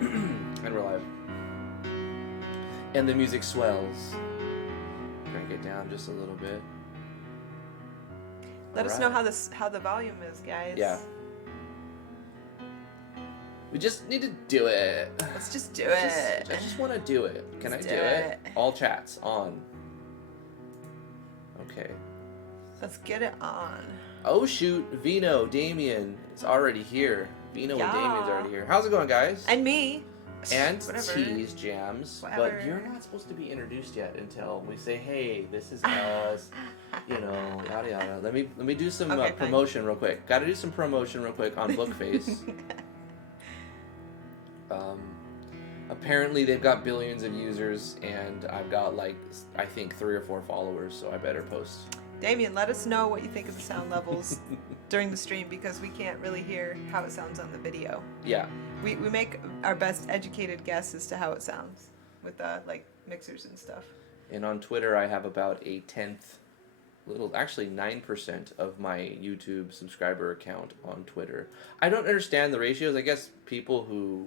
And we're live. And the music swells. Crank it down just a little bit. Let us know how the volume is, guys. Yeah. We just need to do it. Let's just do it. I just want to do it. Can Let's I do it? All chats on. Okay. Let's get it on. Oh shoot, Vino, Damian is already here. Vino and Damian's already here. How's it going, guys? And me. And Whatever. Tease Jams. Whatever. But you're not supposed to be introduced yet until we say, hey, this is us. You know, yada yada. Let me do some promotion real quick. Got to do some promotion real quick on Bookface. Apparently they've got billions of users, and I've got like I think 3 or 4 followers, so I better post. Damian, let us know what you think of the sound levels during the stream, because we can't really hear how it sounds on the video. Yeah. We make our best educated guess as to how it sounds with like mixers and stuff. And on Twitter I have about a 9% of my YouTube subscriber account on Twitter. I don't understand the ratios. I guess people who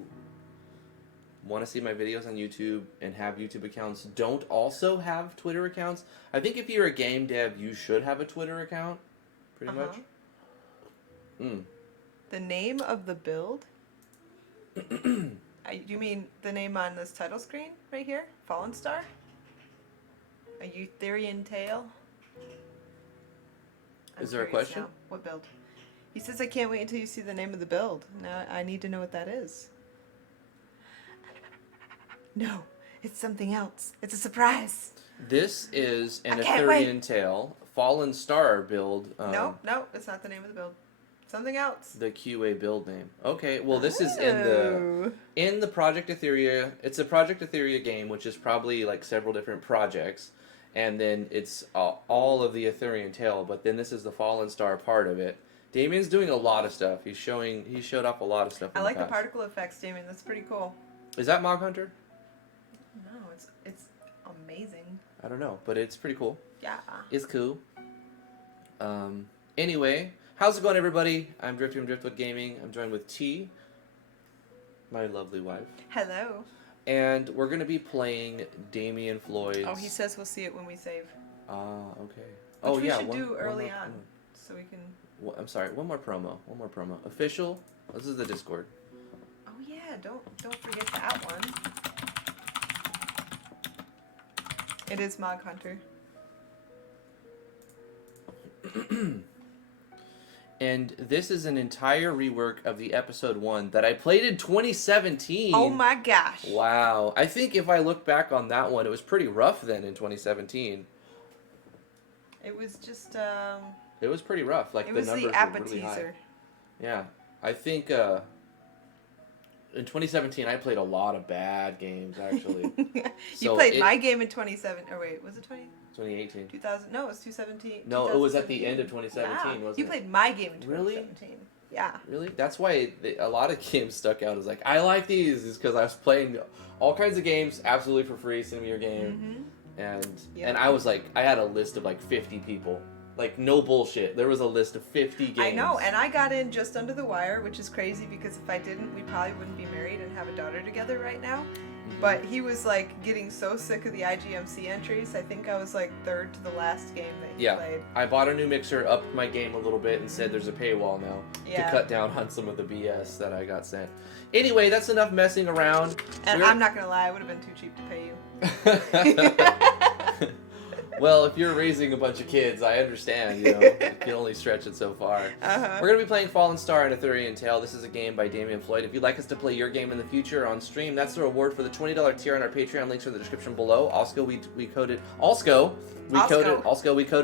want to see my videos on YouTube and have YouTube accounts don't also have Twitter accounts. I think if you're a game dev, you should have a Twitter account, pretty much. The name of the build? You mean the name on this title screen right here? Fallen Star? A Ethurian tale? Is there a question? Now. What build? He says, I can't wait until you see the name of the build. Now I need to know what that is. No, it's something else. It's a surprise. This is an Ethurian tale, Fallen Star build. No, it's not the name of the build. Something else. The QA build name. Okay, well this is in the Project Etheria. It's a Project Etheria game, which is probably like several different projects, and then it's all of the Ethurian tale. But then this is the Fallen Star part of it. Damian's doing a lot of stuff. He showed off a lot of stuff. I like the particle effects, Damian. That's pretty cool. Is that Mog Hunter? No, it's amazing. I don't know, but it's pretty cool. Yeah. It's cool. Anyway, how's it going, everybody? I'm Drift from Driftwood Gaming. I'm joined with T, my lovely wife. Hello. And we're going to be playing Damian Floyd's... Oh, he says we'll see it when we save. Okay. Which we should do early on, so we can... I'm sorry, one more promo. Official. This is the Discord. Oh, yeah, don't forget that one. It is Mog Hunter. And this is an entire rework of the episode 1 that I played in 2017. Oh my gosh. Wow. I think if I look back on that one, it was pretty rough then in 2017. It was just, It was pretty rough. Like, it was the numbers the were really high. appetizer. Yeah. I think, in 2017, I played a lot of bad games, actually. You played my game in 2017. Or wait, was it 2018. 2000? No, it was 2017. No, it was at the end of 2017, wasn't it? You played my game in 2017. Really? Yeah. Really? That's why a lot of games stuck out. Is like, I like these, is because I was playing all kinds of games absolutely for free. Send me your game. Mm-hmm. And I was like, I had a list of like 50 people. Like, no bullshit. There was a list of 50 games. I know, and I got in just under the wire, which is crazy because if I didn't, we probably wouldn't be married and have a daughter together right now. But he was like getting so sick of the IGMC entries. I think I was like 3rd to the last game that he played. I bought a new mixer, upped my game a little bit, and said there's a paywall now to cut down on some of the BS that I got sent. Anyway, that's enough messing around. And I'm not gonna lie, it would have been too cheap to pay you. Well, if you're raising a bunch of kids, I understand, you know, you can only stretch it so far. We're going to be playing Fallen Star and Ethurian Tale. This is a game by Damian Floyd. If you'd like us to play your game in the future on stream, that's the reward for the $20 tier on our Patreon. Links are in the description below. Also, we coded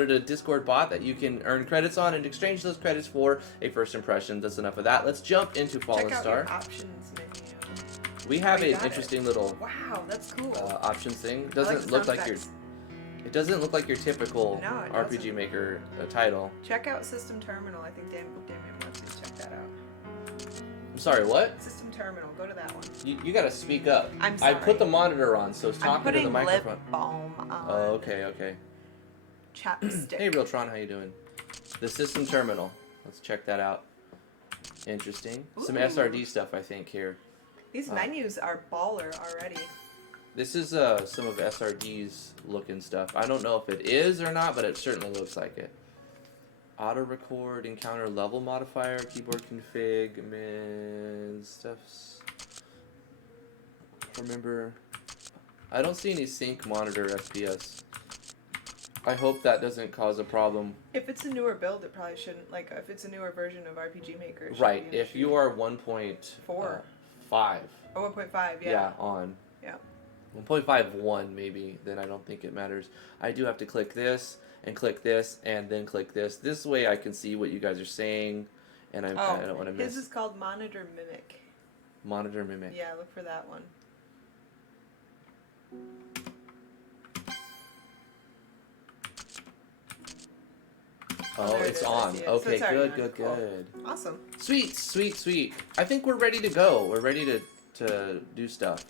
a Discord bot that you can earn credits on and exchange those credits for a first impression. That's enough of that. Let's jump into Fallen Star. Check out your options menu. We have an interesting little that's cool. options thing. It doesn't look like your... It doesn't look like your typical RPG Maker title. Check out System Terminal. I think Damian wants you to check that out. I'm sorry, what? System Terminal. Go to that one. You gotta speak up. I'm sorry. I put the monitor on, so it's talking to the microphone. Lip balm on. Oh, okay. Chapstick. Hey, Realtron, how you doing? The System Terminal. Let's check that out. Interesting. Some SRD stuff, I think, here. These menus are baller already. This is some of SRD's looking stuff. I don't know if it is or not, but it certainly looks like it. Auto record, encounter level modifier, keyboard config, stuffs. Remember, I don't see any sync monitor FPS. I hope that doesn't cause a problem. If it's a newer build, it probably shouldn't. Like, if it's a newer version of RPG Maker, it shouldn't Right, be an if issue. you are 1.5. Oh, 1.5, yeah. Yeah, on. Yeah. 1.51 maybe, then I don't think it matters. I do have to click this, and then click this. This way I can see what you guys are saying, and I don't want to miss. His is called Monitor Mimic. Monitor Mimic. Yeah, look for that one. Oh, there it it's is, I on. see it. Okay, So it's already good, on. Cool. good. Awesome. Sweet. I think we're ready to go. We're ready to do stuff.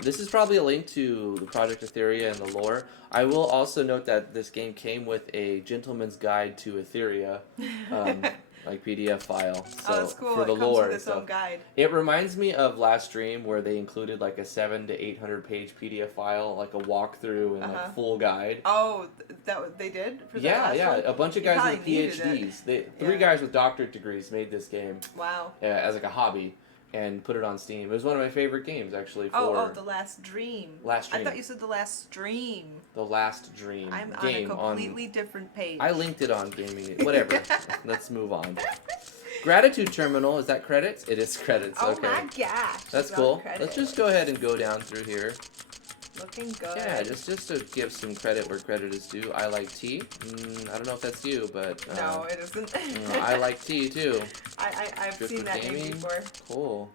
This is probably a link to the Project Etheria and the lore. I will also note that this game came with a gentleman's guide to Etheria, like PDF file. So Oh, that's cool. For the it comes lore with its own guide. It reminds me of last stream where they included like a 700 to 800 page PDF file, like a walkthrough and like full guide. Oh, they did? For that last one? A bunch of You guys with probably needed PhDs. Three guys with doctorate degrees made this game. Wow. As like a hobby. And put it on Steam. It was one of my favorite games, actually. The Last Dream. Last Dream. I thought you said The Last Stream. The Last Dream. I'm game on a completely different page. I linked it on Gaming. Whatever. Let's move on. Gratitude Terminal. Is that credits? It is credits. Oh okay. my gosh. That's cool. Let's just go ahead and go down through here. Looking good. Yeah, just to give some credit where credit is due. I like tea. I don't know if that's you, but... no, it isn't. I like tea, too. I've Good seen for that gaming. name before. Cool.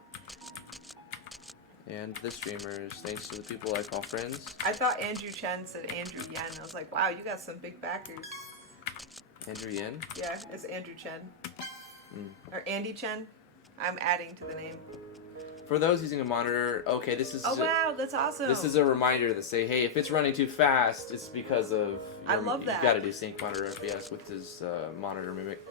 And the streamers, thanks to the people I call friends. I thought Andrew Chen said Andrew Yen. I was like, wow, you got some big backers. Andrew Yen? Yeah, it's Andrew Chen. Or Andy Chen. I'm adding to the name. For those using a monitor, okay, this is... Oh, wow, that's awesome. This is a reminder to say, hey, if it's running too fast, it's because of... I love that. You've got to do sync monitor FPS with this monitor mimic.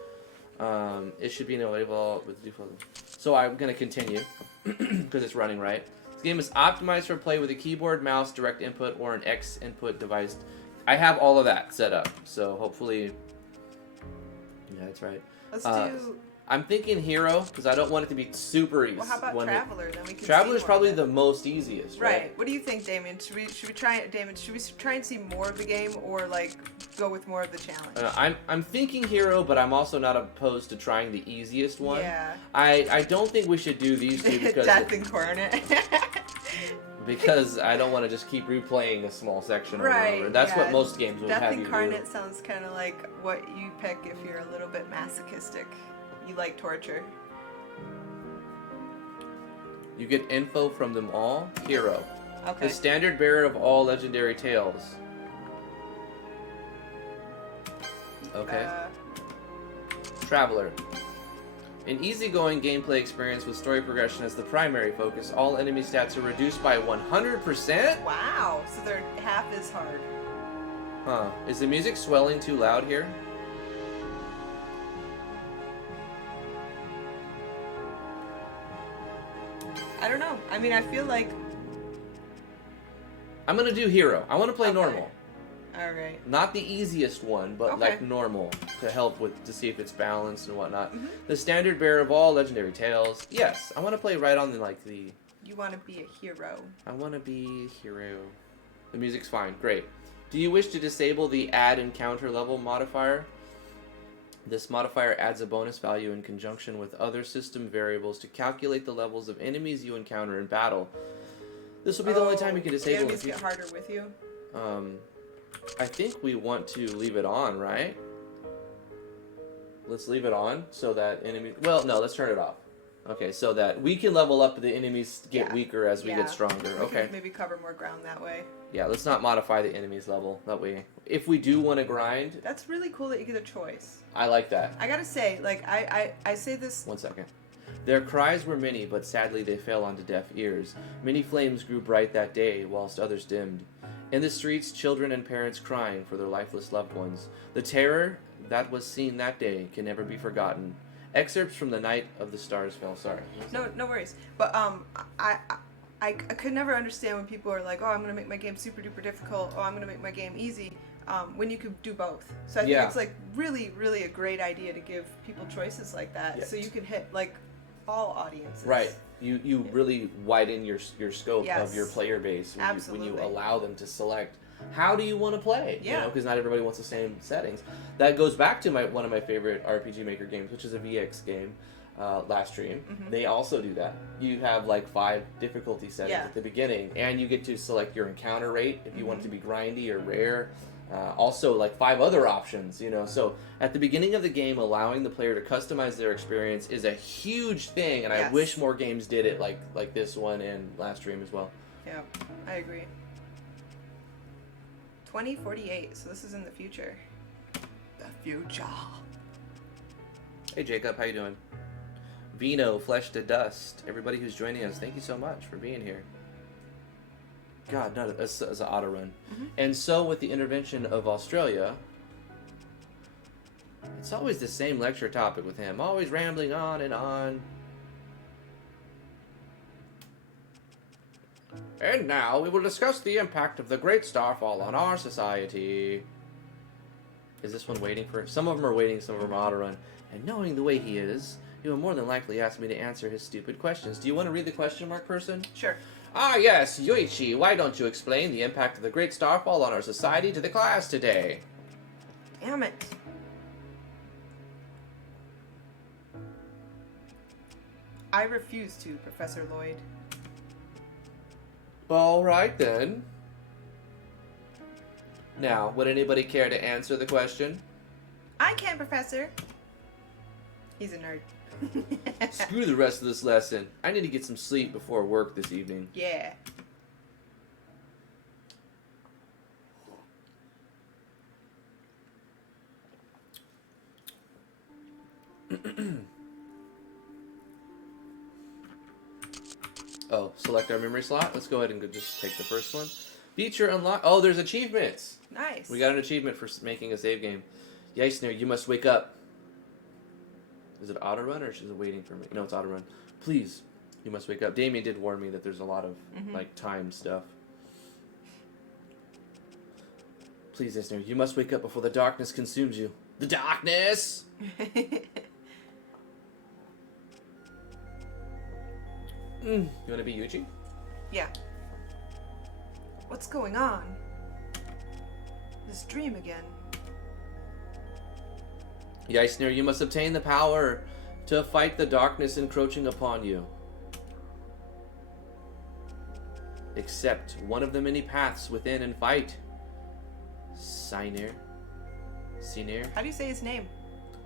It should be enabled with default. So I'm going to continue, because it's running right. This game is optimized for play with a keyboard, mouse, direct input, or an X input device. I have all of that set up, so hopefully... Yeah, that's right. Let's do... I'm thinking Hero, because I don't want it to be super easy. Well, how about Traveler? Then we can Traveler's see probably more the most easiest, right? Right. What do you think, Damian? Should we try it, Damon? Should we try and see more of the game, or like go with more of the challenge? I'm thinking Hero, but I'm also not opposed to trying the easiest one. Yeah. I don't think we should do these two because Death Incarnate. because I don't want to just keep replaying a small section over and Right. over. That's yeah. what most games would Death have you do. Incarnate sounds kind of like what you pick if you're a little bit masochistic. You like torture. You get info from them all. Hero. Okay. The standard bearer of all legendary tales. Okay. Traveler. An easygoing gameplay experience with story progression as the primary focus. All enemy stats are reduced by 100%? Wow. So they're half as hard. Huh. Is the music swelling too loud here? I don't know. I mean, I feel like... I'm gonna do Hero. I want to play Okay. normal. Alright. Not the easiest one, but Okay. like normal to help to see if it's balanced and whatnot. Mhm. The standard bearer of all legendary tales. Yes, I want to play right on the You want to be a hero. I want to be Hero. The music's fine. Great. Do you wish to disable the add encounter level modifier? This modifier adds a bonus value in conjunction with other system variables to calculate the levels of enemies you encounter in battle. This will be the only time you can disable it. Enemies get harder with you. I think we want to leave it on, right? Let's leave it on so that enemies... Well, no, let's turn it off. Okay, so that we can level up, the enemies get weaker as we get stronger. We Okay. can maybe cover more ground that way. Yeah, let's not modify the enemy's level. That way, if we do want to grind... That's really cool that you get a choice. I like that. I gotta say, like, I say this... 1 second. Their cries were many, but sadly they fell onto deaf ears. Many flames grew bright that day, whilst others dimmed. In the streets, children and parents crying for their lifeless loved ones. The terror that was seen that day can never be forgotten. Excerpts from the Night of the Stars Fell. Sorry. No worries. But I could never understand when people are like, oh, I'm gonna make my game super duper difficult. Oh, I'm gonna make my game easy. When you could do both. So I think it's like really, really a great idea to give people choices like that, so you can hit like all audiences. Right. You really widen your scope of your player base when you allow them to select how do you want to play. Yeah. You know, because not everybody wants the same settings. That goes back to one of my favorite RPG Maker games, which is a VX game. Last stream, they also do that. You have like 5 difficulty settings at the beginning, and you get to select your encounter rate if you want it to be grindy or rare. Also, like 5 other options, you know. So at the beginning of the game, allowing the player to customize their experience is a huge thing, and I wish more games did it like this one and last stream as well. Yeah, I agree. 2048, so this is in the future. The future. Hey Jacob, how you doing? Vino, Flesh to Dust. Everybody who's joining us, thank you so much for being here. God, no, that's an auto run. And so with the intervention of Australia, it's always the same lecture topic with him, always rambling on and on. And now we will discuss the impact of the Great Starfall on our society. Is this one waiting for... Some of them are waiting, some of them are auto run. And knowing the way he is, he will more than likely ask me to answer his stupid questions. Do you want to read the question mark person? Sure. Ah, yes, Yoichi, why don't you explain the impact of the Great Starfall on our society to the class today? Damn it. I refuse to, Professor Lloyd. All right, then. Now, would anybody care to answer the question? I can, Professor. He's a nerd. Screw the rest of this lesson. I need to get some sleep before work this evening. Yeah. Oh, select our memory slot. Let's go ahead and just take the first one. Feature unlock. Oh, there's achievements. Nice. We got an achievement for making a save game. Yeisner, you must wake up. Is it auto run or is it waiting for me? No, it's auto run. Please, you must wake up. Damian did warn me that there's a lot of like time stuff. Please, Yeisner, you must wake up before the darkness consumes you. The darkness! You want to be Yuji? Yeah. What's going on? This dream again. Yeisner, you must obtain the power to fight the darkness encroaching upon you. Accept one of the many paths within and fight. Sinir. How do you say his name?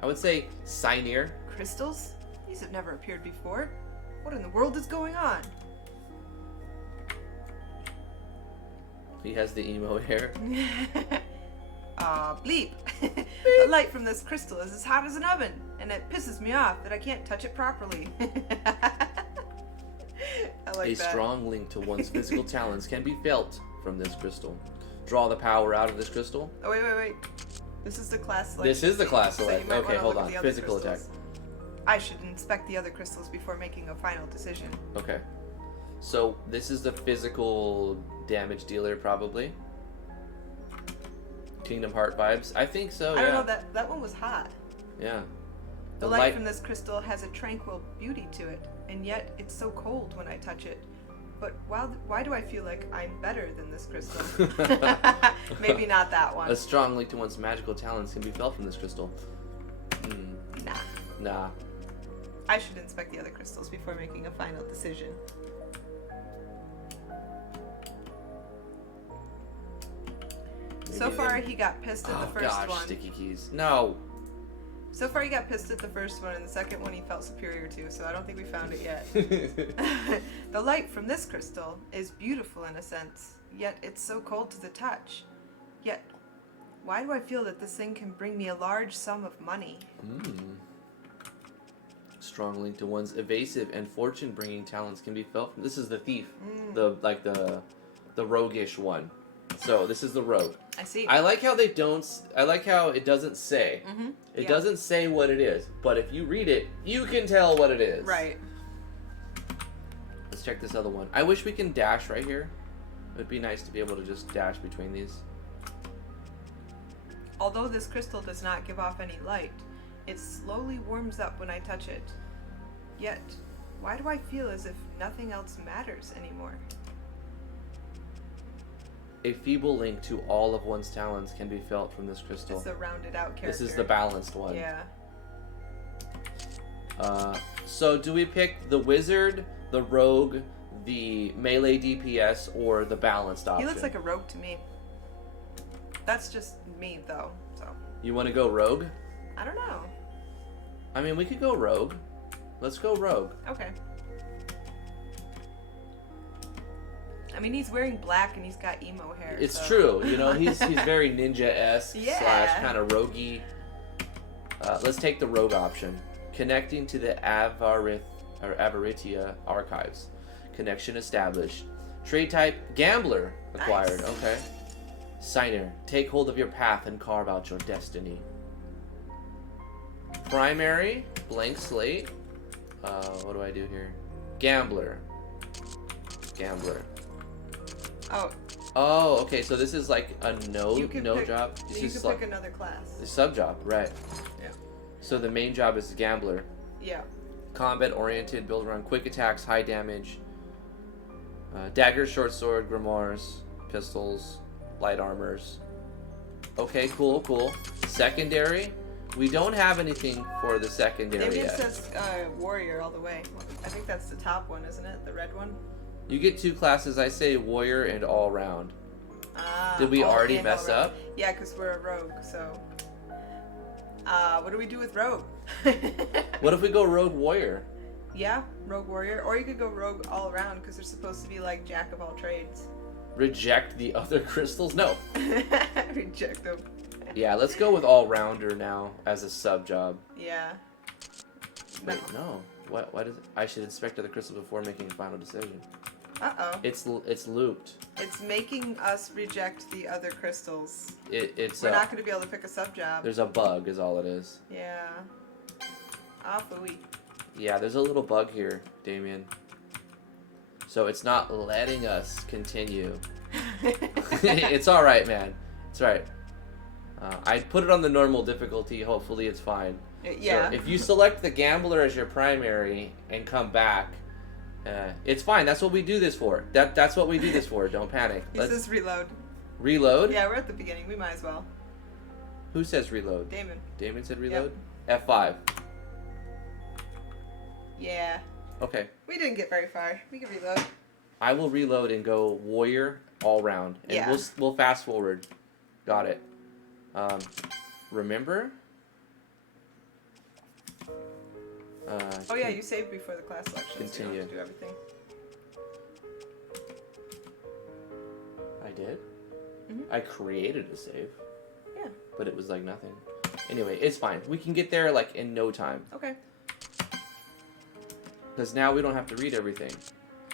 I would say Sinir. Crystals? These have never appeared before. What in the world is going on? He has the emo hair. Bleep. The light from this crystal is as hot as an oven, and it pisses me off that I can't touch it properly. I like that. Strong link to one's physical talents can be felt from this crystal. Draw the power out of this crystal. Oh, wait. This is the class select. This is the class So select. you might Okay, wanna hold look on. at the other Physical attack. crystals. I should inspect the other crystals before making a final decision. Okay. So this is the physical damage dealer, probably. Kingdom Heart vibes. I think so. I don't know, that one was hot. Yeah. The light from this crystal has a tranquil beauty to it, and yet it's so cold when I touch it. But why do I feel like I'm better than this crystal? Maybe not that one. A strong link to one's magical talents can be felt from this crystal. Nah. I should inspect the other crystals before making a final decision. So far, he got pissed at the first one. Sticky keys. No. So far, he got pissed at the first one, and the second one he felt superior to, so I don't think we found it yet. The light from this crystal is beautiful in a sense, yet it's so cold to the touch. Yet, why do I feel that this thing can bring me a large sum of money? Strong link to one's evasive and fortune-bringing talents can be felt from... This is the thief. The roguish one. So this is the rogue. I see. I like how they don't. I like how it doesn't say. Mm-hmm. It doesn't say what it is, but if you read it, you can tell what it is. Right. Let's check this other one. I wish we can dash right here. It would be nice to be able to just dash between these. Although this crystal does not give off any light, it slowly warms up when I touch it. Yet, why do I feel as if nothing else matters anymore? A feeble link to all of one's talents can be felt from this crystal. It's a rounded out character. This is the balanced one. Yeah. So do we pick the wizard, the rogue, the melee DPS, or the balanced option? He looks like a rogue to me. That's just me, though. So. You want to go rogue? I don't know. I mean, we could go rogue. Let's go rogue. Okay. I mean, he's wearing black and he's got emo hair. It's so. true. You know, he's very ninja-esque Yeah. slash kind of roguey. Let's take the rogue option. Connecting to the Avaritia archives. Connection established. Trade type gambler acquired. Nice. Okay. Signer. Take hold of your path and carve out your destiny. Primary. Blank slate. What do I do here? Gambler. Gambler. Oh. Oh, okay. So this is like a no pick, job. This you is can pick another class. the sub job, right? Yeah. So the main job is gambler. Yeah. Combat oriented, build around quick attacks, high damage. Daggers, short sword, grimoires, pistols, light armors. Okay, cool. Secondary. We don't have anything for the secondary Maybe it yet. says warrior all the way. I think that's the top one, isn't it? The red one. You get 2 classes. I say warrior and all round. Ah. Did we all already in mess already. up? Yeah, because we're a rogue. So. What do we do with rogue? What if we go rogue warrior? Yeah, rogue warrior, or you could go rogue all around because they're supposed to be like jack of all trades. Reject the other crystals? No. Reject them. Yeah, let's go with all rounder now as a sub job. Yeah. Wait, no. What is it? I should inspect other crystals before making a final decision. Uh-oh. It's looped. It's making us reject the other crystals. It's We're not going to be able to pick a sub job. There's a bug is all it is. Yeah. Ah, phooey. Yeah, there's a little bug here, Damian. So it's not letting us continue. It's alright, man. It's alright. I put it on the normal difficulty. Hopefully it's fine. Yeah. So if you select the gambler as your primary and come back, it's fine. That's what we do this for. That's what we do this for. Don't panic. He says reload. Reload? Yeah, we're at the beginning. We might as well. Who says reload? Damon. Damon said reload? Yep. F5. Yeah. Okay. We didn't get very far. We can reload. I will reload and go warrior all round. And Yeah. we'll fast forward. Got it. Remember? Oh yeah, you saved before the class selection. Continue. So you don't have to do everything. I did? Mhm. I created a save. Yeah. But it was like nothing. Anyway, it's fine. We can get there like in no time. Okay. Because now we don't have to read everything.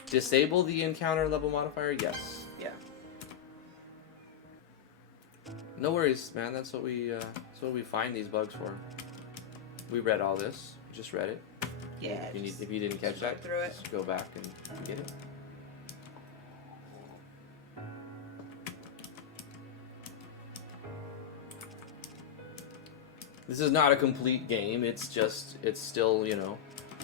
Disable the encounter level modifier? Yes. Yeah. No worries, man. That's what we find these bugs for. We read all this. We just read it. Yeah. If you didn't catch that, through it. just go back and get it. This is not a complete game. It's still,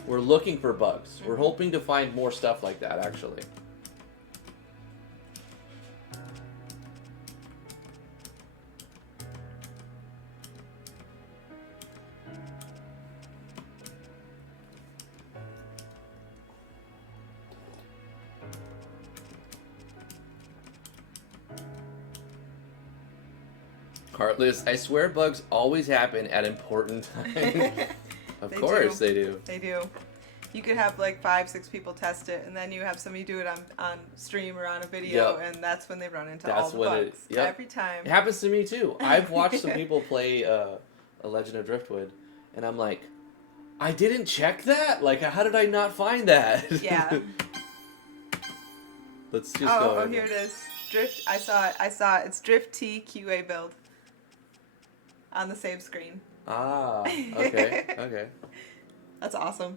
we're looking for bugs. Mm-hmm. We're hoping to find more stuff like that, actually. Heartless, I swear bugs always happen at important times. Of course they do. They do. You could have like 5-6 people test it, and then you have somebody do it on stream or on a video, Yep. and that's when they run into That's all the when bugs. yep. Every time. It happens to me too. I've watched some people play A Legend of Driftwood, and I'm like, I didn't check that? Like, how did I not find that? Yeah. Let's just go. Oh, here it is. Drift. I saw it. It's Drift T QA build. On the save screen. Ah, okay, okay. That's awesome.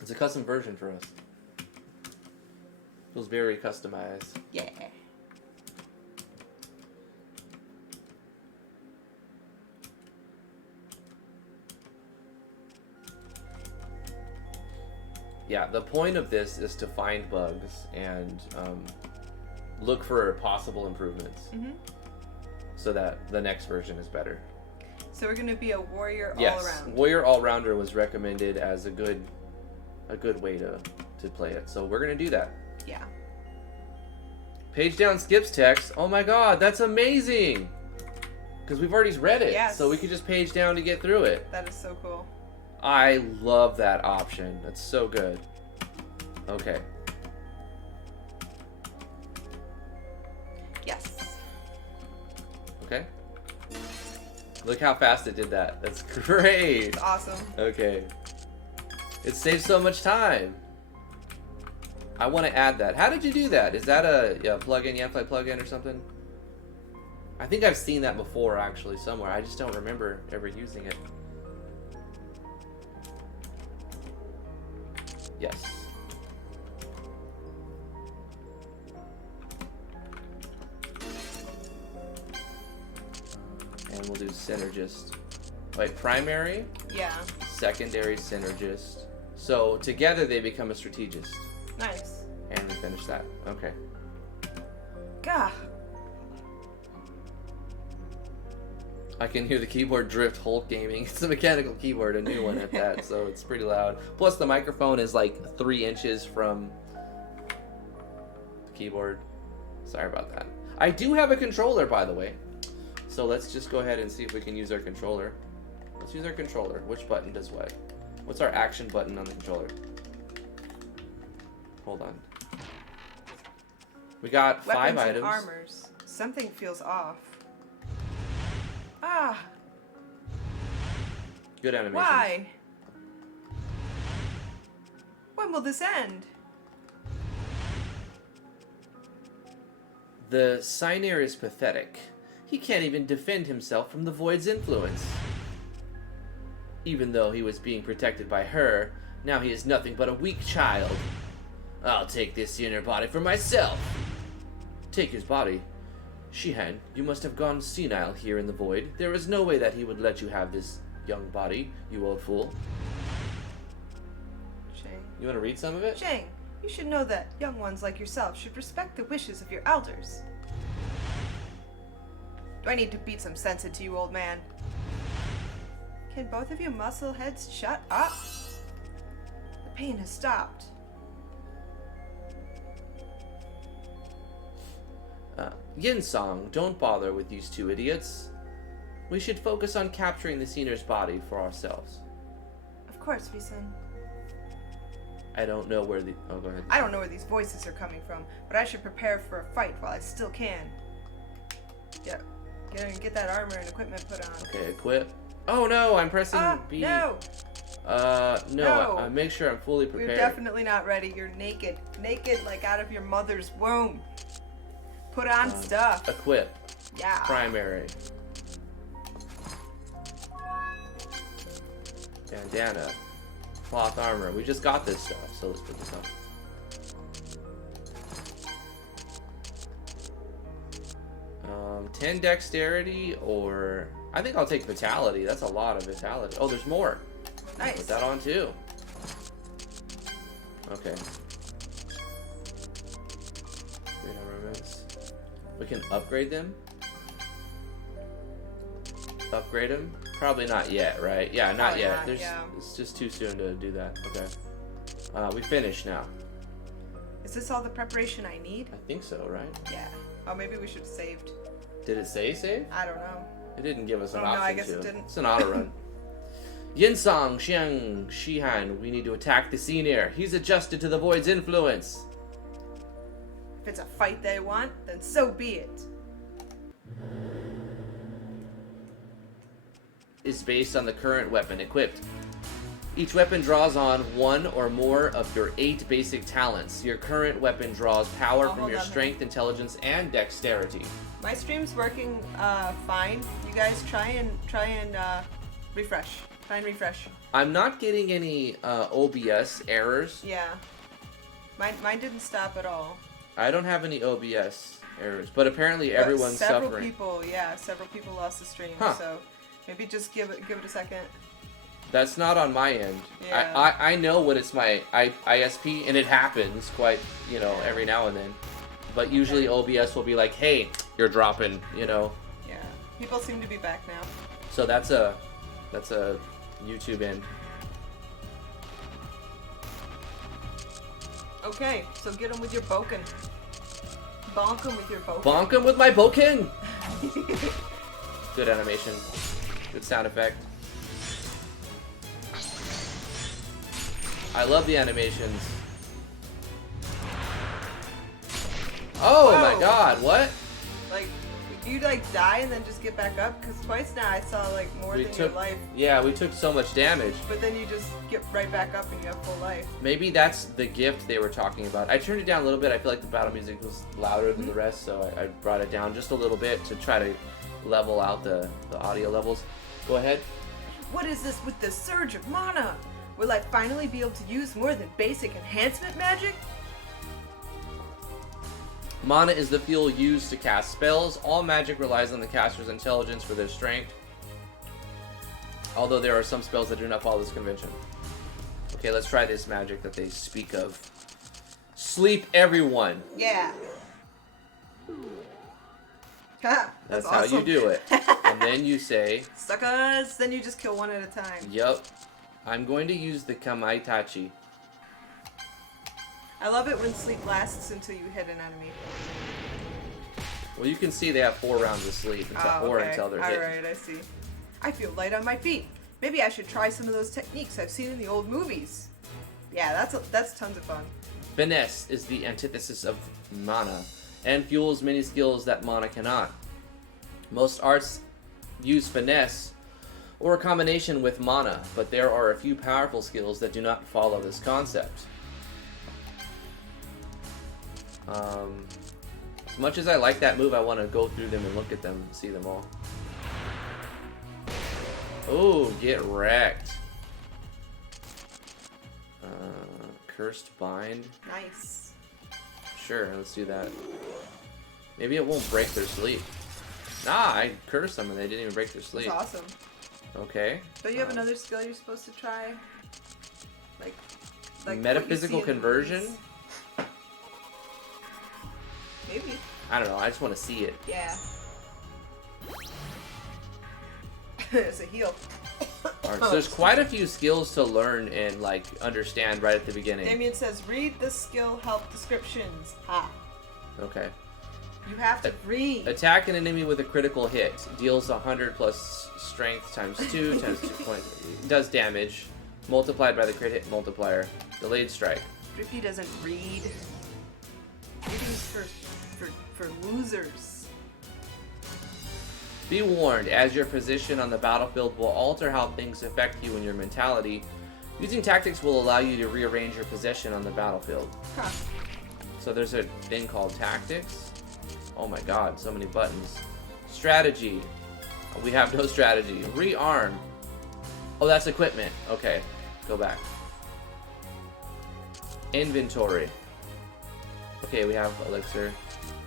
It's a custom version for us. Feels very customized. Yeah. Yeah, the point of this is to find bugs and look for possible improvements. Mm-hmm. So that the next version is better. So we're gonna be a warrior Yes, all around. warrior all-rounder was recommended as a good way to play it. So we're gonna do that. Yeah. Page down skips text. Oh my god, that's amazing! Because we've already read it, Yes. so we could just page down to get through it. That is so cool. I love that option. That's so good. Okay. Yes. Okay. Look how fast it did that. That's great. It's awesome. Okay. It saves so much time. I want to add that. How did you do that? Is that a plugin, Yanfly plugin or something? I think I've seen that before actually somewhere. I just don't remember ever using it. Yes. And we'll do synergist. Wait, primary, Yeah. secondary, synergist. So together they become a strategist. Nice. And we finish that. Okay. Gah. I can hear the keyboard drift Hulk gaming. It's a mechanical keyboard, a new one at that, so it's pretty loud. Plus the microphone is like 3 inches from the keyboard. Sorry about that. I do have a controller, by the way. So let's just go ahead and see if we can use our controller. Let's use our controller. Which button does what? What's our action button on the controller? Hold on. We got 5 Weapons items. and armors. Something feels off. Ah. Good animations. Why? When will this end? The Signer is pathetic. He can't even defend himself from the Void's influence. Even though he was being protected by her, now he is nothing but a weak child. I'll take this inner body for myself. Take his body. Shihan, you must have gone senile here in the Void. There is no way that he would let you have this young body, you old fool. Shang. You want to read some of it? Shang, you should know that young ones like yourself should respect the wishes of your elders. Do I need to beat some sense into you, old man? Can both of you muscle heads shut up? The pain has stopped. Yinsong, don't bother with these two idiots. We should focus on capturing the Signer's body for ourselves. Of course, Visun. I don't know where the... Oh, go ahead. I don't know where these voices are coming from, but I should prepare for a fight while I still can. Yeah, get that armor and equipment put on. Okay, equip. Oh no, I'm pressing B. No! No. Make sure I'm fully prepared. We're definitely not ready. You're naked. Naked like out of your mother's womb. Put on stuff. Equip. Yeah. Primary. Bandana. Cloth armor. We just got this stuff, so let's put this on. 10 dexterity, or... I think I'll take vitality. That's a lot of vitality. Oh, there's more. Nice. Put that on too. Okay. Great armaments. We can upgrade them. Upgrade them? Probably not yet, right? Yeah, not Probably yet. not, yeah. It's just too soon to do that. Okay. We finished now. Is this all the preparation I need? I think so, right? Yeah. Oh, maybe we should have saved. Did it say save? I don't know. It didn't give us an Oh, no, option I guess to. it didn't. It's an auto run. Yinsong, Xiang, Shihan, we need to attack the Signer. He's adjusted to the Void's influence. If it's a fight they want, then so be it. Is based on the current weapon equipped. Each weapon draws on one or more of your 8 basic talents. Your current weapon draws power from your strength, intelligence, and dexterity. My stream's working fine. You guys try and refresh. Try and refresh. I'm not getting any OBS errors. Yeah. Mine didn't stop at all. I don't have any OBS errors, but apparently everyone's suffering. Several people lost the stream, so maybe just give it a second. That's not on my end. Yeah. I know what it's my ISP, and it happens quite, every now and then. But usually OBS will be like, hey, you're dropping, Yeah. People seem to be back now. So that's a YouTube end. Okay, so get him with your boken. Bonk him with your boken. Bonk him with my boken! Good animation. Good sound effect. I love the animations. Oh my god, what? Like, you die and then just get back up? Because twice now I saw more than your life. Yeah, we took so much damage. But then you just get right back up and you have full life. Maybe that's the gift they were talking about. I turned it down a little bit. I feel like the battle music was louder than the rest, so I brought it down just a little bit to try to level out the audio levels. Go ahead. What is this with the surge of mana? Will I finally be able to use more than basic enhancement magic? Mana is the fuel used to cast spells. All magic relies on the caster's intelligence for their strength, although there are some spells that do not follow this convention. Okay, let's try this magic that they speak of. Sleep, everyone. Yeah. That's awesome. how you do it. And then you say... Suckers! Then you just kill one at a time. Yup. I'm going to use the Kamaitachi. I love it when sleep lasts until you hit an enemy. Well, you can see they have 4 rounds of sleep until they're hit. Alright, I see. I feel light on my feet. Maybe I should try some of those techniques I've seen in the old movies. Yeah, that's tons of fun. Finesse is the antithesis of mana, and fuels many skills that mana cannot. Most arts use finesse or a combination with mana, but there are a few powerful skills that do not follow this concept. As much as I like that move, I want to go through them and look at them and see them all. Oh, get wrecked. Cursed Bind. Nice. Sure, let's do that. Maybe it won't break their sleep. Nah, I cursed them and they didn't even break their sleep. That's awesome. Okay. Don't you have another skill you're supposed to try? Like metaphysical conversion? Maybe. I don't know, I just want to see it. Yeah. It's a heal. Alright, so there's quite a few skills to learn and understand right at the beginning. Damian says, read the skill help descriptions. Okay. You have to read. Attack an enemy with a critical hit. Deals 100 plus strength times 2 times 2 points. Does damage. Multiplied by the crit hit multiplier. Delayed strike. Drippy doesn't read. Reading's for losers. Be warned, as your position on the battlefield will alter how things affect you and your mentality, using tactics will allow you to rearrange your position on the battlefield. Huh. So there's a thing called tactics. Oh my god, so many buttons. Strategy. We have no strategy. Rearm. Oh, that's equipment. Okay, go back. Inventory. Okay, we have elixir.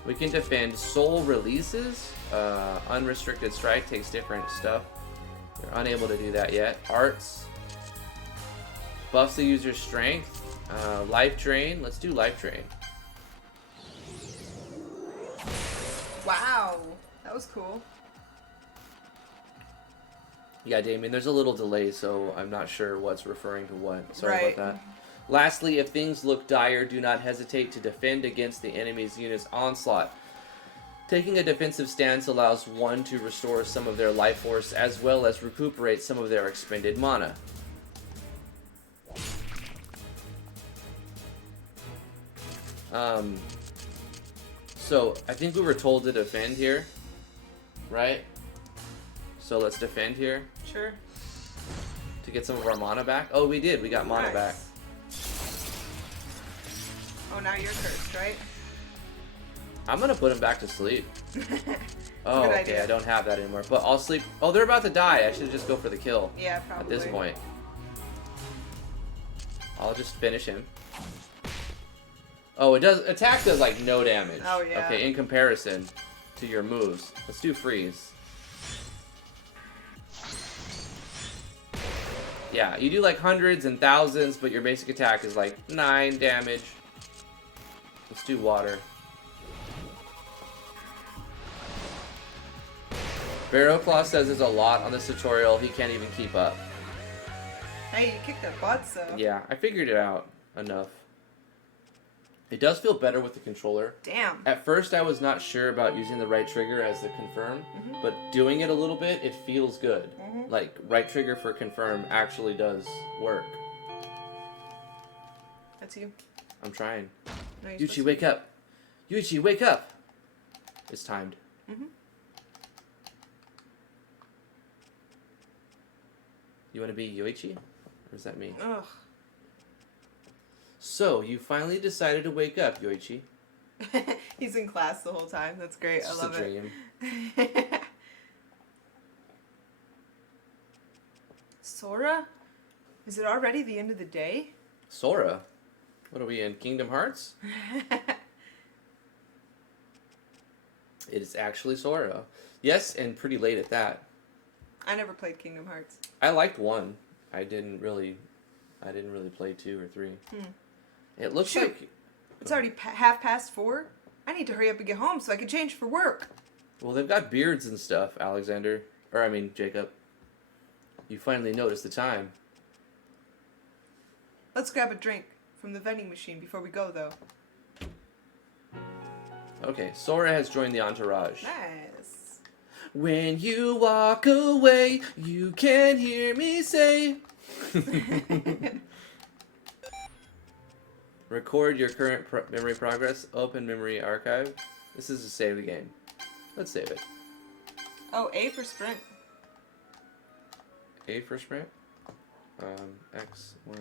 We can defend. Soul releases. Unrestricted strike takes different stuff. We're unable to do that yet. Arts. Buffs the user's strength. Life drain. Let's do life drain. Wow, that was cool. Yeah, Damian, there's a little delay, so I'm not sure what's referring to what. Sorry about that. Lastly, if things look dire, do not hesitate to defend against the enemy's unit's onslaught. Taking a defensive stance allows one to restore some of their life force as well as recuperate some of their expended mana. So I think we were told to defend here, right? So let's defend here. Sure. To get some of our mana back? Oh, we did. We got mana back. Oh, now you're cursed, right? I'm gonna put him back to sleep. Oh, Good okay. idea. I don't have that anymore. But I'll sleep. Oh, they're about to die. I should just go for the kill. Yeah, probably. At this point. I'll just finish him. Oh, it does. Attack does like no damage. Oh, yeah. Okay, in comparison to your moves. Let's do freeze. Yeah, you do like hundreds and thousands, but your basic attack is like 9 damage. Let's do water. Barrowclaw says there's a lot on this tutorial. He can't even keep up. Hey, you kicked their butts, though. Yeah, I figured it out enough. It does feel better with the controller. Damn. At first, I was not sure about using the right trigger as the confirm, but doing it a little bit, it feels good. Like, right trigger for confirm actually does work. That's you. I'm trying. No, you're Yuichi, wake up! Yuichi, wake up! It's timed. You want to be Yuichi? Or is that me? Ugh. So, you finally decided to wake up, Yuichi. He's in class the whole time. That's great. It's I just love a dream. it. Sora? Is it already the end of the day? Sora? What are we in? Kingdom Hearts? It is actually Sora. Yes, and pretty late at that. I never played Kingdom Hearts. I liked 1. I didn't really play 2 or 3. It looks Shoot. like It's already 4:30. I need to hurry up and get home so I can change for work. well, they've got beards and stuff, Alexander. Or I mean, Jacob. You finally noticed the time. Let's grab a drink from the vending machine before we go, though. Okay, Sora has joined the entourage. Nice. When you walk away, you can hear me say. Record your current memory progress. Open memory archive. This is to save the game. Let's save it. Oh, A for sprint. A for sprint. X, Y.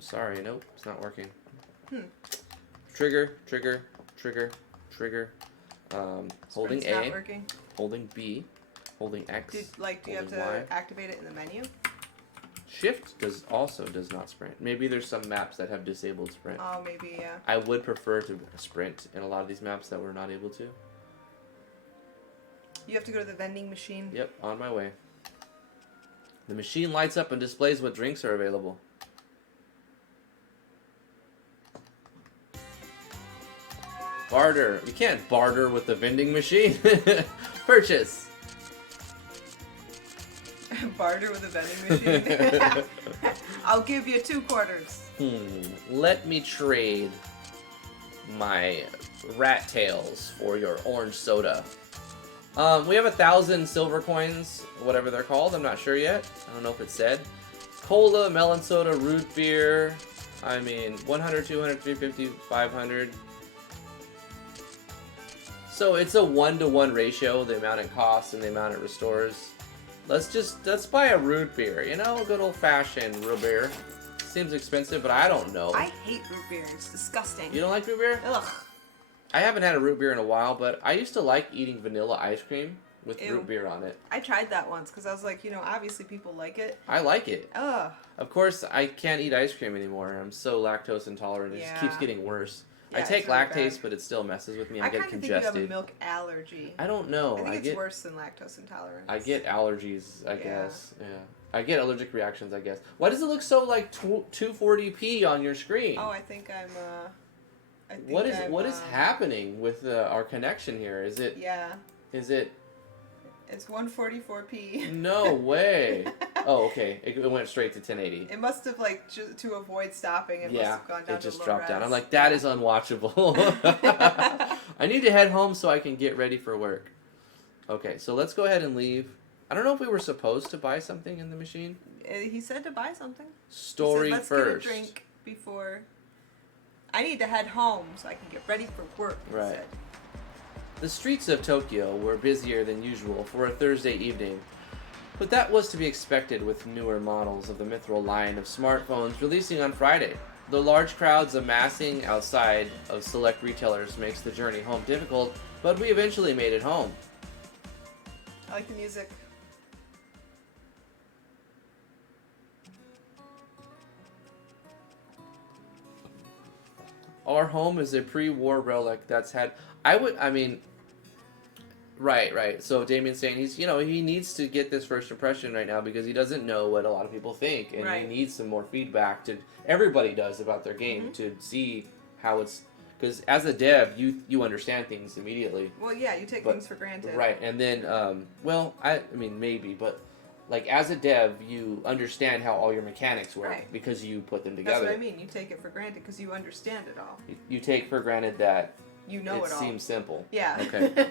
Sorry, nope, it's not working. Trigger, trigger, trigger, trigger. Holding Sprint's A, not working. holding B, holding X. Do you have holding to Y. activate it in the menu? Shift does not sprint. Maybe there's some maps that have disabled sprint. Oh, maybe, yeah. I would prefer to sprint in a lot of these maps that we're not able to. You have to go to the vending machine. Yep, on my way. The machine lights up and displays what drinks are available. Barter. You can't barter with the vending machine. Purchase. Barter with a vending machine. I'll give you 2 quarters. Let me trade my rat tails for your orange soda. We have 1,000 silver coins, whatever they're called. I'm not sure yet. I don't know if it said. Cola, melon soda, root beer. I mean, 100, 200, 350, 500. So it's a 1-to-1 ratio, the amount it costs and the amount it restores. Let's buy a root beer, you know, a good old-fashioned root beer. Seems expensive, but I don't know. I hate root beer. It's disgusting. You don't like root beer? Ugh. I haven't had a root beer in a while, but I used to like eating vanilla ice cream with Ew. root beer on it. I tried that once because I was like, obviously people like it. I like it. Ugh. Of course, I can't eat ice cream anymore. I'm so lactose intolerant. It just keeps Yeah. getting worse. Yeah, I take it's really lactase, bad. but it still messes with me. I I get kind of think you have a congested. milk allergy. I don't know. I think I it's get worse than lactose intolerance. I get allergies, I Yeah. guess. Yeah. I get allergic reactions, I guess. Why does it look so like 240p on your screen? Oh, I think I'm. I think What is happening with our connection here? Is it Yeah, it's 144p. no way? Oh, okay. It went straight to 1080. It must have just to avoid stopping. It must Yeah, have gone down it just to low dropped down. res. I'm like, that is unwatchable. I need to head home so I can get ready for work. Okay, so let's go ahead and leave. I don't know if we were supposed to buy something in the machine. He said to buy something. Story he said, Let's first. get a drink before. I need to head home so I can get ready for work. He Right. said. The streets of Tokyo were busier than usual for a Thursday evening. But that was to be expected with newer models of the Mithril line of smartphones releasing on Friday. The large crowds amassing outside of select retailers makes the journey home difficult, but we eventually made it home. I like the music. Our home is a pre-war relic that's had... Right. So Damian's saying he needs to get this first impression right now because he doesn't know what a lot of people think, and right. he needs some more feedback. Everybody does about their game to see how it's... Because as a dev, you understand things immediately. Well, yeah, you take things for granted. Right, and then, maybe, but... Like, as a dev, you understand how all your mechanics work because you put them together. That's what I mean. You take it for granted because you understand it all. You take for granted that you know it all. It seems simple. Yeah. Okay.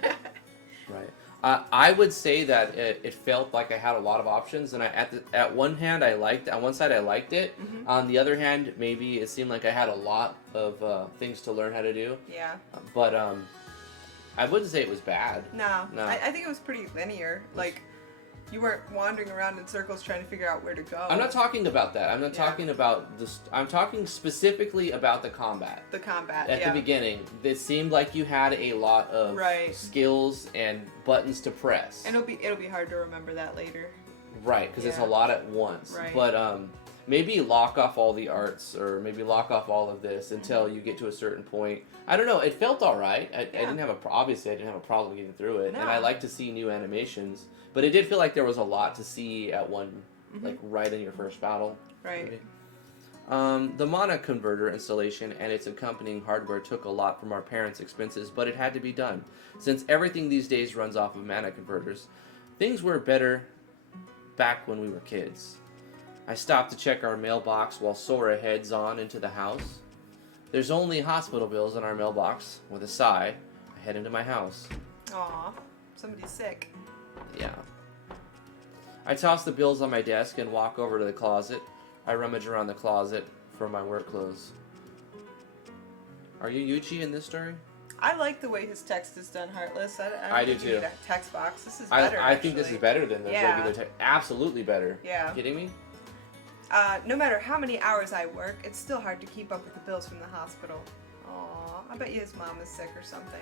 Right. I would say that it felt like I had a lot of options, and at one hand I liked on one side I liked it. Mm-hmm. On the other hand, maybe it seemed like I had a lot of things to learn how to do. Yeah. But I wouldn't say it was bad. No. I think it was pretty linear. Like, you weren't wandering around in circles trying to figure out where to go. I'm not talking about that. I'm not talking about this. I'm talking specifically about the combat. The combat, At the beginning, it seemed like you had a lot of skills and buttons to press. And it'll be hard to remember that later. Right, because it's a lot at once. Right. But maybe lock off all the arts, or maybe lock off all of this until you get to a certain point. I don't know. It felt all right. I didn't have obviously I didn't have a problem getting through it, and I like to see new animations. But it did feel like there was a lot to see at one, like right in your first battle. Right. Maybe. The mana converter installation and its accompanying hardware took a lot from our parents' expenses, but it had to be done. Since everything these days runs off of mana converters, things were better back when we were kids. I stopped to check our mailbox while Sora heads on into the house. There's only hospital bills in our mailbox. With a sigh, I head into my house. Aw, somebody's sick. Yeah. I toss the bills on my desk and walk over to the closet. I rummage around the closet for my work clothes. Are you Yuchi in this story? I like the way his text is done, Heartless. I do think too. You need a text box. This is better. I think this is better than the regular text. Absolutely better. Yeah. You kidding me? No matter how many hours I work, it's still hard to keep up with the bills from the hospital. Aw, I bet you his mom is sick or something.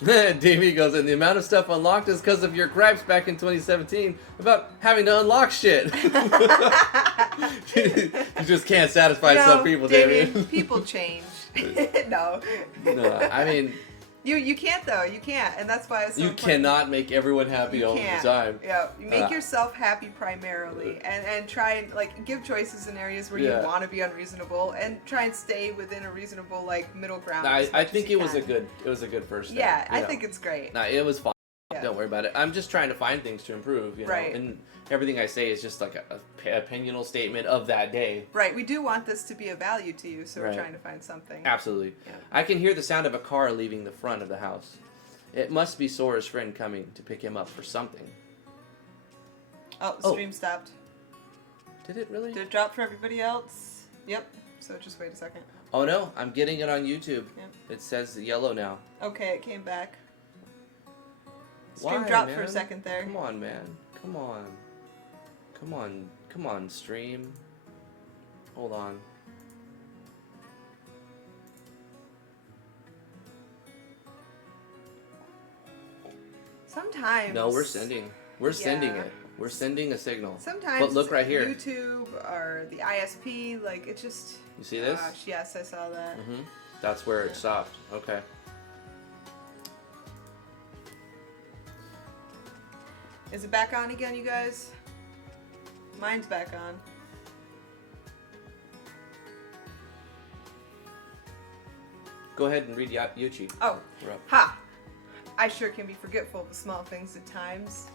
Davey goes, and the amount of stuff unlocked is because of your gripes back in 2017 about having to unlock shit. You just can't satisfy some people, Damian. People change. No, I mean... You can't, though. You can't, and that's why it's so important. Cannot make everyone happy all the time. Yeah, you make yourself happy primarily, and try and, like, give choices in areas where you want to be unreasonable, and try and stay within a reasonable, like, middle ground. I think it was a good first step. Yeah, I think it's great. It was fine. Yeah. Don't worry about it. I'm just trying to find things to improve, you know. Right. And everything I say is just like a opinional statement of that day. Right. We do want this to be of value to you, so we're trying to find something. Absolutely. Yeah. I can hear the sound of a car leaving the front of the house. It must be Sora's friend coming to pick him up for something. Oh, the stream stopped. Did it really? Did it drop for everybody else? Yep. So just wait a second. Oh no, I'm getting it on YouTube. Yep. It says yellow now. Okay, it came back. Stream dropped for a second there. Come on, man. Come on, stream. Hold on. Sometimes. No, we're sending. We're sending it. We're sending a signal. Sometimes. But look right here. YouTube or the ISP, like it just. You see this? Gosh, yes, I saw that. Mm-hmm. That's where it stopped. Okay. Is it back on again, you guys? Mine's back on. Go ahead and read Yuchi. Oh. Ha! I sure can be forgetful of the small things at times.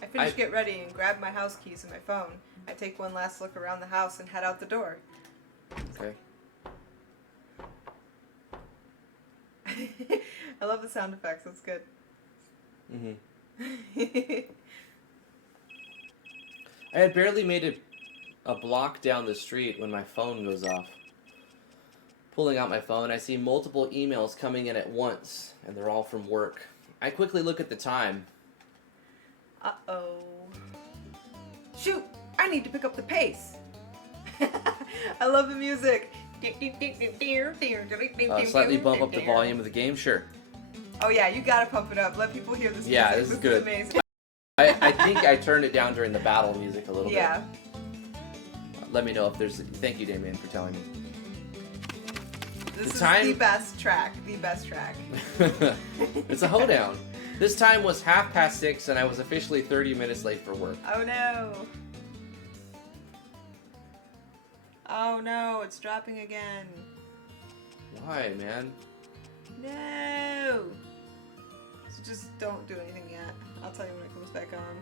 I finish, get ready, and grab my house keys and my phone. I take one last look around the house and head out the door. Okay. I love the sound effects. That's good. Mm-hmm. I had barely made a block down the street when my phone goes off. Pulling out my phone, I see multiple emails coming in at once, and they're all from work. I quickly look at the time. Uh-oh. Shoot! I need to pick up the pace. I love the music. Slightly bump up the volume of the game, sure. Oh yeah, you gotta pump it up. Let people hear this Yeah, music. this is good. Amazing. I think I turned it down during the battle music a little Yeah. bit. Let me know if there's... Thank you, Damian, for telling me. This is time- the best track. The best track. It's a hoedown. This time was 6:30, and I was officially 30 minutes late for work. Oh no. Oh no, it's dropping again. Why, man? No. So just don't do anything yet. I'll tell you when it comes back on.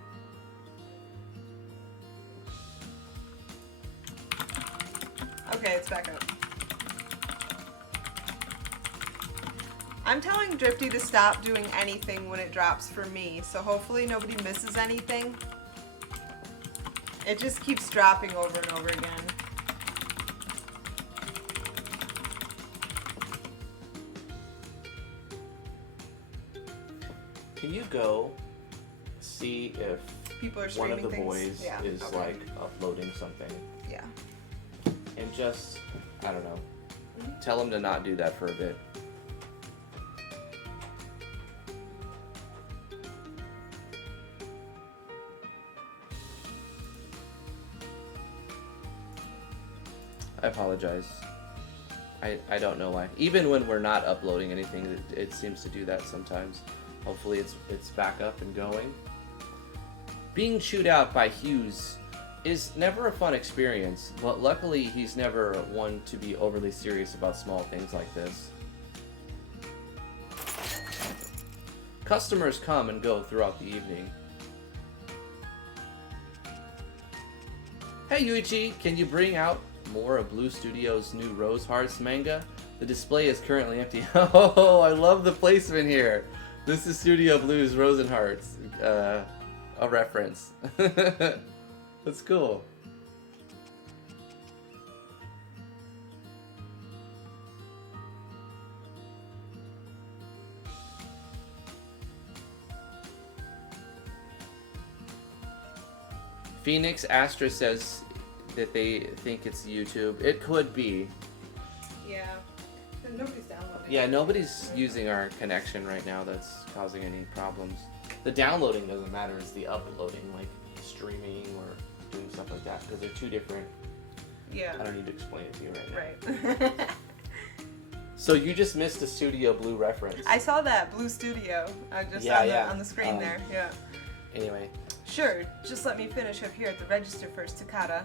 Okay, it's back up. I'm telling Drifty to stop doing anything when it drops for me, so hopefully nobody misses anything. It just keeps dropping over and over again. Can you go see if People are one streaming of the things. boys Yeah, is okay. like uploading something? Yeah. And just, I don't know, tell him to not do that for a bit. I apologize. I don't know why. Even when we're not uploading anything, it seems to do that sometimes. Hopefully it's back up and going. Being chewed out by Hughes is never a fun experience, but luckily he's never one to be overly serious about small things like this. Customers come and go throughout the evening. Hey Yuichi, can you bring out more of Blue Studio's new Rose Hearts manga? The display is currently empty. Oh, I love the placement here. This is Studio Blue's Rose and Hearts. A reference. That's cool. Phoenix Astra says that they think it's YouTube. It could be. Yeah. And nobody's downloading. Yeah, nobody's using our connection right now that's causing any problems. The downloading doesn't matter, it's the uploading, like streaming or doing stuff like that, because they're two different... Yeah. I don't need to explain it to you right now. Right. So you just missed a Studio Blue reference. I saw that Blue Studio just Yeah, on the screen there. Yeah. Anyway. Sure. Just let me finish up here at the register first, Takata.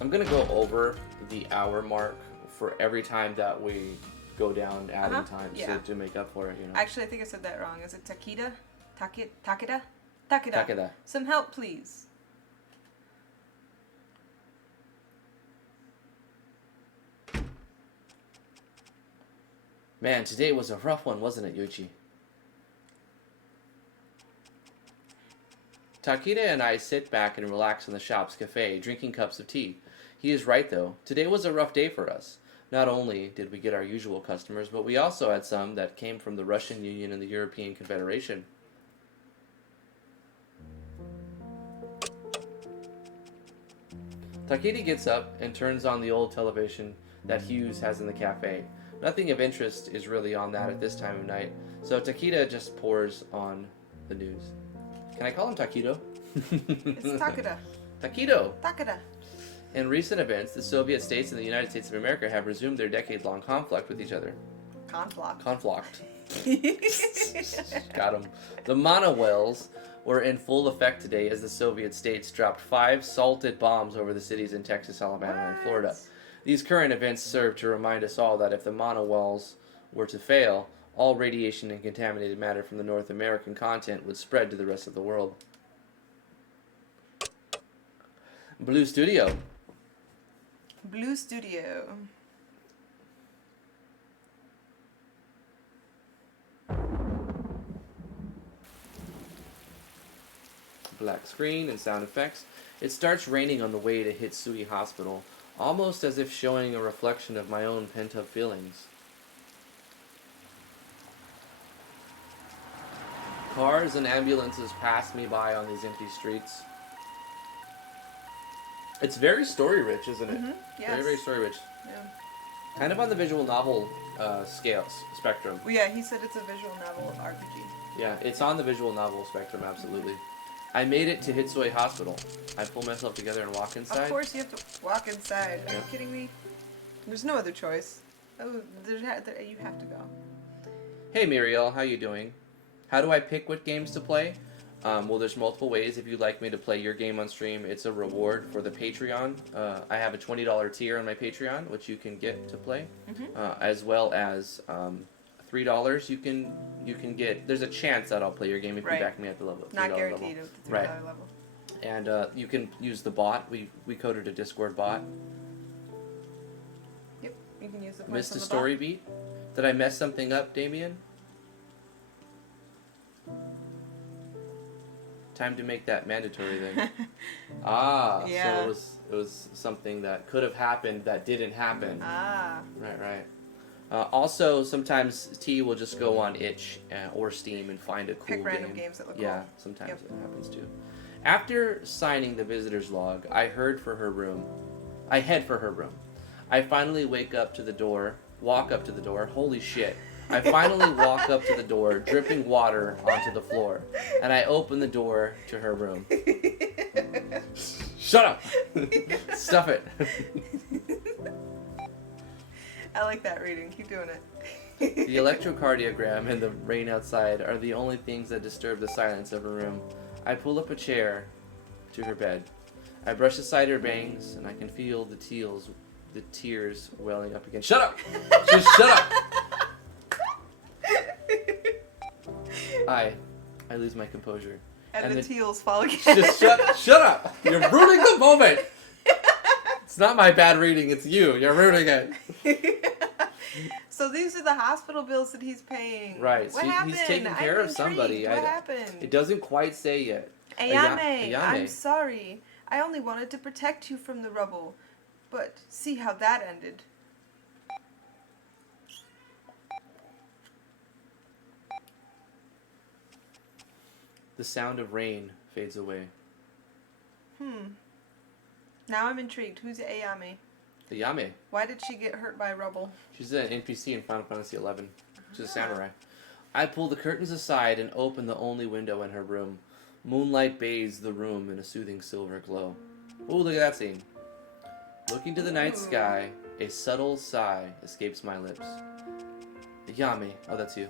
I'm going to go over the hour mark for every time that we go down adding time to make up for it, you know. Actually, I think I said that wrong. Is it Takeda? Takeda? Takeda. Takeda. Some help, please. Man, today was a rough one, wasn't it, Yuichi? Takeda and I sit back and relax in the shop's cafe, drinking cups of tea. He is right, though. Today was a rough day for us. Not only did we get our usual customers, but we also had some that came from the Russian Union and the European Confederation. Takeda gets up and turns on the old television that Hughes has in the cafe. Nothing of interest is really on that at this time of night, so Takeda just pours on the news. Can I call him Takedo? It's Takeda. Takedo! Takeda. In recent events, the Soviet states and the United States of America have resumed their decade-long conflict with each other. Conflict. Got him. The monowells were in full effect today as the Soviet states dropped 5 salted bombs over the cities in Texas, Alabama, and Florida. These current events serve to remind us all that if the monowells were to fail, all radiation and contaminated matter from the North American continent would spread to the rest of the world. Blue Studio. Blue Studio. Black screen and sound effects. It starts raining on the way to Hitsui Hospital, almost as if showing a reflection of my own pent-up feelings. Cars and ambulances pass me by on these empty streets. It's very story rich, isn't it? Yes. Very, very story rich. Yeah. Kind of on the visual novel spectrum. Well, yeah, he said it's a visual novel RPG. Yeah, it's on the visual novel spectrum, absolutely. I made it to Hitsui Hospital. I pull myself together and walk inside. Of course you have to walk inside. Are you Yeah. kidding me? There's no other choice. Oh, you have to go. Hey Muriel, how you doing? How do I pick what games to play? Well, there's multiple ways. If you'd like me to play your game on stream, it's a reward for the Patreon. I have a $20 tier on my Patreon, which you can get to play, as well as $3. You can get. There's a chance that I'll play your game if you back me at the level. Not guaranteed at the $3 level. And you can use the bot. We coded a Discord bot. Yep, you can use the. Missed a story beat. Did I mess something up, Damian? Time to make that mandatory then. Yeah. So it was something that could have happened that didn't happen. Right. Also, sometimes T will just go on itch or Steam and find a cool Pick random game. games that look cool. Yeah, sometimes it happens too. After signing the visitor's log, I head for her room. I finally walk up to the door. Holy shit. I finally walk up to the door, dripping water onto the floor, and I open the door to her room. Shut up! Stuff it. I like that reading. Keep doing it. The electrocardiogram and the rain outside are the only things that disturb the silence of her room. I pull up a chair to her bed. I brush aside her bangs, and I can feel the tears welling up again. Shut up! Just shut up! I lose my composure. And the teals fall again. Just shut up! You're ruining the moment! It's not my bad reading, it's you. You're ruining it. So these are the hospital bills that he's paying. Right. What So happened? he's taking care of somebody. What happened? It doesn't quite say yet. Ayame, I'm sorry. I only wanted to protect you from the rubble. But see how that ended. The sound of rain fades away. Now I'm intrigued. Who's Ayame? Ayame. Why did she get hurt by rubble? She's an NPC in Final Fantasy XI. She's a samurai. I pull the curtains aside and open the only window in her room. Moonlight bathes the room in a soothing silver glow. Ooh, look at that scene. Looking to the night sky, a subtle sigh escapes my lips. Ayame. Oh, that's you.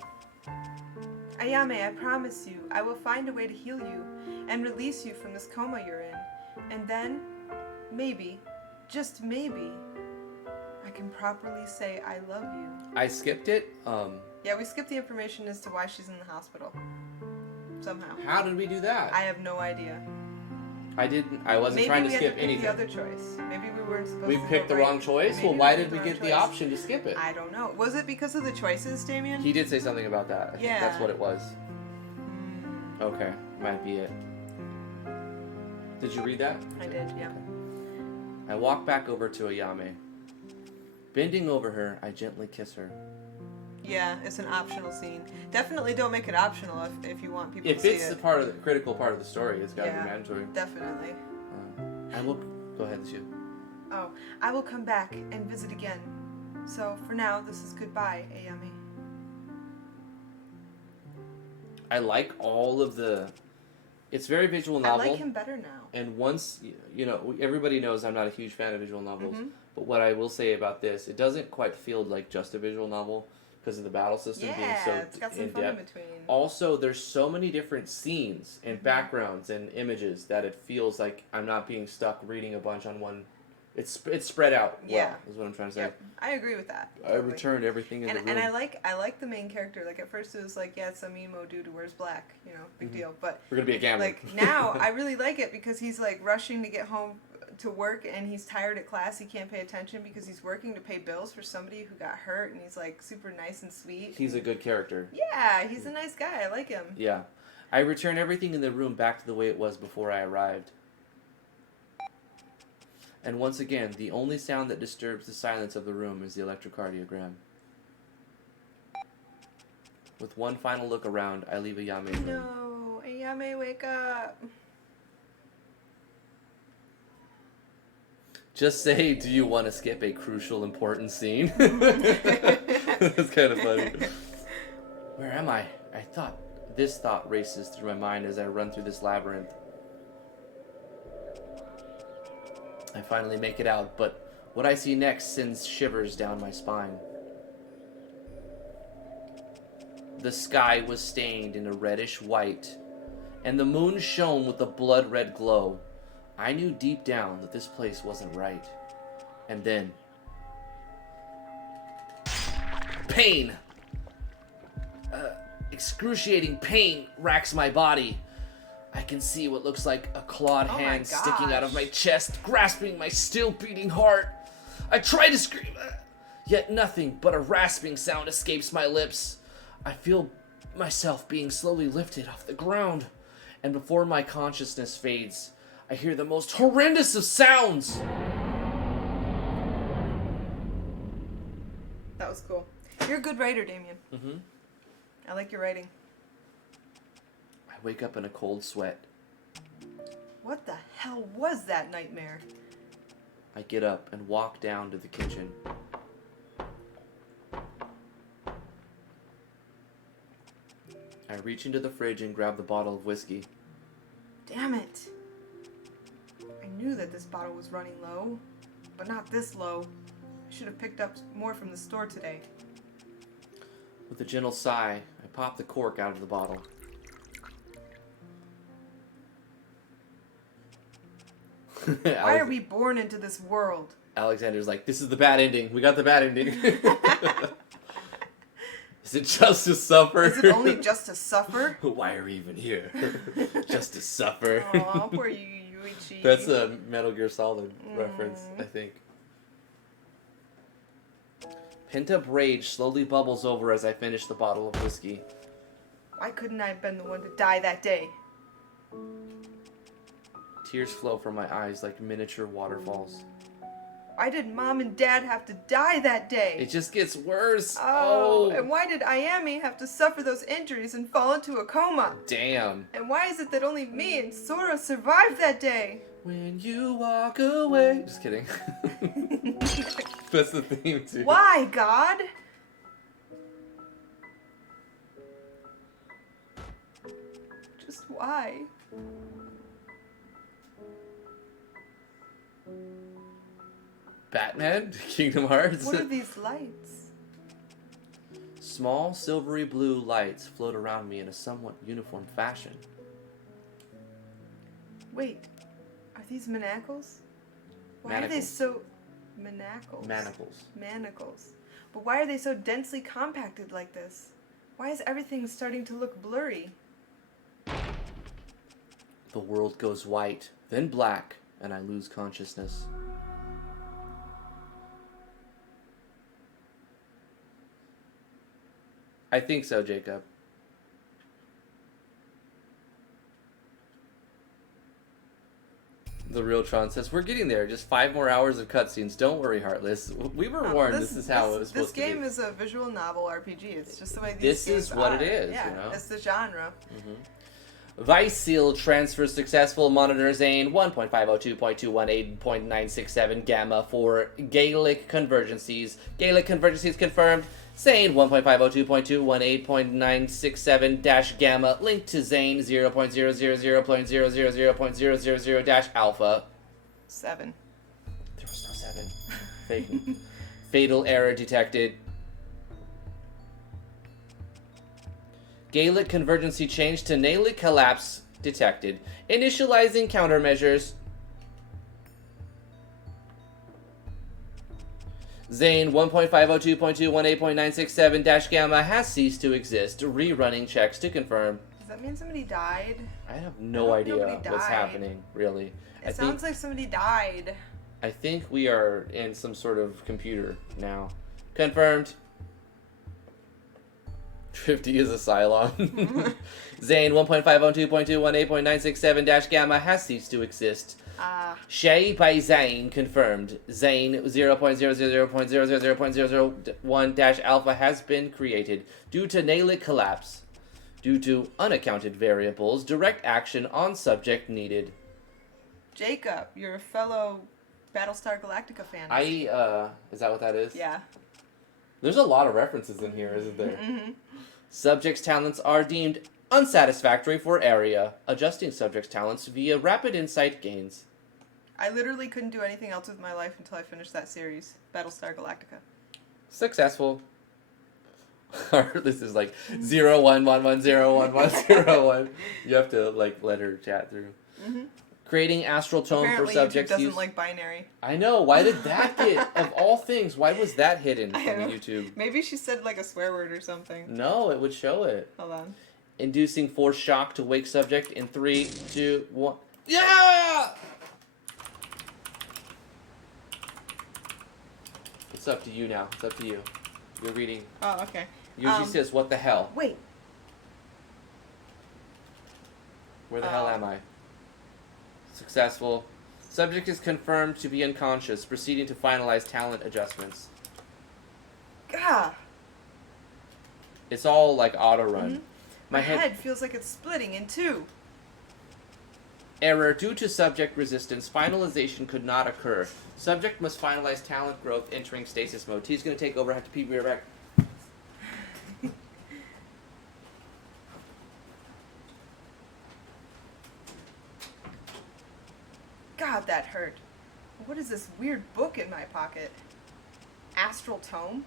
Ayame, I promise you, I will find a way to heal you and release you from this coma you're in. And then, maybe, just maybe, I can properly say I love you. I skipped it. Yeah, we skipped the information as to why she's in the hospital. Somehow. How did we do that? I have no idea. I wasn't trying to skip Maybe we anything. had to pick the other choice. Maybe we weren't supposed We to picked go the right. wrong choice? Maybe Well, why picked did we the get wrong the choice. option to skip it? I don't know. Was it because of the choices, Damian? He did say something about that. I think Yeah. that's what it was. Okay, might be it. Did you read that? I did, yeah. I walk back over to Ayame. Bending over her, I gently kiss her. Yeah, it's an optional scene. Definitely don't make it optional if you want people If to see it's it. the critical part of the story, it's got to be mandatory. Definitely. I will go ahead, it's you. Oh, I will come back and visit again. So for now, this is goodbye, Ayame. I like all of the. It's very visual novel. I like him better now. And once, everybody knows I'm not a huge fan of visual novels. But what I will say about this, it doesn't quite feel like just a visual novel because of the battle system being so it's got some in fun in depth. between. Also, there's so many different scenes and backgrounds and images that it feels like I'm not being stuck reading a bunch on one. It's spread out well, is what I'm trying to say. Yep, I agree with that. I returned everything in the room. And I like the main character. Like at first it was like, yeah, it's some emo dude who wears black, big deal. But we're gonna be a gambler. Like now, I really like it because he's like rushing to get home to work and he's tired at class. He can't pay attention because he's working to pay bills for somebody who got hurt, and he's like super nice and sweet. He's a good character. Yeah, he's a nice guy. I like him. Yeah. I return everything in the room back to the way it was before I arrived. And once again, the only sound that disturbs the silence of the room is the electrocardiogram. With one final look around, I leave Ayame's room. No. Ayame, wake up. Just say, do you want to skip a crucial, important scene? That's kind of funny. Where am I? This thought races through my mind as I run through this labyrinth. I finally make it out, but what I see next sends shivers down my spine. The sky was stained in a reddish white, and the moon shone with a blood-red glow. I knew deep down that this place wasn't right. And then... pain! Excruciating pain racks my body. I can see what looks like a clawed hand sticking out of my chest, grasping my still beating heart. I try to scream, yet nothing but a rasping sound escapes my lips. I feel myself being slowly lifted off the ground, and before my consciousness fades, I hear the most horrendous of sounds. That was cool. You're a good writer, Damian. Mm-hmm. I like your writing. I wake up in a cold sweat. What the hell was that nightmare? I get up and walk down to the kitchen. I reach into the fridge and grab the bottle of whiskey. Damn it. I knew that this bottle was running low, but not this low. I should have picked up more from the store today. With a gentle sigh, I pop the cork out of the bottle. Why are we born into this world? Alexander's like, this is the bad ending. We got the bad ending. Is it just to suffer? Is it only just to suffer? Why are we even here? Just to suffer. Aw, poor Yuichi. That's a Metal Gear Solid reference, I think. Pent-up rage slowly bubbles over as I finish the bottle of whiskey. Why couldn't I have been the one to die that day? Tears flow from my eyes like miniature waterfalls. Why did Mom and Dad have to die that day? It just gets worse. Oh, and why did Ayame have to suffer those injuries and fall into a coma? Damn. And why is it that only me and Sora survived that day? When you walk away. Just kidding. That's the theme too. Why, God? Just why? Batman? Kingdom Hearts? What are these lights? Small silvery blue lights float around me in a somewhat uniform fashion. Wait, are these manacles? Why are they Manacles. so... Manacles? Manacles. Manacles. But why are they so densely compacted like this? Why is everything starting to look blurry? The world goes white, then black, and I lose consciousness. I think so, Jacob. The real Tron says, we're getting there. Just 5 more hours of cutscenes. Don't worry, Heartless. We were warned this is how it was supposed to be. This game is a visual novel RPG. It's just the way these This games is what are. it is, Yeah, you know? it's the genre. Vice Seal transfer successful. Monitor Zane 1.502.218.967 gamma for Gaelic convergencies. Gaelic convergencies confirmed. Zane 1.502.218.967 dash gamma linked to Zane 0.000.000.000 dash alpha. 7. There was no 7. Fatal error detected. Gaelic convergency change to Nailic collapse detected. Initializing countermeasures. Zane 1.502.218.967 dash gamma has ceased to exist. Rerunning checks to confirm. Does that mean somebody died? I have no I hope idea nobody what's died. happening, really. It sounds like somebody died. I think we are in some sort of computer now. Confirmed. 50 is a Cylon. Zane 1.502.218.967 dash gamma has ceased to exist. Shay by Zane confirmed. Zane 0.000.000.001 dash alpha has been created due to Nailic collapse. Due to unaccounted variables, direct action on subject needed. Jacob, you're a fellow Battlestar Galactica fan. Is that what that is? Yeah. There's a lot of references in here, isn't there? Mm-hmm. Subjects' talents are deemed unsatisfactory for area, adjusting subjects' talents via rapid insight gains. I literally couldn't do anything else with my life until I finished that series, Battlestar Galactica. Successful. This is like 011101101. You have to like let her chat through. Mm-hmm. Creating astral tone Apparently, for subjects YouTube doesn't use. like binary. I know. Why did that get of all things? Why was that hidden from YouTube? Maybe she said like a swear word or something. No, it would show it. Hold on. Inducing force shock to wake subject in 3, 2, 1. Yeah! It's up to you now. It's up to you. You're reading. Oh, okay. Usually says, what the hell? Wait. Where the hell am I? Successful. Subject is confirmed to be unconscious, proceeding to finalize talent adjustments. Gah. It's all like auto run. Mm-hmm. My head feels like it's splitting in two. Error. Due to subject resistance, finalization could not occur. Subject must finalize talent growth entering stasis mode. T's going to take over. I have to pee. Be right back. God, that hurt. What is this weird book in my pocket? Astral Tome?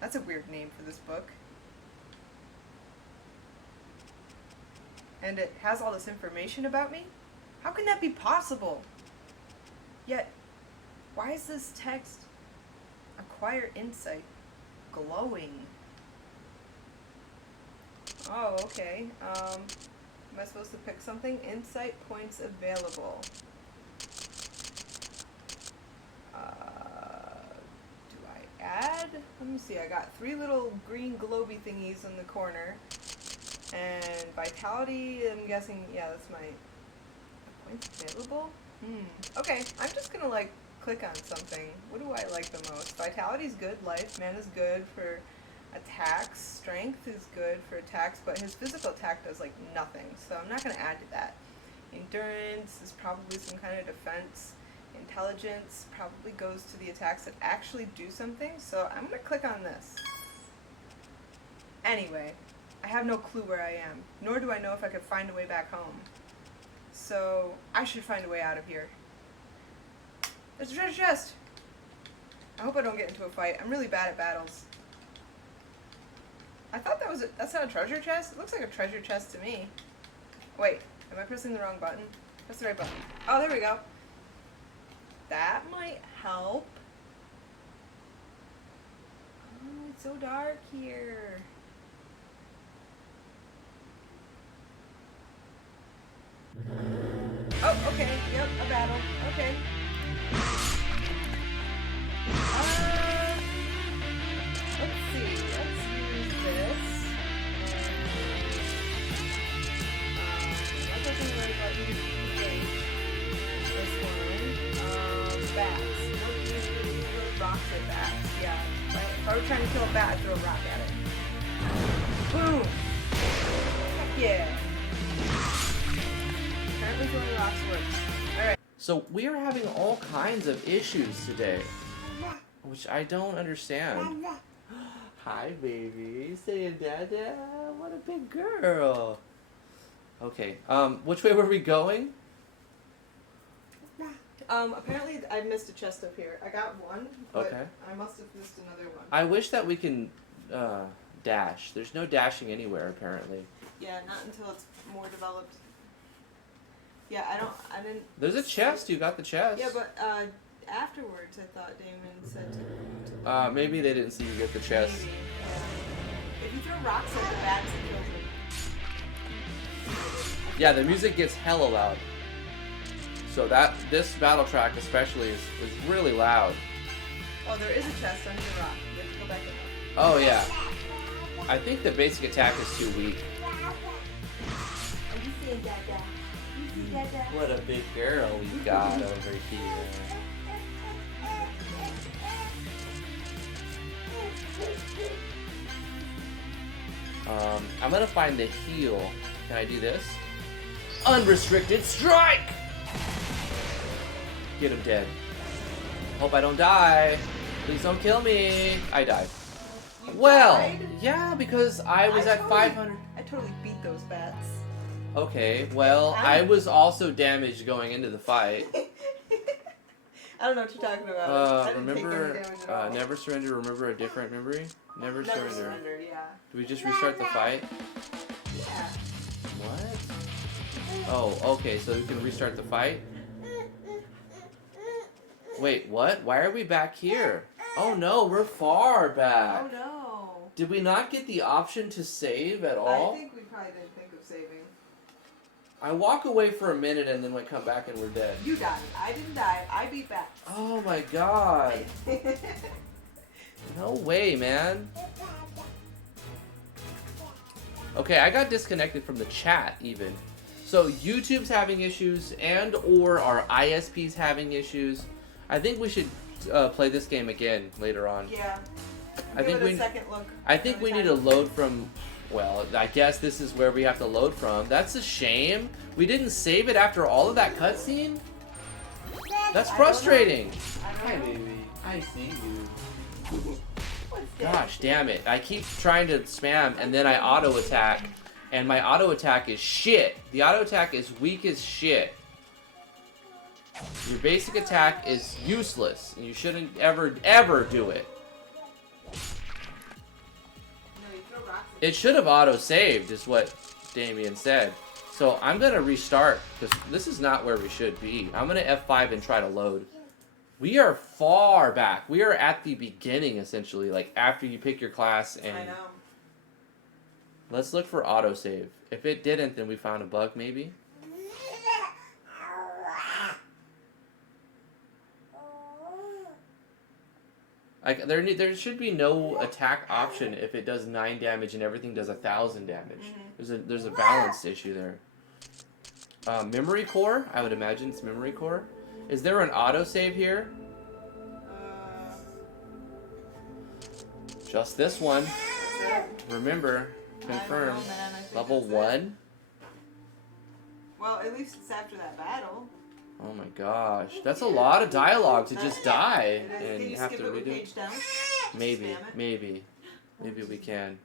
That's a weird name for this book. And it has all this information about me? How can that be possible? Yet, why is this text, acquire insight, glowing? Oh, okay. Am I supposed to pick something? Insight points available. Do I add? Let me see. I got 3 little green globy thingies in the corner. And vitality, I'm guessing, yeah, that's my points available. Okay, I'm just gonna like click on something. What do I like the most? Vitality's good, life, mana's good for attacks, strength is good for attacks, but his physical attack does like nothing, so I'm not gonna add to that. Endurance is probably some kind of defense. Intelligence probably goes to the attacks that actually do something, so I'm gonna click on this. Anyway, I have no clue where I am, nor do I know if I could find a way back home. So, I should find a way out of here. There's a treasure chest! I hope I don't get into a fight. I'm really bad at battles. I thought that's not a treasure chest? It looks like a treasure chest to me. Wait, am I pressing the wrong button? Press the right button. Oh, there we go. That might help. Oh, it's so dark here. Oh, okay. Yep, a battle. Okay. Let's see. Let's use this. I'm not talking about using this one. Bats. What do you throw rocks at bats? Yeah. If I were trying to kill a bat, I'd throw a rock at it. Boom! Heck yeah! Apparently throwing rocks works. Alright. So we are having all kinds of issues today, which I don't understand. Hi, baby. Saying dada. What a big girl. Okay. Which way were we going? Apparently I missed a chest up here. I got one, but Okay. I must have missed another one. I wish that we can dash. There's no dashing anywhere, apparently. Yeah, not until it's more developed. Yeah, I didn't... There's a chest. You got the chest. Yeah, but afterwards I thought Damon said to... Maybe they didn't see you get the chest. Maybe, yeah. If you throw rocks at the bats, it kills them. Yeah, the music gets hella loud. So this battle track especially is really loud. Oh, there is a chest under the rock. You have to go back in. Oh yeah. I think the basic attack is too weak. Are you seeing Dada? You see Dada? What a big girl we got over here. I'm gonna find the heal. Can I do this? Unrestricted strike! Get him dead. Hope I don't die. Please don't kill me. I died. You Well, died? yeah, because I was at 500. I totally beat those bats. Okay, well, I was also damaged going into the fight. I don't know what you're talking about. I didn't Remember, take any damage at all. never surrender, remember a different memory? Never Never surrender. surrender, yeah. Do we just restart the fight? Yeah. What? Oh, okay, so we can restart the fight? Wait, what? Why are we back here? Oh no, we're far back. Oh no. Did we not get the option to save at all? I think we probably didn't think of saving. I walk away for a minute and then we come back and we're dead. You died. I didn't die. I beat bats. Oh my god. No way, man. Okay, I got disconnected from the chat even. So YouTube's having issues and or our ISP's having issues. I think we should play this game again later on. Yeah. I think Give it a second look. I think we need to load from. Well, I guess this is where we have to load from. That's a shame. We didn't save it after all of that cutscene. That's frustrating. I don't know. baby. I see you. What's Gosh damn it. I keep trying to spam and then I auto attack. And my auto attack is shit. The auto attack is weak as shit. Your basic attack is useless. And you shouldn't ever do it. No, you throw rocks at It should have auto-saved, is what Damian said. So I'm going to restart, because this is not where we should be. I'm going to F5 and try to load. We are far back. We are at the beginning, essentially, like after you pick your class. And I know. let's look for autosave. If it didn't, then we found a bug, maybe. Like there should be no attack option if it does 9 damage and everything does 1,000 damage. There's a balance issue there. Memory core, I would imagine it's memory core. Is there an autosave here? Just this one. Remember, confirm. I don't know, man. I think Level that's it. 1. Well, at least it's after that battle. Oh my gosh, that's a lot of dialogue to just die It is. Can and you have skip to it with redo. page down? Maybe, Spam it? maybe we can.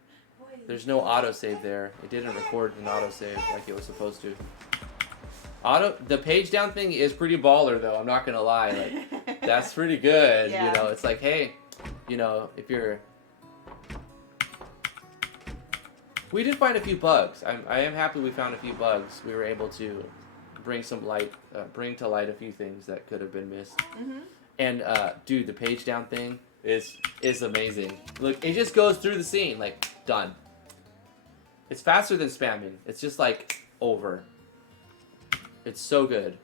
There's no autosave there. It didn't record an autosave like it was supposed to. The page down thing is pretty baller though. I'm not gonna lie. Like that's pretty good. Yeah. You know, it's like, hey, you know, if you're. We did find a few bugs. I am happy we found a few bugs. We were able to bring some light, bring to light a few things that could have been missed. Mm-hmm. And dude, the page down thing is amazing. Look, it just goes through the scene like done. It's faster than spamming. It's just like over. It's so good.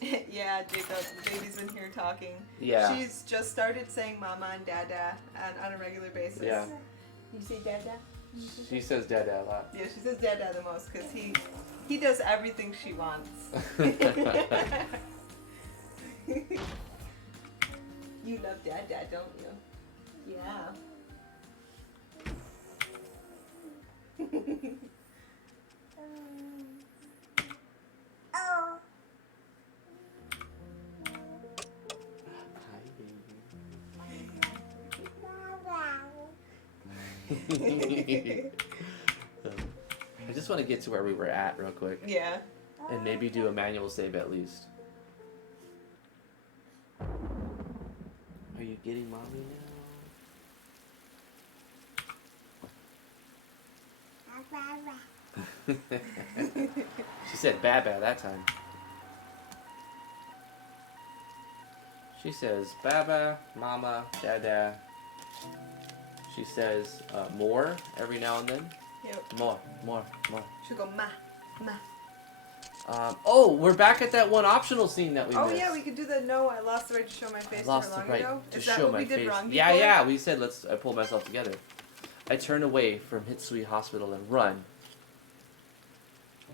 Yeah, Jacob, the baby's been here talking. Yeah. She's just started saying mama and dada on a regular basis. Yeah. You say dada? She says dada a lot. Yeah, she says dada the most because he does everything she wants. You love dada, don't you? Yeah. I just want to get to where we were at real quick. Yeah. And maybe do a manual save at least. Are you getting mommy now? She said baba that time. She says baba, mama, dada. She says more every now and then. Yep. More. She'll go ma. Oh, we're back at that one optional scene that we Oh missed. yeah, we could do the no, I lost the right to show my face I lost too the long right ago. to Is that show what my we did face. wrong Yeah, before? yeah. We said I pulled myself together. I turn away from Hitsui Hospital and run.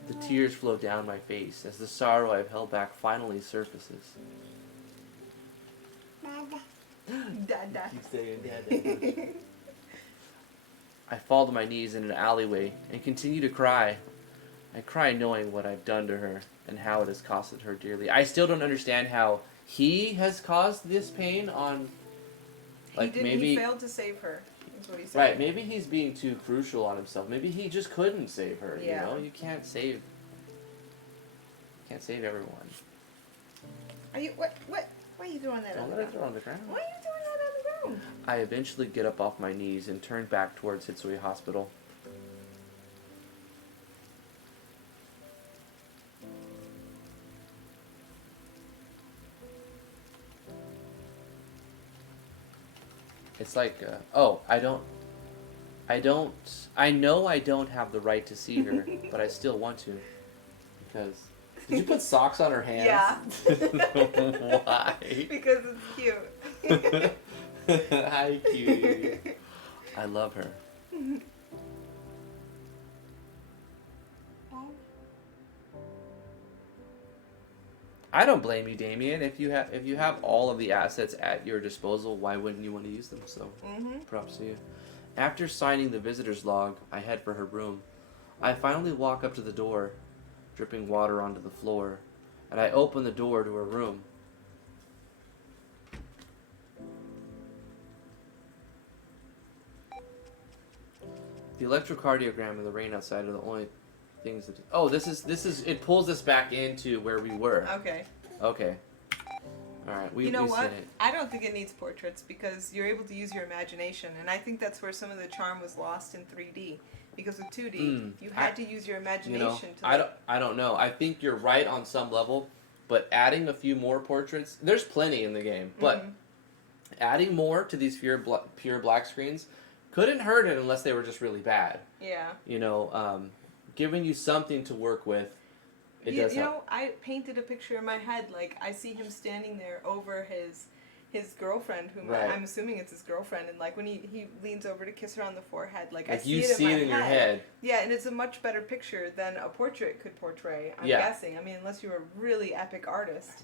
The tears flow down my face as the sorrow I've held back finally surfaces. Dada. Keep saying dada. I fall to my knees in an alleyway and continue to cry. I cry knowing what I've done to her and how it has costed her dearly. I still don't understand how he has caused this pain on... Like, he failed to save her, is what he said. Right, maybe he's being too crucial on himself. Maybe he just couldn't save her, yeah. you know? You can't save everyone. Are you... What? Why are you doing that on the ground? Don't let her throw on the ground. Why are you doing that on the ground? I eventually get up off my knees and turn back towards Hitsui Hospital. It's like, I know I don't have the right to see her, but I still want to. Because, did you put socks on her hands? Yeah. Why? Because it's cute. Hi, cutie. I love her. I don't blame you, Damian. If you have all of the assets at your disposal, why wouldn't you want to use them? So, props to you. After signing the visitor's log, I head for her room. I finally walk up to the door, dripping water onto the floor, and I open the door to her room. The electrocardiogram and the rain outside are the only things that... Oh, this is... It pulls us back into where we were. Okay. Okay. Alright, you know what? I don't think it needs portraits because you're able to use your imagination, and I think that's where some of the charm was lost in 3D. Because with 2D, you had to use your imagination I don't know. I think you're right on some level, but adding a few more portraits... There's plenty in the game, but adding more to these pure black screens couldn't hurt it unless they were just really bad. Yeah. You know, giving you something to work with, it does help. Know, I painted a picture in my head, like, I see him standing there over his girlfriend, whom I'm assuming it's his girlfriend, and, like, when he leans over to kiss her on the forehead, like I see it in my head. Yeah, and it's a much better picture than a portrait could portray, I'm guessing. I mean, unless you're a really epic artist.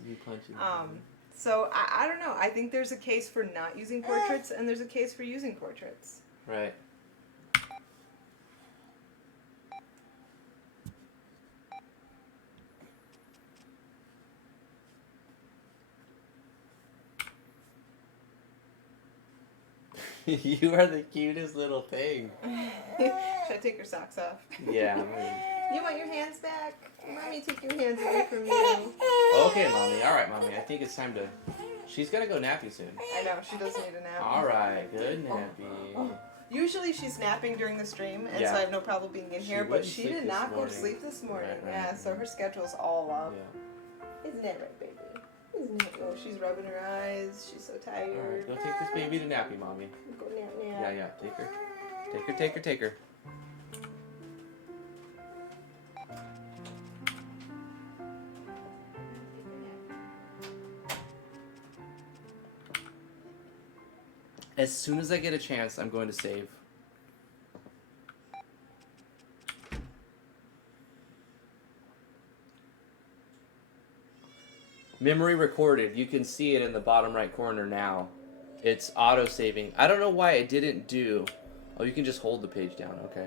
So, I don't know. I think there's a case for not using portraits, and there's a case for using portraits. Right. You are the cutest little thing. Should I take your socks off? Yeah. You want your hands back? Mommy, take your hands away from you. Okay, Mommy. All right, Mommy. I think it's time to... She's got to go nappy soon. I know. She does need a nap. All right. Good nappy. Usually she's napping during the stream, and so I have no problem being in here, but she did not go to sleep this morning. Right. Yeah, so her schedule's all up. Yeah. Isn't that right, baby? Oh, she's rubbing her eyes. She's so tired. All right, go take this baby to nappy, Mommy. Go nap. Yeah. Take her. Take her. As soon as I get a chance, I'm going to save. Memory recorded. You can see it in the bottom right corner now. It's auto-saving. I don't know why it didn't do... Oh, you can just hold the page down. Okay.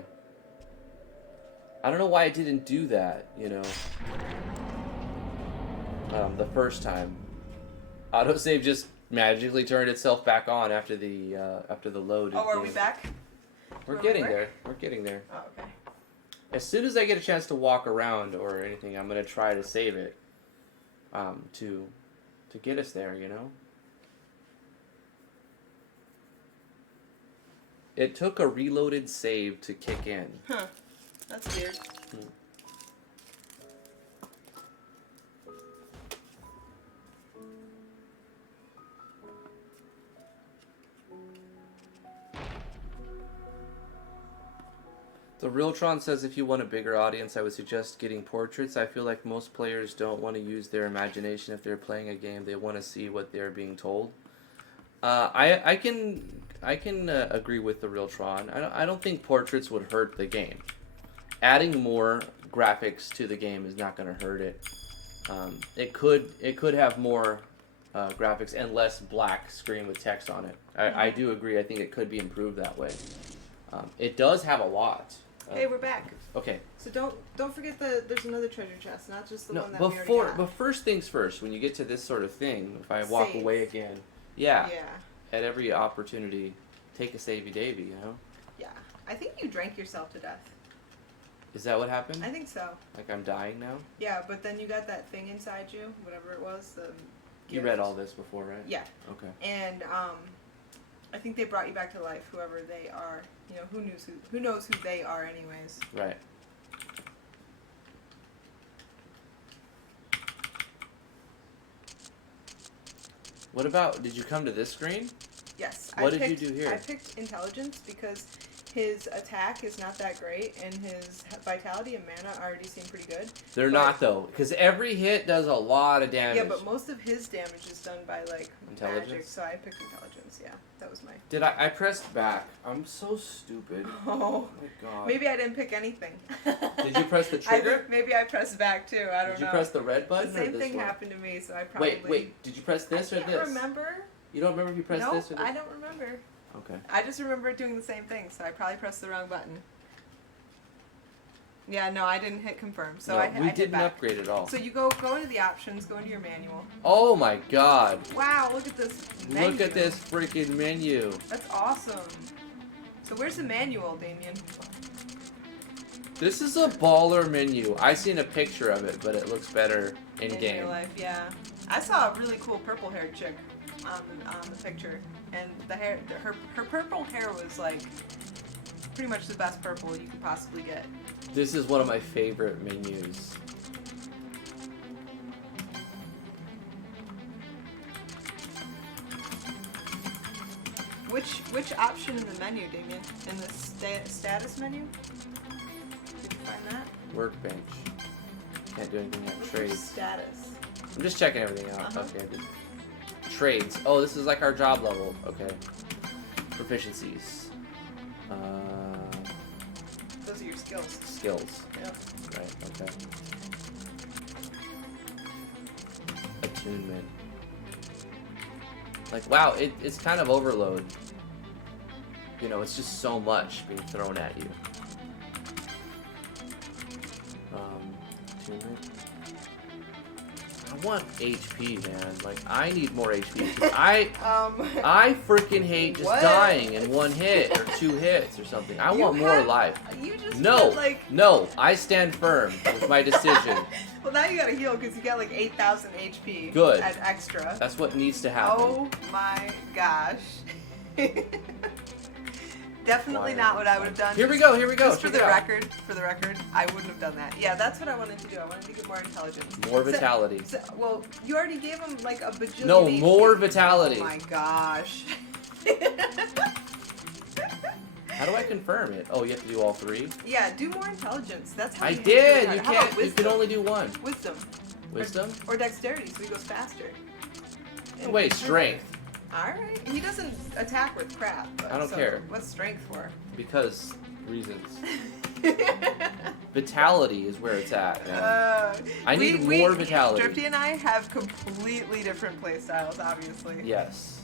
I don't know why it didn't do that, you know. The first time. Autosave just magically turned itself back on after the load. Oh, are we back? We're getting there. We're getting there. Oh, okay. As soon as I get a chance to walk around or anything, I'm gonna try to save it. To get us there, you know. It took a reloaded save to kick in. Huh. That's weird. The Realtron says if you want a bigger audience, I would suggest getting portraits. I feel like most players don't want to use their imagination if they're playing a game. They want to see what they're being told. I can agree with the Realtron. I don't think portraits would hurt the game. Adding more graphics to the game is not going to hurt it. It could have more graphics and less black screen with text on it. I do agree. I think it could be improved that way. It does have a lot. Hey, we're back. Okay. So don't forget there's another treasure chest, not just the one that before, we already got. but first things first. When you get to this sort of thing, if I walk Save. away again, yeah, Yeah. at every opportunity, take a savey davy. You know. Yeah. I think you drank yourself to death. Is that what happened? I think so. Like I'm dying now? Yeah, but then you got that thing inside you, whatever it was. You read all this before, right? Yeah. Okay. And I think they brought you back to life, whoever they are. You know, who knows who they are, anyways. Right. What about? Did you come to this screen? Yes. What did you do here? I picked intelligence because his attack is not that great, and his vitality and mana already seem pretty good. They're not though, because every hit does a lot of damage. Yeah, but most of his damage is done by like Intelligence? magic, so I picked intelligence. Yeah, that was my. Did I pressed back? I'm so stupid. Oh my god. Maybe I didn't pick anything. Did you press the I trigger? think maybe I pressed back too. I don't know. Did you press the red button The or same this thing one? happened to me, so I probably. Wait. Did you press this I or can't this? remember. You don't remember if you pressed Nope, this or this? I don't remember. Okay. I just remember doing the same thing, so I probably pressed the wrong button. Yeah, no, I didn't hit confirm, so No, I we hit didn't back. upgrade at all. So you go into the options, go into your manual. Oh my god. Wow, look at this menu. Look at this freaking menu. That's awesome. So where's the manual, Damian? This is a baller menu. I seen a picture of it, but it looks better in In game. real life, yeah. I saw a really cool purple-haired chick on the picture, and her purple hair was like pretty much the best purple you could possibly get. This is one of my favorite menus. Which option in the menu, Damian? In the status menu? Did you find that? Workbench. Can't do anything like What's trades. status? I'm just checking everything out. Uh-huh. Okay. Trades. Oh, this is like our job level. Okay. Proficiencies. Those are your skills. Skills. Yep. Right. Okay. Attunement. Like, wow, it's kind of overload. You know, it's just so much being thrown at you. Attunement. I want HP, man. Like, I need more HP. 'Cause I freaking hate just What? dying in one hit or two hits or something. I want more life. You just No, did, like. no, I stand firm with my decision. Well, now you gotta heal because you got like 8,000 HP. Good. At extra. That's what needs to happen. Oh my gosh. Definitely not what I would have done. Here we go. Just for check the it out. record, I wouldn't have done that. Yeah, that's what I wanted to do. I wanted to get more intelligence. More vitality. Well, you already gave him like a bajillion. No, HP. more vitality. Oh my gosh. How do I confirm it? Oh, you have to do all three? Yeah, do more intelligence. That's how I you do did. it. You How about can't. You wisdom? can only do one. Wisdom. Wisdom? Or dexterity, so he goes faster. No, wait, strength. Alright. He doesn't attack with crap. But I don't so care. What's strength for? Because reasons. Vitality is where it's at, man. I need more vitality. Drifty and I have completely different play styles, obviously. Yes.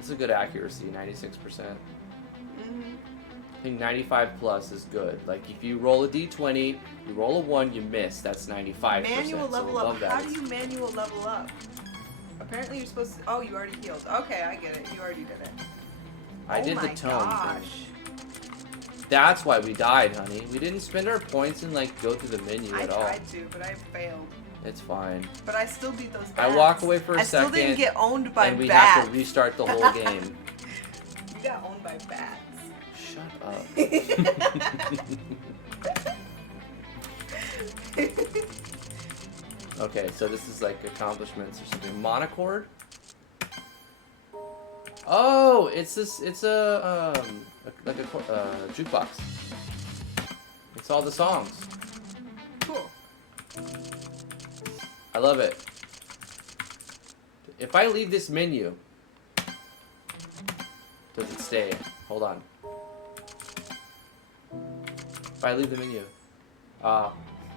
It's a good accuracy, 96%. I think 95 plus is good. Like if you roll a d20, you roll a 1, you miss. That's 95%. Manual level so up. above that, How do you manual level up? Apparently you're supposed to. Oh, you already healed. Okay, I get it. You already did it. I did oh the my tone gosh. thing. That's why we died, honey. We didn't spend our points and like go through the menu I at all. tried to, but I failed. It's fine. But I still beat those bats. I walk away for a I second. still didn't get owned by and we bats. have to restart the whole game. You got owned by bats. Shut up. Okay, so this is like accomplishments or something. Monochord? Oh, it's this. It's a jukebox. It's all the songs. Cool. I love it. If I leave this menu, does it stay? Hold on. If I leave the menu,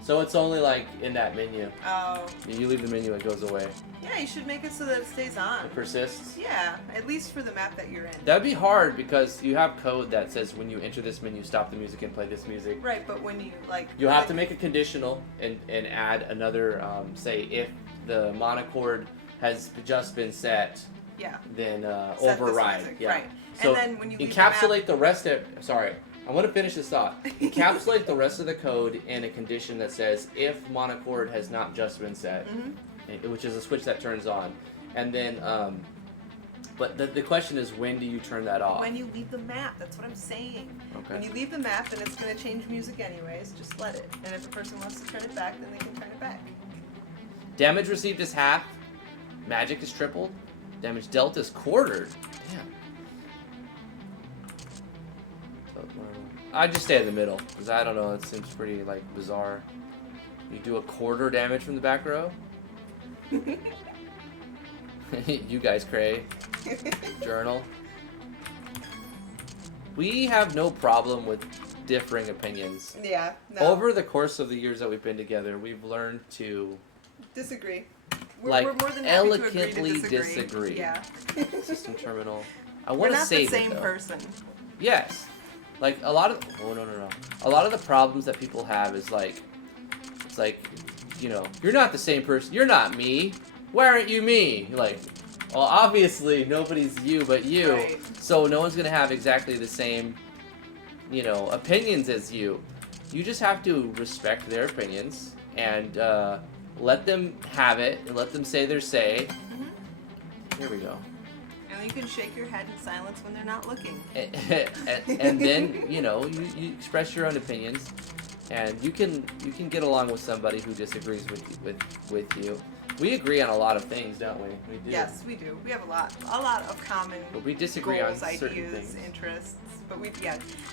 So it's only like in that menu. Oh. You leave the menu, it goes away. Yeah, you should make it so that it stays on. It persists. Yeah, at least for the map that you're in. That'd be hard because you have code that says when you enter this menu, stop the music and play this music. Right, but when you like. You have to make a conditional and add another. Say if the monochord has just been set. Yeah. Then set override. This music. Yeah. Right. So and then when you encapsulate the rest of. Sorry. I want to finish this thought. Encapsulate the rest of the code in a condition that says if monochord has not just been set, which is a switch that turns on, and then, but the question is when do you turn that off? When you leave the map, that's what I'm saying. Okay. When you leave the map, and it's going to change music anyways, just let it. And if a person wants to turn it back, then they can turn it back. Damage received is half. Magic is tripled. Damage dealt is quartered. Damn. I just stay in the middle because I don't know. It seems pretty like bizarre. You do a quarter damage from the back row. You guys, Cray. Journal. We have no problem with differing opinions. Yeah. No. Over the course of the years that we've been together, we've learned to disagree. We're more than happy elegantly to disagree. Yeah. System terminal. I want to We're save not the same it, though. person. Yes. Like a lot of no. A lot of the problems that people have is like it's like, you know, you're not the same person. You're not me. Why aren't you me? You're like, well, obviously nobody's you but you. Right. So no one's gonna have exactly the same, you know, opinions as you. You just have to respect their opinions and let them have it and let them say their say. Here we go. And you can shake your head in silence when they're not looking. And then, you know, you express your own opinions, and you can get along with somebody who disagrees with you. We agree on a lot of things, don't we? We do. Yes, we do. We have a lot of common But we disagree goals, on certain ideas, things. interests. But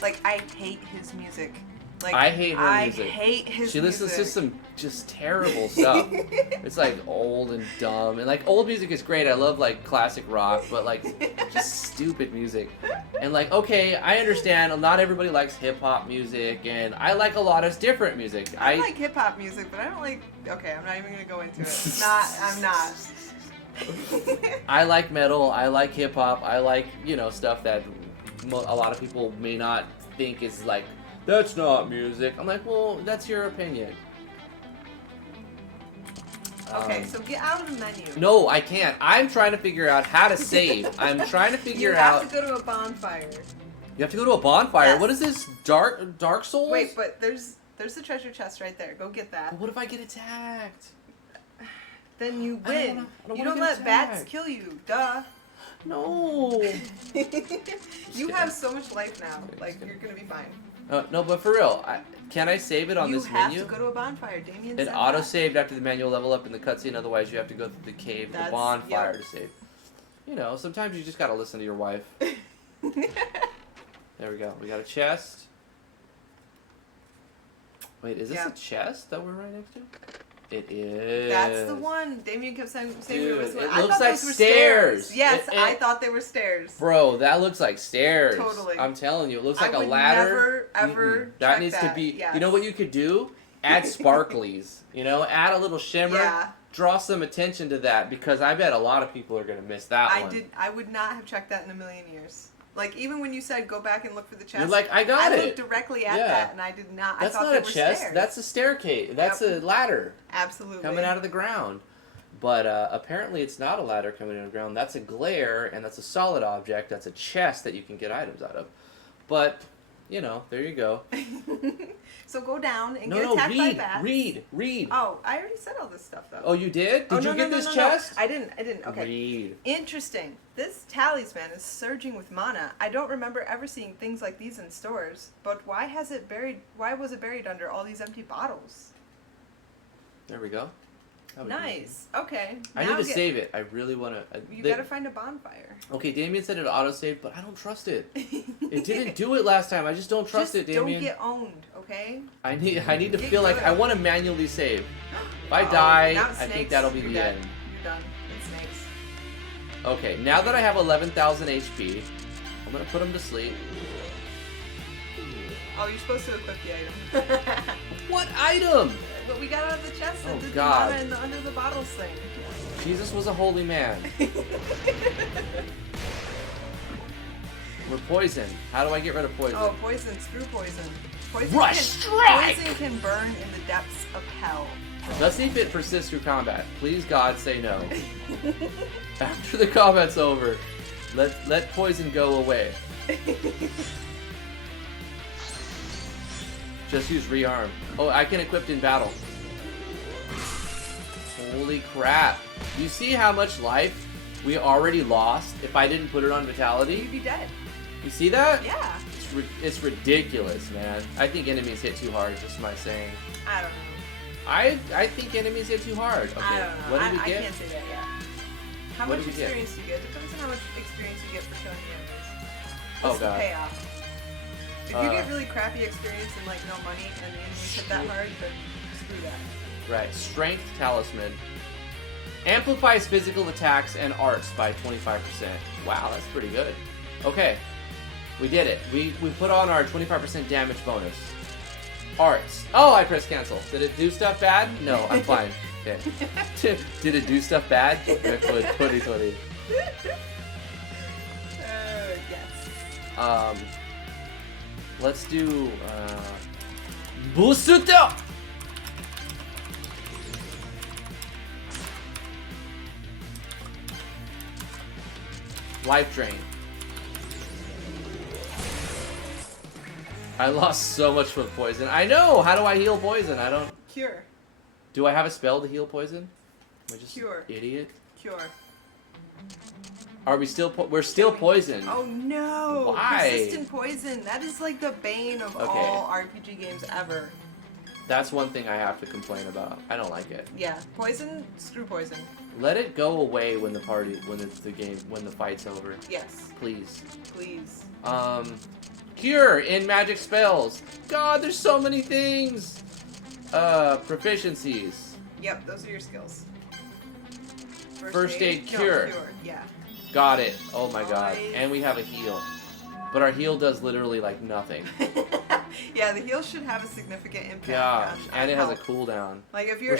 like I hate his music. Like I hate her music. I hate his She music. listens to some just terrible stuff. It's like old and dumb, and like old music is great. I love like classic rock, but like just stupid music. And like, okay, I understand. Not everybody likes hip hop music, and I like a lot of different music. I like hip hop music, but I don't like. Okay, I'm not even gonna go into it. I'm not. I like metal. I like hip hop. I like, you know, stuff that a lot of people may not think is like. That's not music. I'm like, well, that's your opinion. Okay, so get out of the menu. No, I can't. I'm trying to figure out how to save. I'm trying to figure out. You have to go to a bonfire. You have to go to a bonfire. Yes. What is this? Dark Souls? Wait, but there's the treasure chest right there. Go get that. But what if I get attacked? Then you win. You don't let bats kill you. Duh. No. You have so much life now. Like you're gonna be fine. No, but for real, can I save it on this menu? You have to go to a bonfire. Damian It said auto-saved after the manual level up in the cutscene, otherwise you have to go through the cave, the bonfire to save. You know, sometimes you just gotta listen to your wife. There we go. We got a chest. Wait, is this a chest that we're right next to? It is. That's the one. Damien kept saying Dude, it was one. it I looks thought like those were stairs. Yes, I thought they were stairs. Bro, that looks like stairs. Totally. I'm telling you, it looks like I a would ladder. Never, ever. That needs to be. You know what you could do? Add sparklies. You know, add a little shimmer. Yeah. Draw some attention to that because I bet a lot of people are gonna miss that one. I would not have checked that in a million years. Like even when you said go back and look for the chest, You're like, I got it. I looked directly at that and I did not. That's I thought not they a were chest. stairs. That's a staircase. That's a ladder. Absolutely. Coming out of the ground. But apparently it's not a ladder coming out of the ground. That's a glare, and that's a solid object. That's a chest that you can get items out of. But, you know, there you go. So go down and get attacked by bats. Read. Oh, I already said all this stuff, though. Oh, you did? Did you get this chest? I didn't. Okay. Read. Interesting. This talisman is surging with mana. I don't remember ever seeing things like these in stores. But why was it buried under all these empty bottles? There we go. Nice. Okay. I need to save it. I really want to. You gotta find a bonfire. Okay, Damian said it autosaved, but I don't trust it. It didn't do it last time. I just don't trust it, Damian. Don't get owned, okay? I need to feel like I want to manually save. If I die, I think that'll be the end. You're done. It's snakes. Okay, now that I have 11,000 HP, I'm gonna put him to sleep. Oh, you're supposed to equip the item. What item? But we got out of the chest Oh, and did God. the mana in the under the bottles thing. Jesus was a holy man. We're poisoned. How do I get rid of poison? Oh, poison. Screw poison. Poison Rush strike! Poison can burn in the depths of hell. Let's see if it persists through combat. Please, God, say no. After the combat's over, let poison go away. Just use rearm. Oh, I can equip in battle. Holy crap. You see how much life we already lost if I didn't put it on Vitality? You'd be dead. You see that? Yeah. It's ridiculous, man. I think enemies hit too hard, just my saying. I don't know. I think enemies hit too hard. Okay, I don't know. what did we I get? can't say that yet. How What much did we get? experience do you get? Depends on how much experience you get for killing the enemies. Oh, What's the God. payoff? If you get really crappy experience and like no money and the enemies hit that hard, then screw that. Right, Strength Talisman. Amplifies physical attacks and arts by 25%. Wow, that's pretty good. Okay, we did it. We put on our 25% damage bonus. Arts. Oh, I pressed cancel. Did it do stuff bad? No, I'm fine. Okay. Did it do stuff bad? Putty. Yes. Let's do Busuto! Life drain. I lost so much with poison. I know! How do I heal poison? I don't... Cure. Do I have a spell to heal poison? Am I just Cure. idiot? Cure. Are we still... We're still poisoned. Oh no! Why? Persistent poison. That is like the bane of Okay. all RPG games ever. That's one thing I have to complain about. I don't like it. Yeah. Poison. Screw poison. Let it go away when the when the fight's over. Yes. Please. Please. Cure in magic spells. God, there's so many things. Proficiencies. Yep. Those are your skills. First aid No, cure. Yeah. Got it. Oh my god. Nice. And we have a heal. But our heal does literally like nothing. Yeah, the heal should have a significant impact. Gosh. on And it has a health. cooldown. Like if you're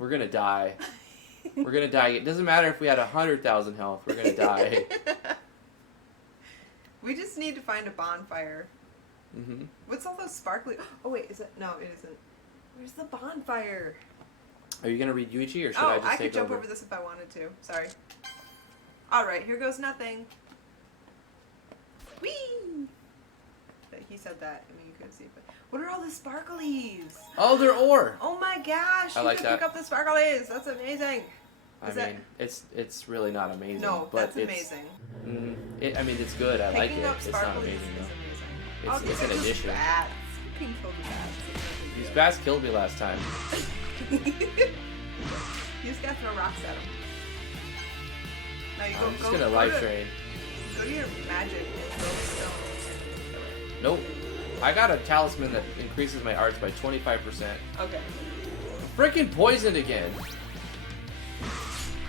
We're gonna die. We're gonna die. It doesn't matter if we had 100,000 health. We're gonna die. We just need to find a bonfire. Mm-hmm. What's all those sparkly? Oh wait, is it? No, it isn't. Where's the bonfire? Are you gonna read Yuichi or should Oh, I just I take could jump over? over this if I wanted to. Sorry. All right, here goes nothing. Whee! He said that. I mean, you couldn't see it, but what are all the sparklies? Oh, they're ore. Oh my gosh! I You like can that. pick up the sparklies. That's amazing. I Is that- mean, it's really not amazing. No, but that's it's, amazing. I mean, it's good. I like Picking it. up It's not sparklies amazing is though. amazing. It's these an are just addition. Bats. You can kill the bats. It's no big These deal. bats killed me last time. You just gotta throw rocks at them. Now you I'm just gonna life drain. Go to your magic and throw a stone and kill it. Nope. I got a talisman that increases my arts by 25%. Okay. Freaking poisoned again.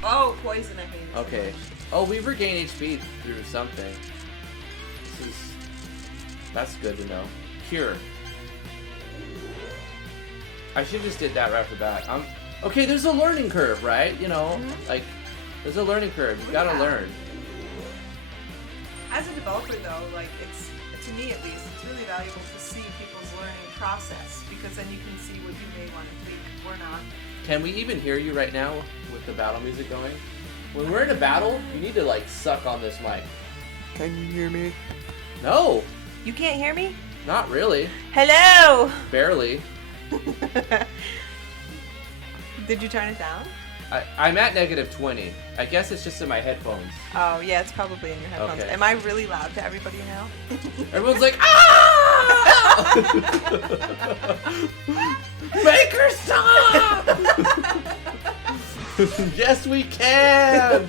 Oh, poison, I hate it. Okay. Oh, we regain HP through something. That's good to know. Cure. I should just did that right off the bat. Okay, there's a learning curve, right? You know, like, there's a learning curve. You gotta learn. As a developer, though, like, it's, to me at least, it's really valuable to see people's learning process, because then you can see what you may want to tweak or not. Can we even hear you right now with the battle music going? When we're in a battle, you need to, like, suck on this mic. Can you hear me? No, You can't hear me? not really. Hello! Barely. Did you turn it down? I'm at -20. I guess it's just in my headphones. Oh, yeah, it's probably in your headphones. Okay. Am I really loud to everybody now? Everyone's like, ah! Make her stop! Yes, we can!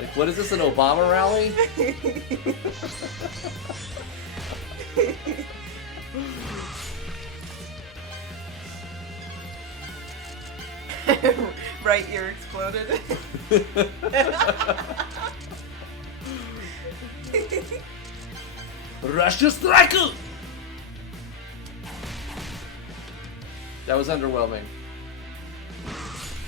Like, what is this, an Obama rally? Right ear exploded. Rush to strike! That was underwhelming.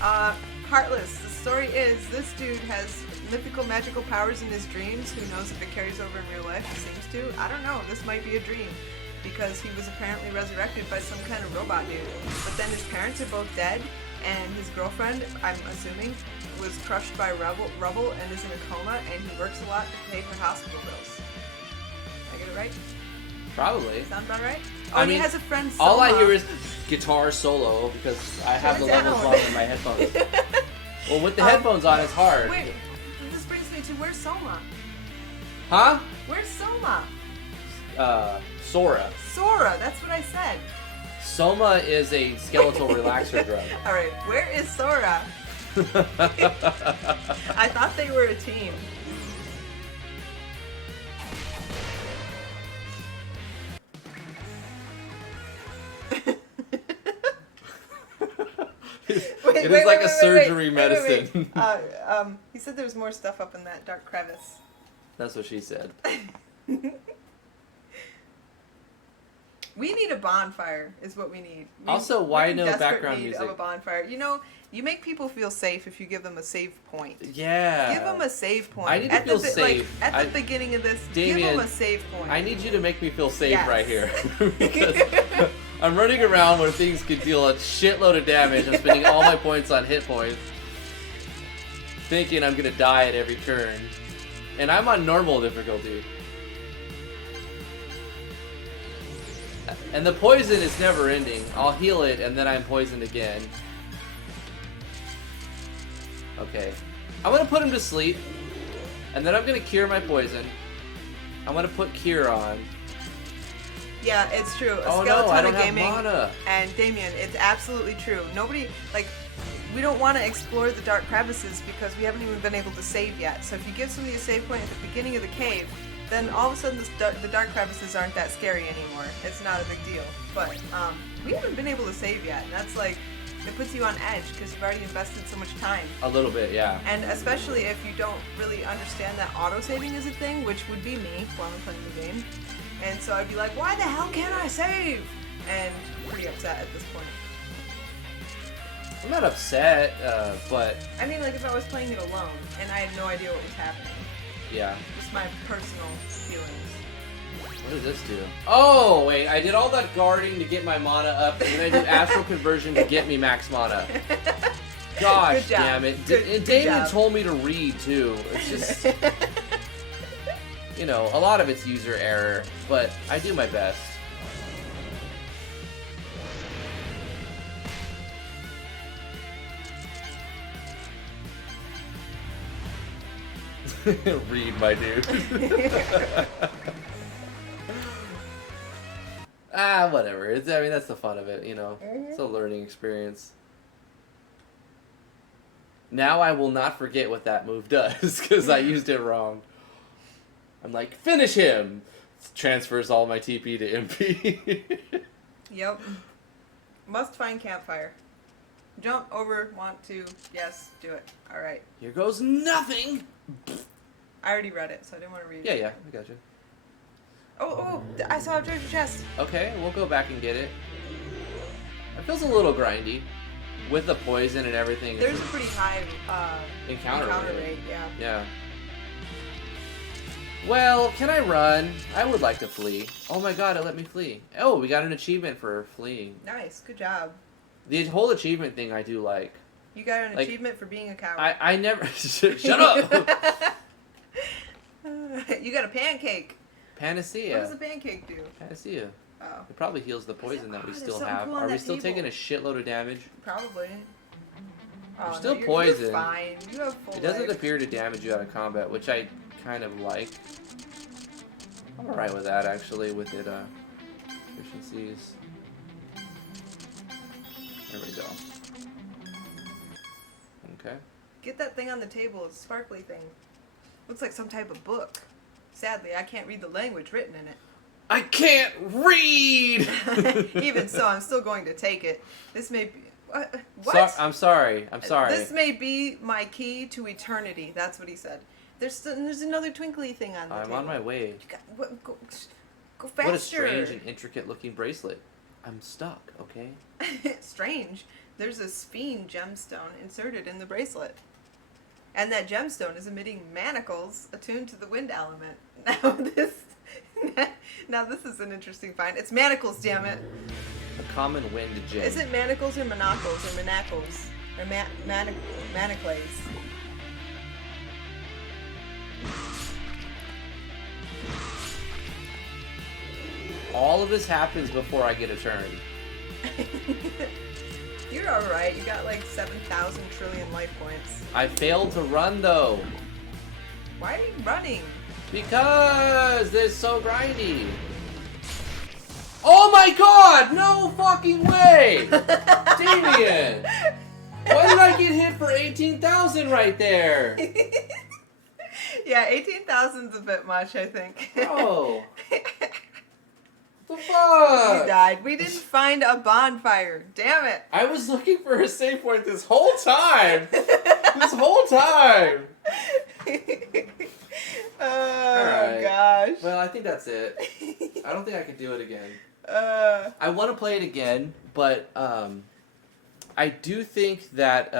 Heartless. The story is this dude has mythical magical powers in his dreams. Who knows if it carries over in real life? It seems to. I don't know. This might be a dream. Because he was apparently resurrected by some kind of robot dude. But then his parents are both dead, and his girlfriend, I'm assuming, was crushed by rubble and is in a coma, and he works a lot to pay for hospital bills. Did I get it right? Probably. Sound about right? Oh, I and mean, he has a friend, Soma. all I hear is guitar solo because I have the levels on in my headphones. Well, with the headphones on, it's hard. Wait, this brings me to where's Soma? Huh? Where's Soma? Sora. Sora, that's what I said. Soma is a skeletal relaxer drug. Alright, where is Sora? I thought they were a team. It is like a surgery medicine. He said there was more stuff up in that dark crevice. That's what she said. We need a bonfire, is what we need. Also, why no desperate background need music? of a bonfire. You know, you make people feel safe if you give them a save point. Yeah. Give them a save point. I need to feel safe. Like, at the beginning of this, Damian, give them a save point. I need you to make me feel safe Yes. right here. Because I'm running around where things can deal a shitload of damage. I'm spending all my points on hit points. Thinking I'm going to die at every turn. And I'm on normal difficulty. And the poison is never ending. I'll heal it and then I'm poisoned again. Okay. I'm gonna put him to sleep. And then I'm gonna cure my poison. I'm gonna put cure on. Yeah, it's true. A Oh skeleton no, I don't of gaming. have mana. And Damian, it's absolutely true. Nobody, like, we don't want to explore the dark crevices because we haven't even been able to save yet. So if you give somebody a save point at the beginning of the cave, then all of a sudden the dark crevices aren't that scary anymore. It's not a big deal. But we haven't been able to save yet. And that's like, it puts you on edge because you've already invested so much time. A little bit, yeah. And especially if you don't really understand that auto-saving is a thing, which would be me while I'm playing the game. And so I'd be like, why the hell can't I save? And pretty upset at this point. I'm not upset, but I mean, like if I was playing it alone and I had no idea what was happening. yeah. Just my personal feelings. What does this do? Oh, wait, I did all that guarding to get my mana up, and then I did astral conversion to get me max mana. Gosh Good job. damn it. Good Damian job. told me to read, too. It's just, you know, a lot of it's user error, but I do my best. Read, my dude. Whatever. I mean, that's the fun of it, you know. It's a learning experience. Now I will not forget what that move does, because I used it wrong. I'm like, finish him! Transfers all my TP to MP. Yep. Must find campfire. Jump over, want to, yes, do it. Alright. Here goes nothing! I already read it, so I didn't want to read it. Yeah, yeah, I got you. Oh, I saw a treasure chest. Okay, we'll go back and get it. It feels a little grindy. With the poison and everything. There's a pretty high encounter rate, yeah. Yeah. Well, can I run? I would like to flee. Oh my god, it let me flee. Oh, we got an achievement for fleeing. Nice, good job. The whole achievement thing I do like. You got an Like, achievement for being a coward. I never... Shut up! You got a pancake. Panacea. What does a pancake do? Panacea. Oh, It probably heals the poison that we there's still something have. cool on Are we that still table. taking a shitload of damage? probably. Oh, still no, poisoned. You're fine. You have full It doesn't life. appear to damage you out of combat, which I kind of like. I'm alright with that, actually, with it, efficiencies. There we go. Okay. Get that thing on the table. It's a sparkly thing. Looks like some type of book. Sadly, I can't read the language written in it. I can't read! Even so, I'm still going to take it. This may be... What? I'm sorry. I'm sorry. This may be my key to eternity. That's what he said. There's another twinkly thing on the table. I'm on my way. You got, what, go, Go faster. What a strange and intricate-looking bracelet. I'm stuck, okay? Strange. There's a spine gemstone inserted in the bracelet. And that gemstone is emitting manacles attuned to the wind element. Now this is an interesting find. It's manacles, damn it. A common wind gem. Is it manacles or monocles or manacles? Or manacles? All of this happens before I get a turn. You're alright. You got like 7,000 trillion life points. I failed to run, though. Why are you running? Because it's so grindy. Oh my god! No fucking way! Damian! Why did I get hit for 18,000 right there? Yeah, 18,000's a bit much, I think. Oh. The fuck? You died. We didn't find a bonfire. Damn it. I was looking for a save point this whole time. This whole time. Oh, gosh. Well, I think that's it. I don't think I can do it again. I want to play it again, but I do think that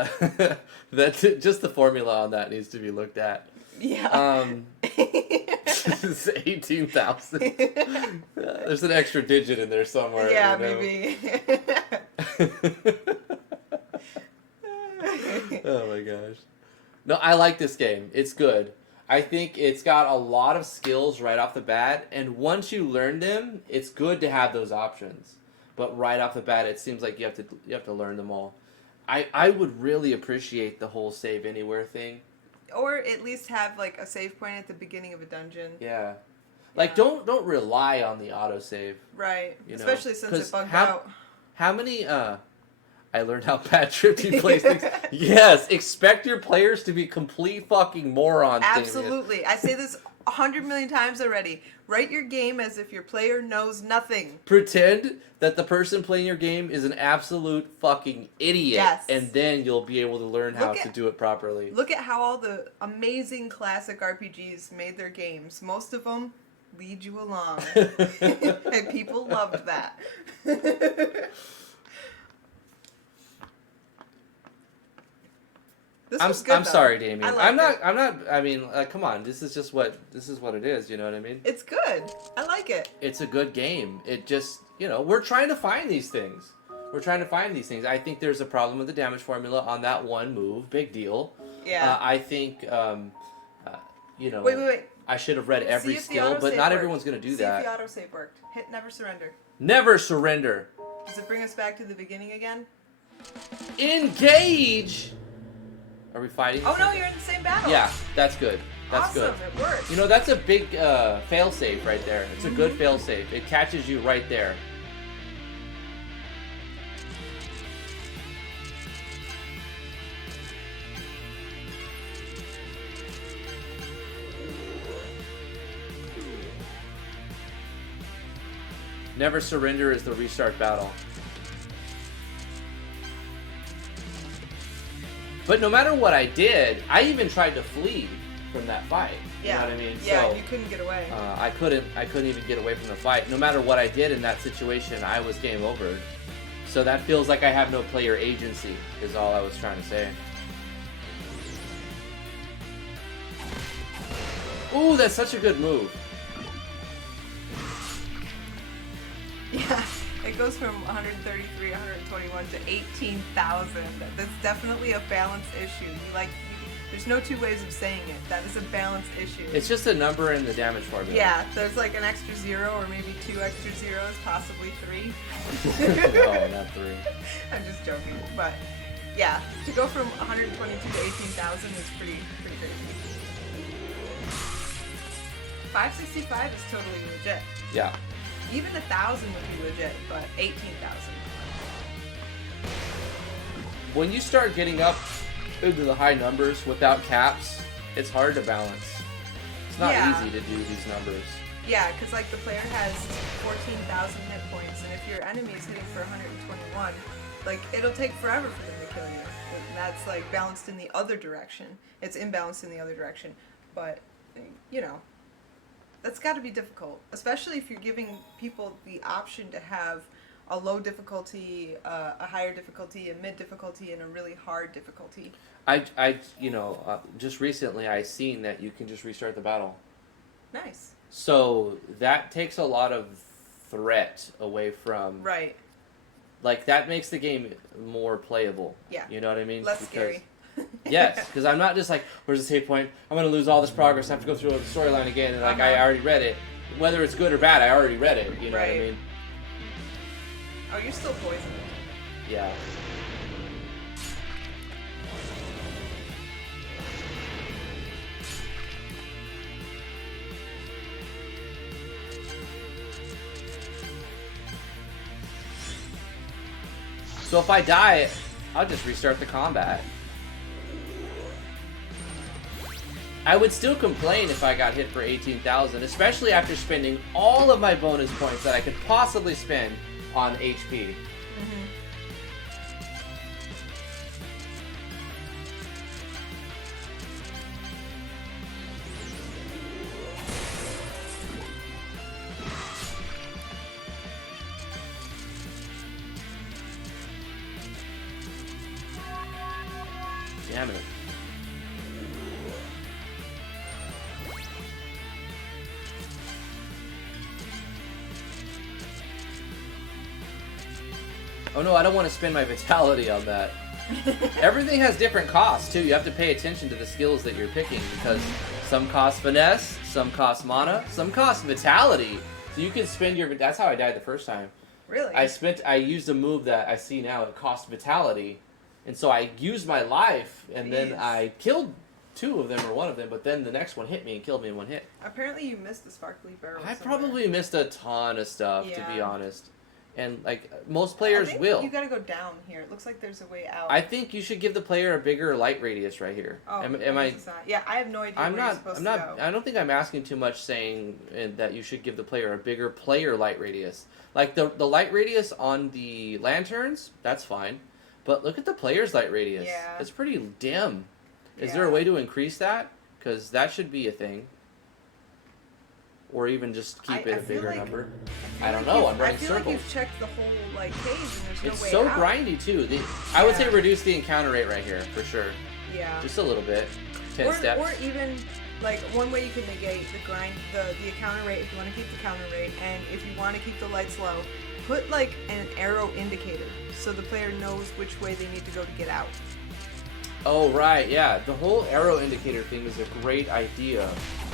that just the formula on that needs to be looked at. Yeah. It's 18,000. There's an extra digit in there somewhere. Yeah, you know? maybe. Oh my gosh. No, I like this game. It's good. I think it's got a lot of skills right off the bat, and once you learn them, it's good to have those options. But right off the bat, it seems like you have to learn them all. I would really appreciate the whole save anywhere thing. Or at least have like a save point at the beginning of a dungeon. Yeah. Like don't rely on the autosave. Right. You know? Especially since it bugged out. How many I learned how Pat Trippy plays things. Yes, expect your players to be complete fucking morons. Absolutely. Damian. I say this 100 million times already. Write your game as if your player knows nothing. Pretend that the person playing your game is an absolute fucking idiot. Yes. And then you'll be able to learn how to do it properly. Look at how all the amazing classic RPGs made their games. Most of them lead you along. And people loved that. I'm sorry, Damian. I'm not. I mean, come on. This is what it is. You know what I mean? It's good. I like it. It's a good game. It just, we're trying to find these things. I think there's a problem with the damage formula on that one move. Big deal. Yeah. I think, Wait. I should have read every skill, but not everyone's going to do that. See if the autosave worked. Hit never surrender. Never surrender. Does it bring us back to the beginning again? Engage! Are we fighting? Oh no, you're in the same battle. Yeah, that's good. That's awesome, good. It worked. That's a big fail safe right there. It's a good fail safe. It catches you right there. Never surrender is the restart battle. But no matter what I did, I even tried to flee from that fight. Yeah. You know what I mean? Yeah, so, you couldn't get away. I couldn't even get away from the fight. No matter what I did in that situation, I was game over. So that feels like I have no player agency, is all I was trying to say. Ooh, that's such a good move. Yeah, it goes from 133, 121 to 18,000. That's definitely a balance issue. There's no two ways of saying it. That is a balance issue. It's just a number in the damage formula. Yeah, there's like an extra zero or maybe 2 extra zeros, possibly 3. No, not 3. I'm just joking, but yeah, to go from 122 to 18,000 is pretty crazy. 565 is totally legit. Yeah. Even 1,000 would be legit, but 18,000. When you start getting up into the high numbers without caps, it's hard to balance. It's not easy to do these numbers. Yeah, because like the player has 14,000 hit points, and if your enemy is hitting for 121, like it'll take forever for them to kill you. And that's like balanced in the other direction. It's imbalanced in the other direction, but That's got to be difficult, especially if you're giving people the option to have a low difficulty, a higher difficulty, a mid difficulty, and a really hard difficulty. Just recently I seen that you can just restart the battle. Nice. So that takes a lot of threat away from. Right. Like, that makes the game more playable. Yeah. You know what I mean? Less scary. Yes, because I'm not just like, where's the save point? I'm going to lose all this progress. I have to go through the storyline again. And, like, I already read it. Whether it's good or bad, I already read it. You know what I mean? Oh, you're still poisoned. Yeah. So if I die, I'll just restart the combat. I would still complain if I got hit for 18,000, especially after spending all of my bonus points that I could possibly spend on HP. Damn it. Oh no, I don't want to spend my vitality on that. Everything has different costs too. You have to pay attention to the skills that you're picking because some cost finesse, some cost mana, some cost vitality. So you can spend your. That's how I died the first time. Really? I used a move that I see now. It cost vitality, and so I used my life, and then I killed two of them or one of them. But then the next one hit me and killed me in one hit. Apparently, you missed the sparkly barrel. I somewhere. probably missed a ton of stuff, to be honest. And, like, most I players think will. You gotta go down here. It looks like there's a way out. I think you should give the player a bigger light radius right here. Oh, am I I? guess it's not. Yeah, I have no idea I'm where you're not. supposed I'm to not. go. I don't think I'm asking too much saying that you should give the player a bigger player light radius. Like the light radius on the lanterns, that's fine. But look at the player's light radius. Yeah. It's pretty dim. Is there a way to increase that? Because that should be a thing. Or even just keep it a bigger number. I don't know. I'm running circles. I feel like you've checked the whole cage and there's no way out. It's so grindy too. I would say reduce the encounter rate right here for sure. Yeah. Just a little bit. 10 steps. Or even like one way you can negate the grind, the encounter rate if you want to keep the counter rate, and if you want to keep the lights low, put like an arrow indicator so the player knows which way they need to go to get out. Oh right, yeah. The whole arrow indicator thing is a great idea.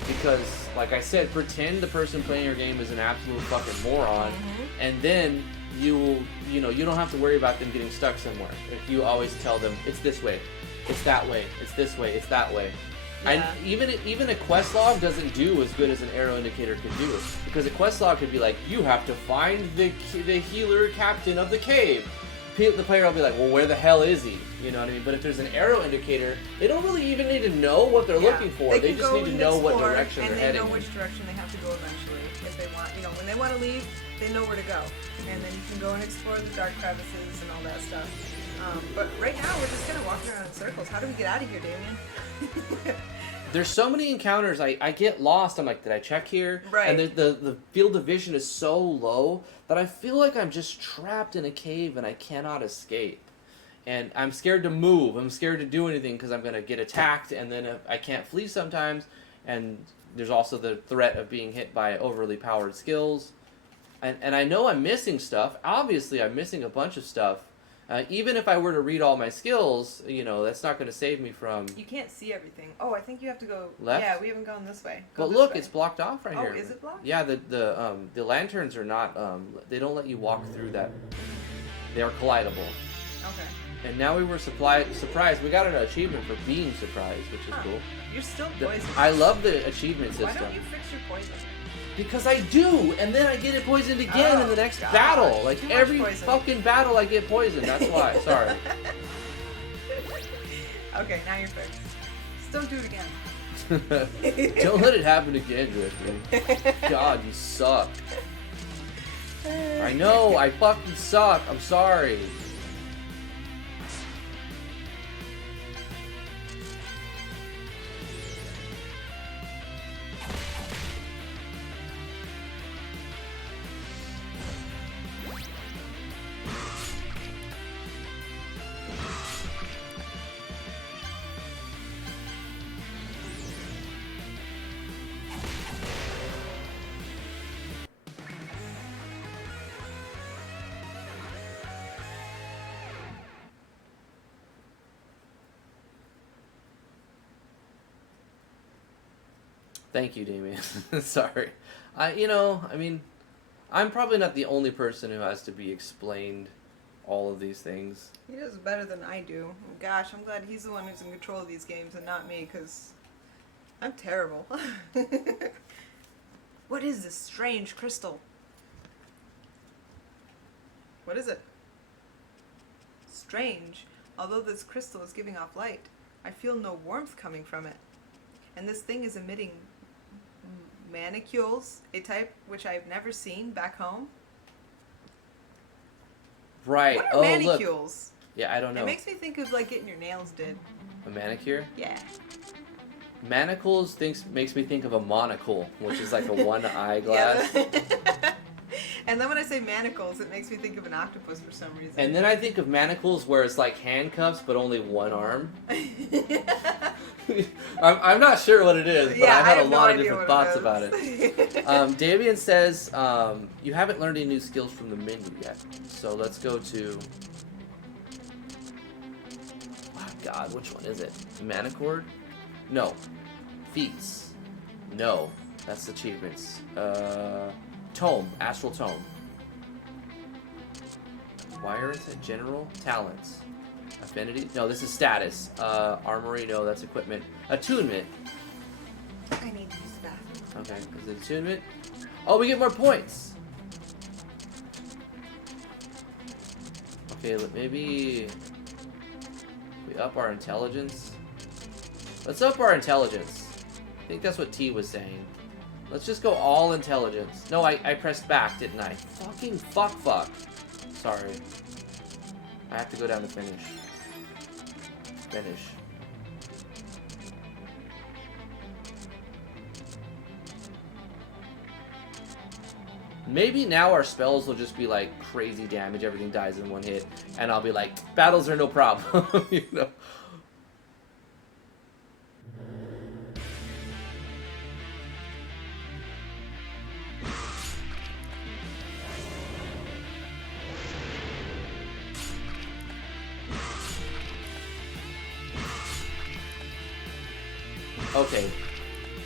Because, like I said, pretend the person playing your game is an absolute fucking moron, and then you don't have to worry about them getting stuck somewhere. If you always tell them, it's this way, it's that way, it's this way, it's that way. Yeah. And even a quest log doesn't do as good as an arrow indicator can do. Because a quest log could be like, you have to find the healer captain of the cave. The player will be like, well, where the hell is he? You know what I mean? But if there's an arrow indicator, they don't really even need to know what they're looking for. They just need to know what direction they're heading. And they know which direction they have to go eventually. If they want, when they want to leave, they know where to go. And then you can go and explore the dark crevices and all that stuff. But right now, we're just kind of walking around in circles. How do we get out of here, Damian? There's so many encounters, I get lost. I'm like, did I check here? Right. And the field of vision is so low that I feel like I'm just trapped in a cave and I cannot escape. And I'm scared to move. I'm scared to do anything because I'm going to get attacked, and then I can't flee sometimes. And there's also the threat of being hit by overly powered skills. And I know I'm missing stuff. Obviously, I'm missing a bunch of stuff. Even if I were to read all my skills, that's not going to save me from... You can't see everything. Oh, I think you have to go... Left? Yeah, we haven't gone this way. But look, it's blocked off right here. Oh, is it blocked? Yeah, the lanterns are not... they don't let you walk through that. They are collidable. Okay. And now we were surprised. We got an achievement for being surprised, which is cool. You're still poisoned. I love the achievement system. Why don't you fix your poison? Because I do, and then I get it poisoned again in the next battle. Like every fucking battle I get poisoned. That's why. Sorry. Okay, now you're fixed. Just don't do it again. Don't let it happen again, Drifter. God, you suck. I know, I fucking suck. I'm sorry. Thank you, Damian. Sorry. I mean, I'm probably not the only person who has to be explained all of these things. He does better than I do. Gosh, I'm glad he's the one who's in control of these games and not me, because I'm terrible. What is this strange crystal? What is it? Strange. Although this crystal is giving off light, I feel no warmth coming from it. And this thing is emitting manicules, a type which I've never seen back home. Right. What are manicules? Look. Yeah, I don't know. It makes me think of like getting your nails did. A manicure? Yeah. Manacles makes me think of a monocle, which is like a one eyeglass. And then when I say manacles, it makes me think of an octopus for some reason. And then I think of manacles where it's like handcuffs, but only one arm. I'm not sure what it is, but yeah, I've had a no lot of idea different what thoughts about it. Damian says you haven't learned any new skills from the menu yet. So let's go to... Oh God, which one is it? Manicord? No. Feats? No. That's achievements. Tome. Astral Tome. Wire is it? General? Talents. Affinity? No, this is status. Armory? No, that's equipment. Attunement. I need to use the bathroom. Okay, is it attunement? Oh, we get more points! Okay, maybe... we up our intelligence? Let's up our intelligence. I think that's what T was saying. Let's just go all intelligence. No, I pressed back, didn't I? Fucking fuck. Sorry. I have to go down to finish. Finish. Maybe now our spells will just be like crazy damage, everything dies in one hit, and I'll be like, battles are no problem, you know? Okay,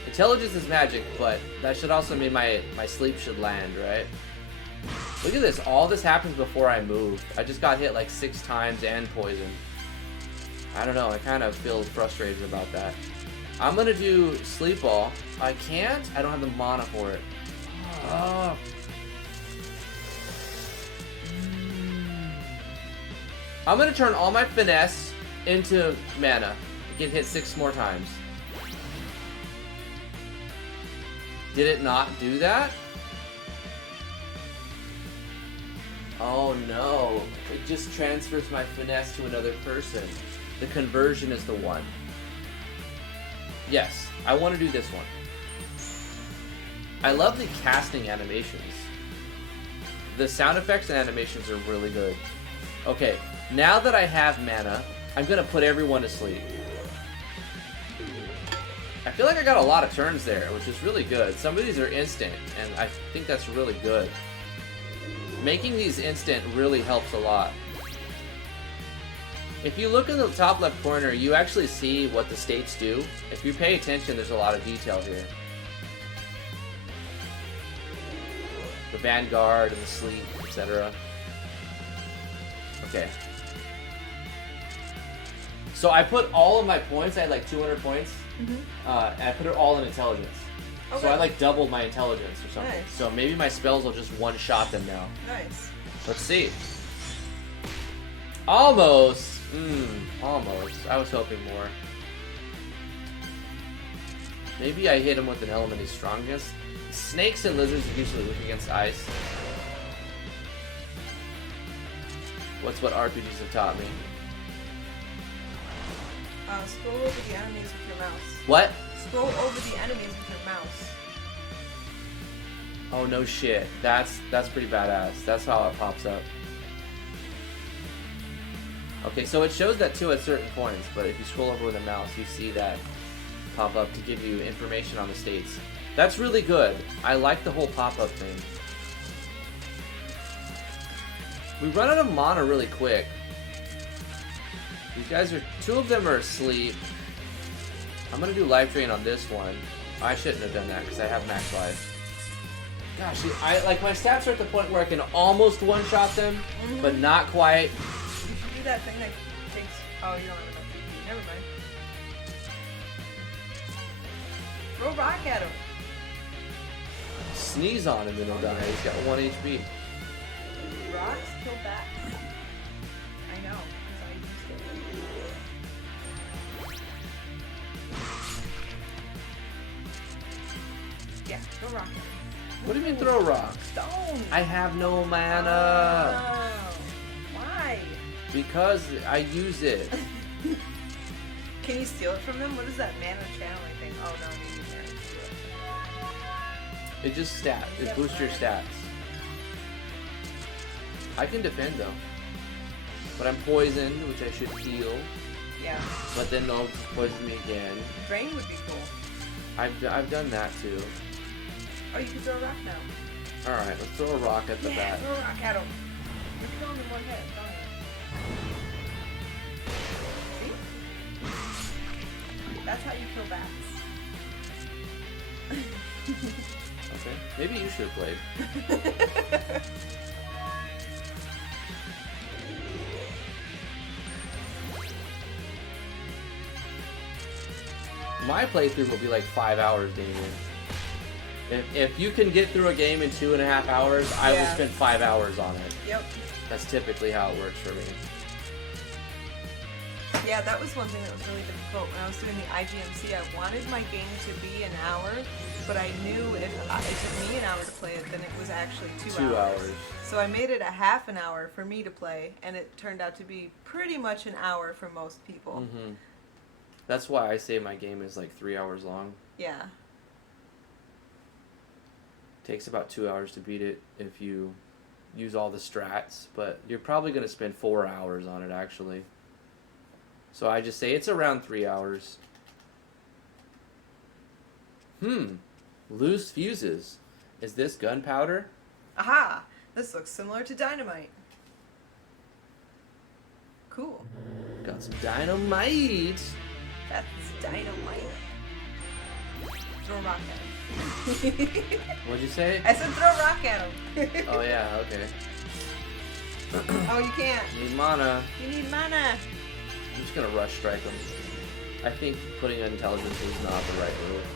intelligence is magic, but that should also mean my sleep should land, right? Look at this, all this happens before I move. I just got hit like 6 times and poisoned. I don't know, I kind of feel frustrated about that. I'm gonna do Sleep Ball. I can't? I don't have the mana for it. Oh. I'm gonna turn all my finesse into mana. Get hit 6 more times. Did it not do that? Oh no. It just transfers my finesse to another person. The conversion is the one. Yes, I want to do this one. I love the casting animations. The sound effects and animations are really good. Okay, now that I have mana, I'm gonna put everyone to sleep. I feel like I got a lot of turns there, which is really good. Some of these are instant, and I think that's really good. Making these instant really helps a lot. If you look in the top left corner, you actually see what the states do. If you pay attention, there's a lot of detail here. The Vanguard and the Sleep, etc. Okay. So I put all of my points, I had like 200 points. And I put it all in intelligence. Okay. So I like doubled my intelligence or something. Nice. So maybe my spells will just one-shot them now. Nice. Let's see. Almost. Almost. I was hoping more. Maybe I hit him with an element he's strongest. Snakes and lizards are usually weak against ice. What's what RPGs have taught me? Scroll over the enemies with your mouse. What? Scroll over the enemies with your mouse. Oh no shit. That's pretty badass. That's how it pops up. Okay, so it shows that too at certain points, but if you scroll over with a mouse, you see that pop up to give you information on the states. That's really good. I like the whole pop-up thing. We run out of mana really quick. These guys are, 2 of them are asleep. I'm gonna do Life Drain on this one. I shouldn't have done that because I have max life. Gosh, I like my stats are at the point where I can almost one-shot them, but not quite. You should do that thing that takes... Oh, you don't have enough PP. Never mind. Throw rock at him. Sneeze on him and he'll die. He's got 1 HP. Rocks kill bats. I know, because I used it. Yeah, throw rock at him. What do you mean throw rocks? Stone! I have no mana. Oh, why? Because I use it. Can you steal it from them? What is that mana channeling thing? Oh no, maybe you can't steal it. It just It boosts your stats. I can defend though. But I'm poisoned, which I should heal. Yeah. But then they'll just poison me again. Drain would be cool. I've done that too. Oh, you can throw a rock now. Alright, let's throw a rock at the bat. Throw a rock at him. You're throwing in one hit, don't you? See? That's how you kill bats. Okay. Maybe you should have played. My playthrough will be like 5 hours, Damian. If you can get through a game in 2.5 hours, I will spend 5 hours on it. Yep. That's typically how it works for me. Yeah, that was one thing that was really difficult when I was doing the IGMC. I wanted my game to be an hour, but I knew if it took me an hour to play it, then it was actually 2 hours. So I made it a half an hour for me to play, and it turned out to be pretty much an hour for most people. Mm-hmm. That's why I say my game is like 3 hours long. Yeah. Takes about 2 hours to beat it if you use all the strats, but you're probably going to spend 4 hours on it actually. So I just say it's around 3 hours. Loose fuses. Is this gunpowder? Aha! This looks similar to dynamite. Cool. Got some dynamite. That's dynamite. Throw a rock at him. What'd you say? I said throw a rock at him. Oh yeah, okay. Oh, you can't. Need mana. You need mana. I'm just gonna rush strike them. I think putting intelligence is not the right move.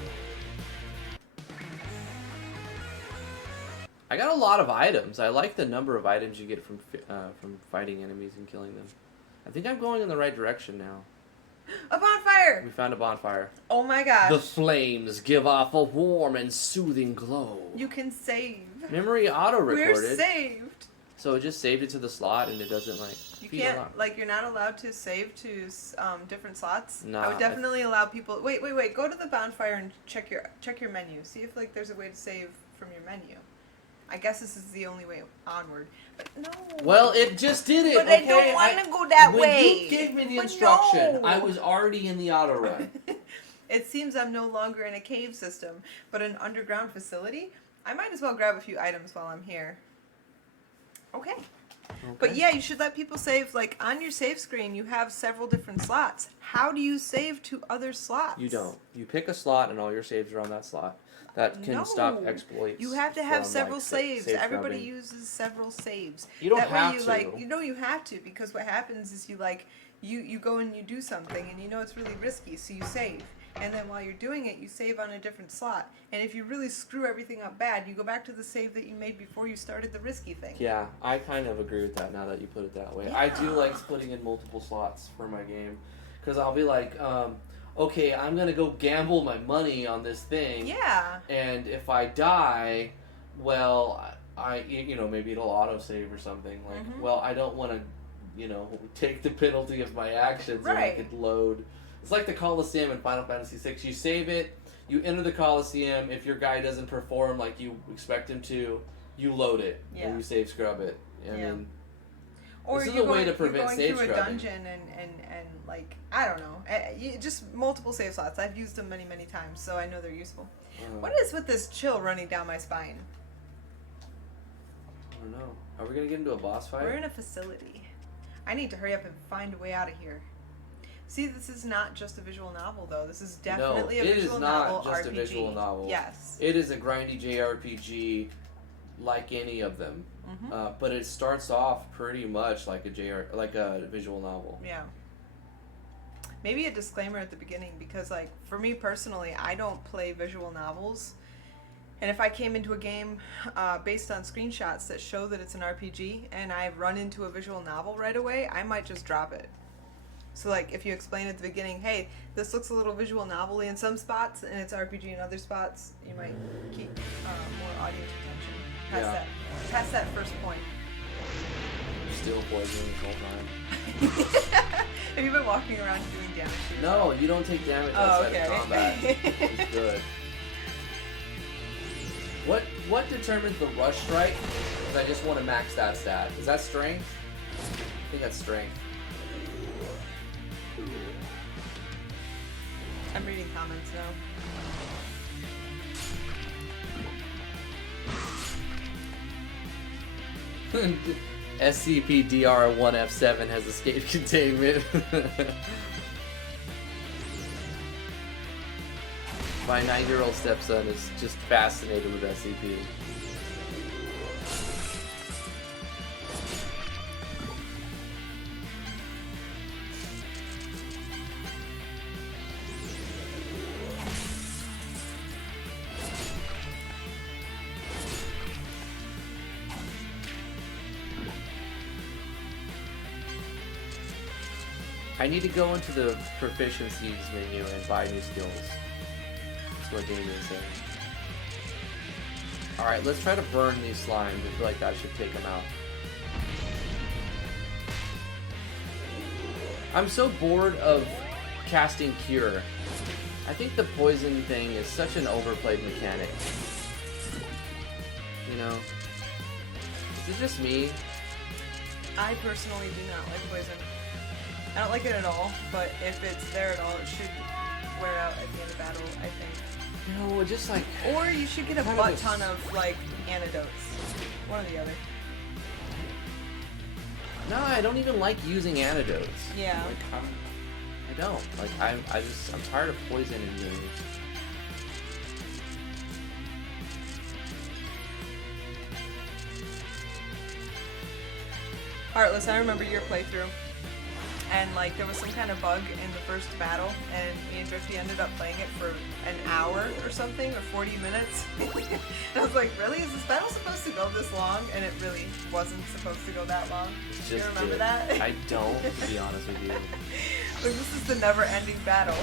I got a lot of items. I like the number of items you get from fighting enemies and killing them. I think I'm going in the right direction now. A bonfire! We found a bonfire. Oh my gosh. The flames give off a warm and soothing glow. You can save. Memory auto-recorded. We're saved. So it just saved it to the slot and it doesn't like... You can't, like, you're not allowed to save to different slots? Nah, I would definitely allow people... Wait. Go to the bonfire and check your menu. See if, like, there's a way to save from your menu. I guess this is the only way onward. But no. Well, it just did it. But okay? I don't want to go that way. When you gave me the instruction, no. I was already in the auto run. It seems I'm no longer in a cave system, but an underground facility. I might as well grab a few items while I'm here. Okay. But yeah, you should let people save. Like, on your save screen, you have several different slots. How do you save to other slots? You don't. You pick a slot and all your saves are on that slot. That can stop exploits. You have to have from, several like, saves. save Everybody scrubbing. uses several saves. You don't that have way you to. Like, you know you have to, because what happens is you go and you do something and you know it's really risky, so you save. And then while you're doing it, you save on a different slot. And if you really screw everything up bad, you go back to the save that you made before you started the risky thing. Yeah, I kind of agree with that now that you put it that way. Yeah. I do like splitting in multiple slots for my game. Because I'll be like, okay, I'm going to go gamble my money on this thing. Yeah. And if I die, well, maybe it'll autosave or something. Like, well, I don't want to, take the penalty of my actions and I could load. It's like the Coliseum in Final Fantasy VI. You save it, you enter the Coliseum. If your guy doesn't perform like you expect him to, you load it and you save scrub it. I mean, or this is you're a way to prevent going save through scrubbing. a dungeon and like, I don't know, just multiple save slots. I've used them many times, so I know they're useful. What is with this chill running down my spine? I don't know. Are we gonna get into a boss fight? We're in a facility. I need to hurry up and find a way out of here. See, this is not just a visual novel, though. This is No, definitely a it visual is novel not just RPG. a visual novel. Yes. It is a grindy JRPG like any of them. Mm-hmm. But it starts off pretty much like a visual novel. Yeah. Maybe a disclaimer at the beginning, because, like, for me personally, I don't play visual novels. And if I came into a game based on screenshots that show that it's an RPG and I run into a visual novel right away, I might just drop it. So, like, if you explain at the beginning, hey, this looks a little visual novel-y in some spots and it's RPG in other spots, you might keep more audience attention past that first point. Still poisoning this whole time. Have you been walking around doing damage to yourself? No, you don't take damage outside of combat. It's good. What determines the rush strike? Because I just want to max that stat. Is that strength? I think that's strength. I'm reading comments now. SCP-DR-1F7 has escape containment. My 9-year-old stepson is just fascinated with SCP. I need to go into the proficiencies menu and buy new skills. That's what Damian's saying. Alright, let's try to burn these slimes. I feel like that should take them out. I'm so bored of casting Cure. I think the poison thing is such an overplayed mechanic. You know? Is it just me? I personally do not like poison. I don't like it at all, but if it's there at all, it should wear out at the end of battle, I think. No, just like... Or you should get a butt ton of, like, antidotes. One or the other. No, I don't even like using antidotes. Yeah. Like, I don't. Like, I'm tired of poison in games. Alright, listen, I remember your playthrough. And, like, there was some kind of bug in the first battle, and me and Drifty ended up playing it for an hour or something, or 40 minutes. And I was like, really? Is this battle supposed to go this long? And it really wasn't supposed to go that long. Do you remember that? I don't, to be honest with you. Like, this is the never-ending battle.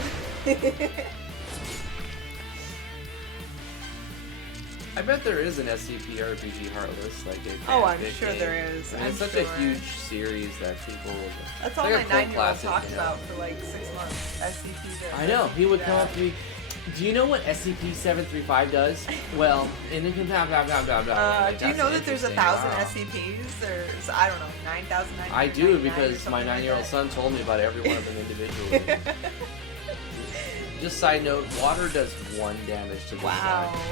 I bet there is an SCP RPG Heartless, like a Oh, I'm fanfic sure game. there is. I mean, I'm it's such sure. a huge series that people... That's all like my a cult 9-year-old classic, talked you know? about for like 6 months. SCP this. I know, he would come that. up to me, do you know what SCP-735 does? Well, and then blah, blah, blah, blah, blah. Like, do you know that there's 1,000 wow. SCPs? There's, I don't know, 9,999 I do, because or my something like 9-year-old that. son told me about every one of them individually. Just side note, water does 1 damage to the Wow. slime.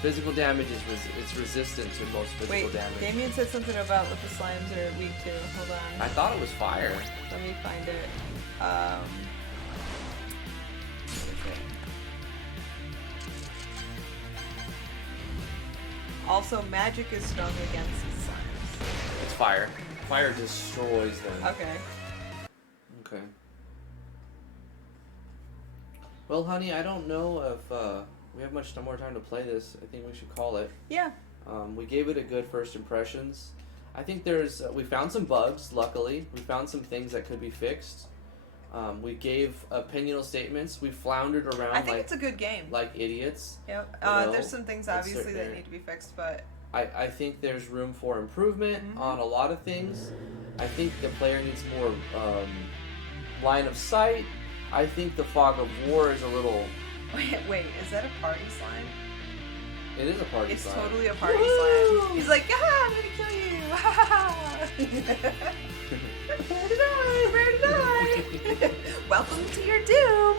Physical damage is it's resistant to most physical Wait, damage. Damien said something about what the slimes are weak to. Hold on. I thought it was fire. Let me find it. What is it? Also, magic is strong against slimes. It's fire. Fire destroys them. Okay. Okay. Well, honey, I don't know if we have much more time to play this. I think we should call it. Yeah. We gave it a good first impressions. I think there's we found some bugs. Luckily, we found some things that could be fixed. We gave opinional statements. We floundered around. I think it's a good game. Like idiots. Yep. You know, There's some things it's obviously that certain- need to be fixed, but I think there's room for improvement Mhm. on a lot of things. I think the player needs more line of sight. I think the fog of war is a little... wait, is that a party slime? It is a party It's slime. totally a party Woo! slime. He's like, ah, I'm gonna kill you. Where did I? Where did I? Welcome to your doom.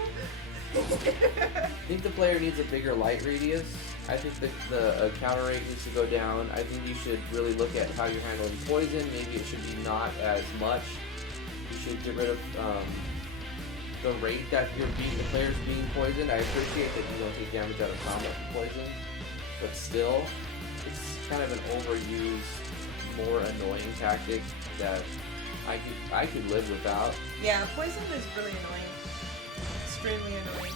I think the player needs a bigger light radius. I think the counter rate needs to go down. I think you should really look at how you're handling poison. Maybe it should be not as much. You should get rid of the rate that the player's being poisoned. I appreciate that you don't take damage out of combat from poison, but still, it's kind of an overused, more annoying tactic that I could live without. Yeah, poison is really annoying. Extremely annoying.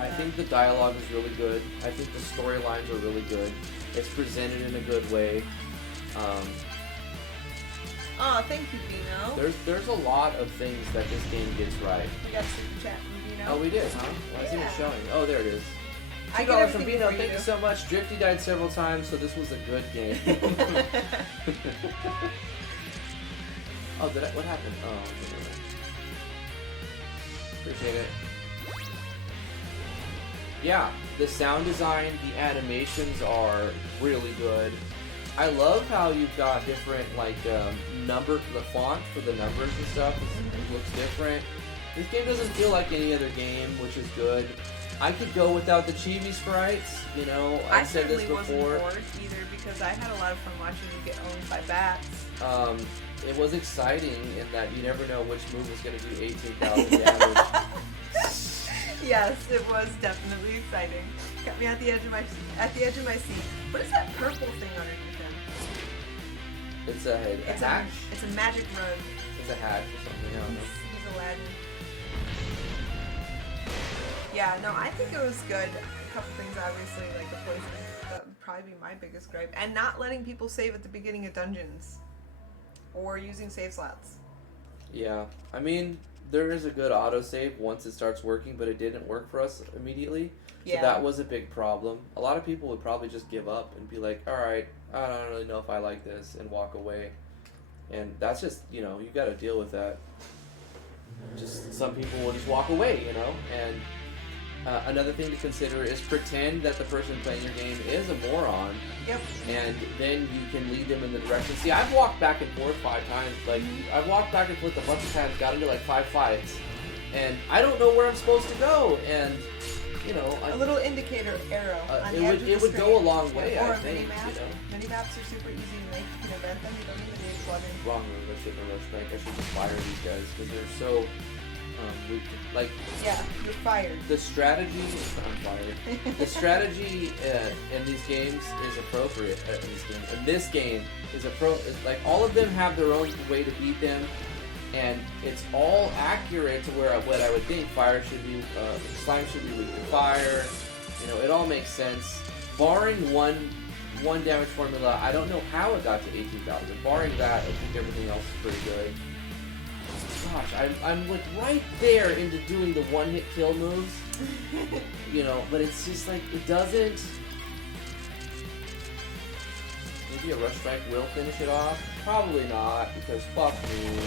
I think the dialogue is really good. I think the storylines are really good. It's presented in a good way. Oh, thank you, Vino. There's a lot of things that this game gets right. We got super chat from Vino. Oh, we did, huh? Why isn't it showing? Oh, there it is. I $2 get from everything Vino. for Thank you so much. Drifty died several times, so this was a good game. Oh, what happened? Oh, okay. Appreciate it. Yeah, the sound design, the animations are really good. I love how you've got different, like, the font for the numbers and stuff. It looks different. This game doesn't feel like any other game, which is good. I could go without the chibi sprites, you know. I've said this before. I certainly wasn't bored either because I had a lot of fun watching you get owned by bats. It was exciting in that you never know which move was going to do 18,000 damage. Yes, it was definitely exciting. Got me at the edge of my seat. What is that purple thing underneath him? It's a hatch? It's a magic rug. It's a hatch or something, I don't know. He's Aladdin. Yeah, no, I think it was good. A couple things, obviously, like the poison. That would probably be my biggest gripe. And not letting people save at the beginning of dungeons. Or using save slots. Yeah, I mean, there is a good autosave once it starts working, but it didn't work for us immediately. So that was a big problem. A lot of people would probably just give up and be like, alright, I don't really know if I like this, and walk away. And that's just, you know, you gotta deal with that. Just some people will just walk away, you know, and another thing to consider is pretend that the person playing your game is a moron. Yep. And then you can lead them in the direction. See, I've walked back and forth 5 times. Like, I've walked back and forth a bunch of times, got into like 5 fights, and I don't know where I'm supposed to go. And, you know, a little indicator arrow on the edge of the it would screen. go a long way, or I a think. mini-map. You know? Mini-maps are super easy to make. You can event them. You don't need to be a plugin. Wrong move. I shouldn't have rushed back. I should just fire these guys because they're so weak. Like, yeah, you're fired. The strategy, I'm fired. The strategy in these games is appropriate. In this game is like all of them have their own way to beat them, and it's all accurate to where what I would think fire should be. Slime should be weak to fire. You know, it all makes sense. Barring one damage formula, I don't know how it got to 18,000. Barring that, I think everything else is pretty good. Gosh, I'm like right there into doing the one-hit kill moves, you know, but it's just like, it doesn't... Maybe a rush strike will finish it off? Probably not, because fuck me.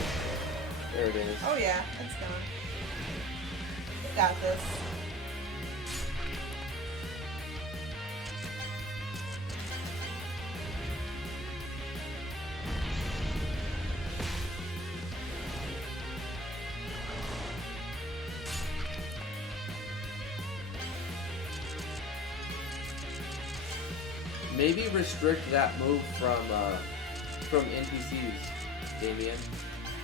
There it is. Oh yeah, it's gone. We got this. Maybe restrict that move from NPCs, Damian.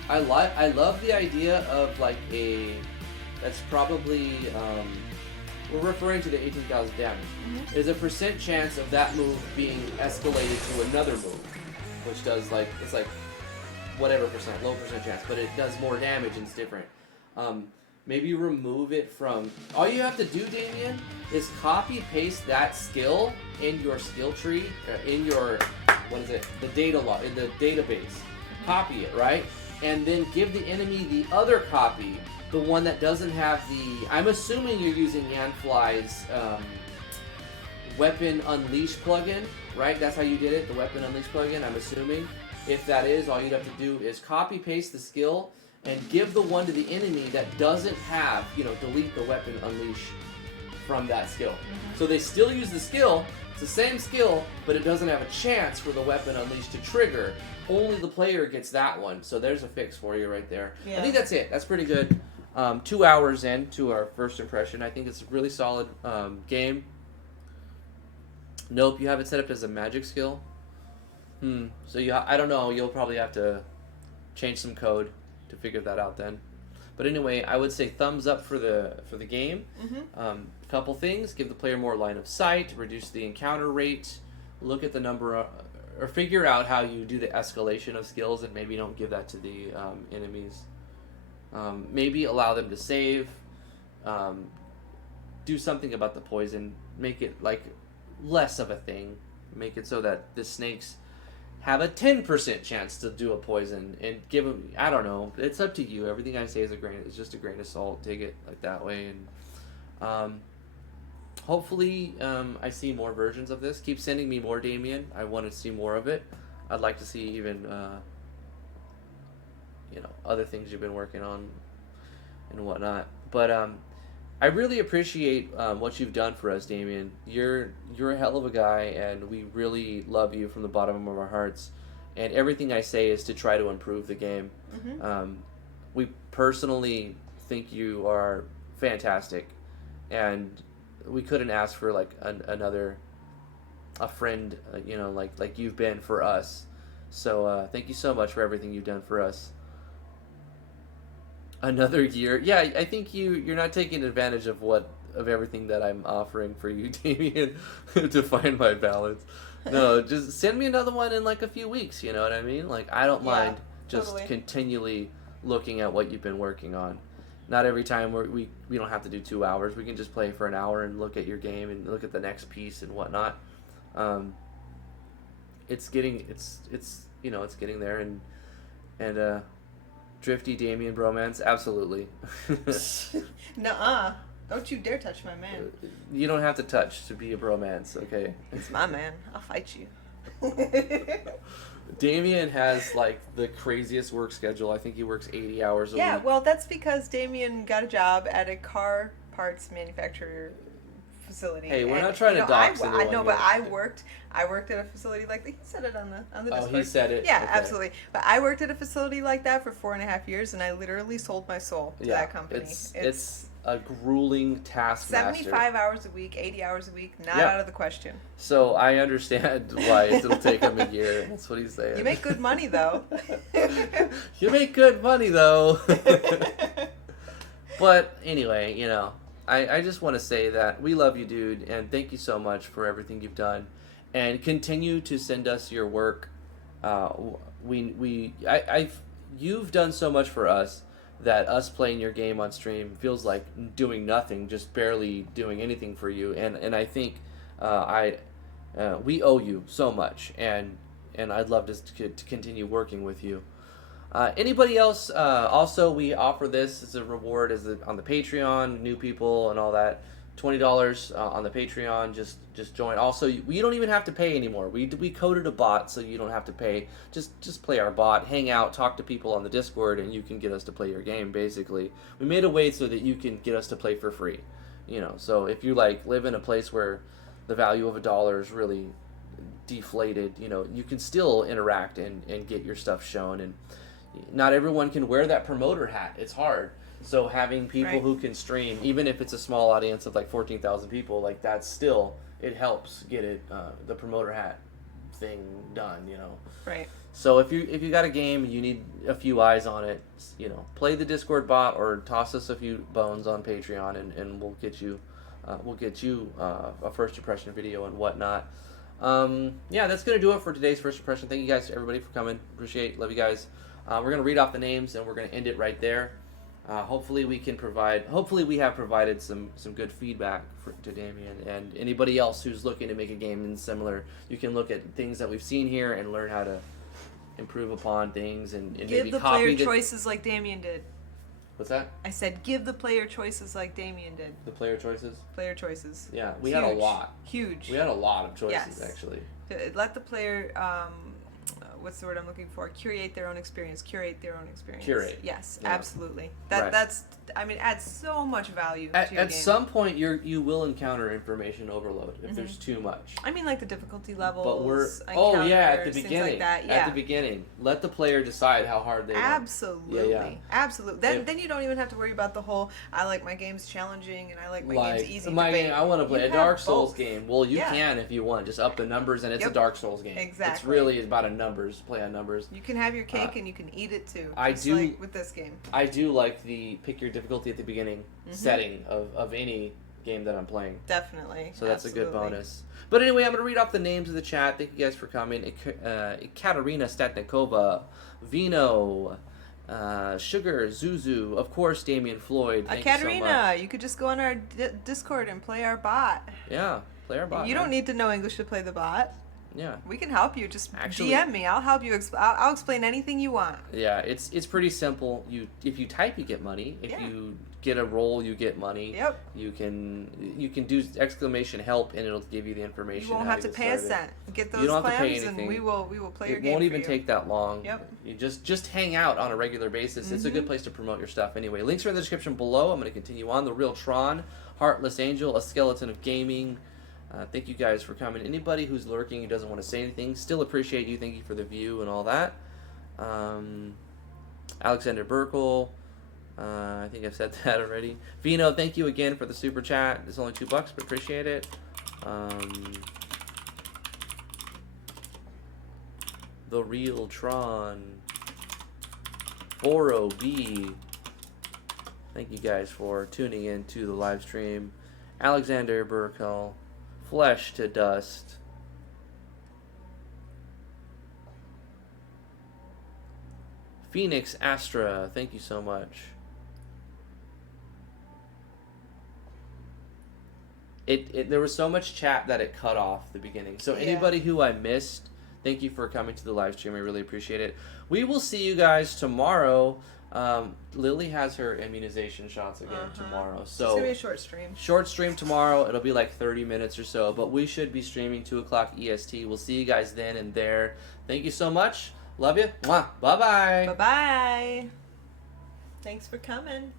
I love the idea of like that's probably we're referring to the 18,000 damage. There's a % chance of that move being escalated to another move, which does like, it's like whatever %, low % chance, but it does more damage and it's different. Maybe remove it from... All you have to do, Damian, is copy-paste that skill in your skill tree, in your... What is it? The data log, in the database. Copy it, right? And then give the enemy the other copy, the one that doesn't have the... I'm assuming you're using Yanfly's Weapon Unleash plugin, right? That's how you did it, the Weapon Unleash plugin, I'm assuming. If that is, all you'd have to do is copy-paste the skill and give the one to the enemy that doesn't have, you know, delete the Weapon Unleash from that skill. So they still use the skill, it's the same skill, but it doesn't have a chance for the Weapon Unleash to trigger. Only the player gets that one. So there's a fix for you right there. Yeah. I think that's it. That's pretty good. 2 hours in to our first impression. I think it's a really solid game. Nope, you have it set up as a magic skill. So I don't know, you'll probably have to change some code to figure that out then. But anyway, I would say thumbs up for the game. Couple things: give the player more line of sight, reduce the encounter rate, look at the number of, or figure out how you do the escalation of skills, and maybe don't give that to the enemies. Maybe allow them to save. Do something about the poison. Make it like less of a thing. Make it so that the snakes have a 10% chance to do a poison, and give them, I don't know, it's up to you. Everything I say is just a grain of salt. Take it like that way, and hopefully I see more versions of this. Keep sending me more, Damian. I want to see more of it. I'd like to see even other things you've been working on and whatnot. But I really appreciate what you've done for us, Damian. You're a hell of a guy, and we really love you from the bottom of our hearts. And everything I say is to try to improve the game. We personally think you are fantastic, and we couldn't ask for like a friend, like you've been for us. So thank you so much for everything you've done for us. Another year. Yeah, I think you're not taking advantage of everything that I'm offering for you, Damian, to find my balance. No, just send me another one in like a few weeks, you know what I mean? Like, I don't mind just continually looking at what you've been working on. Not every time we don't have to do 2 hours. We can just play for an hour and look at your game and look at the next piece and whatnot. It's getting there, and Drifty Damian bromance, absolutely. Nuh-uh. Don't you dare touch my man. You don't have to touch to be a bromance, okay? It's my man. I'll fight you. Damian has like the craziest work schedule. I think he works 80 hours a week. Yeah, well, that's because Damian got a job at a car parts manufacturer facility. Hey, we're not trying to dox anyone. I know, but I worked at a facility like that. He said it on the Discord. Oh, he said it? Yeah, okay. Absolutely. But I worked at a facility like that for 4.5 years, and I literally sold my soul to that company. It's a grueling taskmaster. 75 hours a week, 80 hours a week, not out of the question. So I understand why it'll take him a year. That's what he's saying. You make good money, though. You make good money, though. But anyway, I just want to say that we love you, dude, and thank you so much for everything you've done. And continue to send us your work. You've done so much for us that us playing your game on stream feels like doing nothing, just barely doing anything for you. And I think we owe you so much, and I'd love to continue working with you. Anybody else? Also, we offer this as a reward on the Patreon, new people and all that. $20 on the Patreon. Just join. Also, you don't even have to pay anymore. We coded a bot, so you don't have to pay. Just play our bot, hang out, talk to people on the Discord, and you can get us to play your game. Basically, we made a way so that you can get us to play for free. So if you live in a place where the value of $1 is really deflated, you can still interact and get your stuff shown. And not everyone can wear that promoter hat. It's hard. So having people who can stream, even if it's a small audience of like 14,000 people, like that's still, it helps get it the promoter hat thing done, Right. So if you got a game and you need a few eyes on it, play the Discord bot or toss us a few bones on Patreon, and we'll get you a first impression video and whatnot. That's gonna do it for today's first impression. Thank you guys, everybody, for coming. Love you guys. We're gonna read off the names and we're gonna end it right there. Hopefully we have provided some good feedback to Damian, and anybody else who's looking to make a game in similar. You can look at things that we've seen here and learn how to improve upon things and give maybe the copy player choices like Damian did. What's that? I said give the player choices like Damian did. The player choices? Player choices. Yeah, we had a lot. Huge. We had a lot of choices, actually. Let the player, what's the word I'm looking for? Curate their own experience. Curate. Yes, absolutely. That's adds so much value to your At game. some point, you will encounter information overload if there's too much. I mean, like the difficulty levels. But at the things beginning. like that. Yeah. At the beginning, let the player decide how hard they want. Absolutely. Absolutely. Then you don't even have to worry about the whole, I like my games challenging and I like my games easy debate. I want to play You a Dark have Souls both. game. Well, you can if you want. Just up the numbers, and it's a Dark Souls game. Exactly. It's really about a numbers, play on numbers. You can have your cake and you can eat it too. I just do like with this game. I do like the pick your difficulty at the beginning setting of any game that I'm playing. Definitely. So that's a good bonus. But anyway, I'm going to read off the names of the chat. Thank you guys for coming. Katerina Statnikova, Vino, Sugar, Zuzu, of course, Damian, Floyd. Thank you so Katerina, much. you could just go on our Discord and play our bot. Yeah, play our bot. You don't need to know English to play the bot. Yeah. We can help you. Just Actually, DM me. I'll help you. I'll explain anything you want. Yeah, it's pretty simple. If you type, you get money. If you get a roll, you get money. Yep. You can do exclamation help, and it'll give you the information. You won't have to pay a cent. Get those clams, and we will play your game. It won't for even you. take that long. Yep. You just hang out on a regular basis. It's a good place to promote your stuff. Anyway, links are in the description below. I'm going to continue on. The Real Tron, Heartless Angel, A Skeleton of Gaming. Thank you guys for coming. Anybody who's lurking who doesn't want to say anything, still appreciate you. Thank you for the view and all that. Alexander Burkle, I think I've said that already. Vino, thank you again for the super chat. It's only $2, but appreciate it. The Real Tron, Oro B. Thank you guys for tuning in to the live stream. Alexander Burkle. Flesh to Dust. Phoenix Astra, thank you so much. There was so much chat that it cut off the beginning. So anybody who I missed, thank you for coming to the live stream. I really appreciate it. We will see you guys tomorrow. Lily has her immunization shots again tomorrow. So it's gonna be a short stream. Short stream tomorrow. It'll be like 30 minutes or so, but we should be streaming 2 o'clock EST. We'll see you guys then and there. Thank you so much. Love you. Mwah. Bye-bye. Bye-bye. Thanks for coming.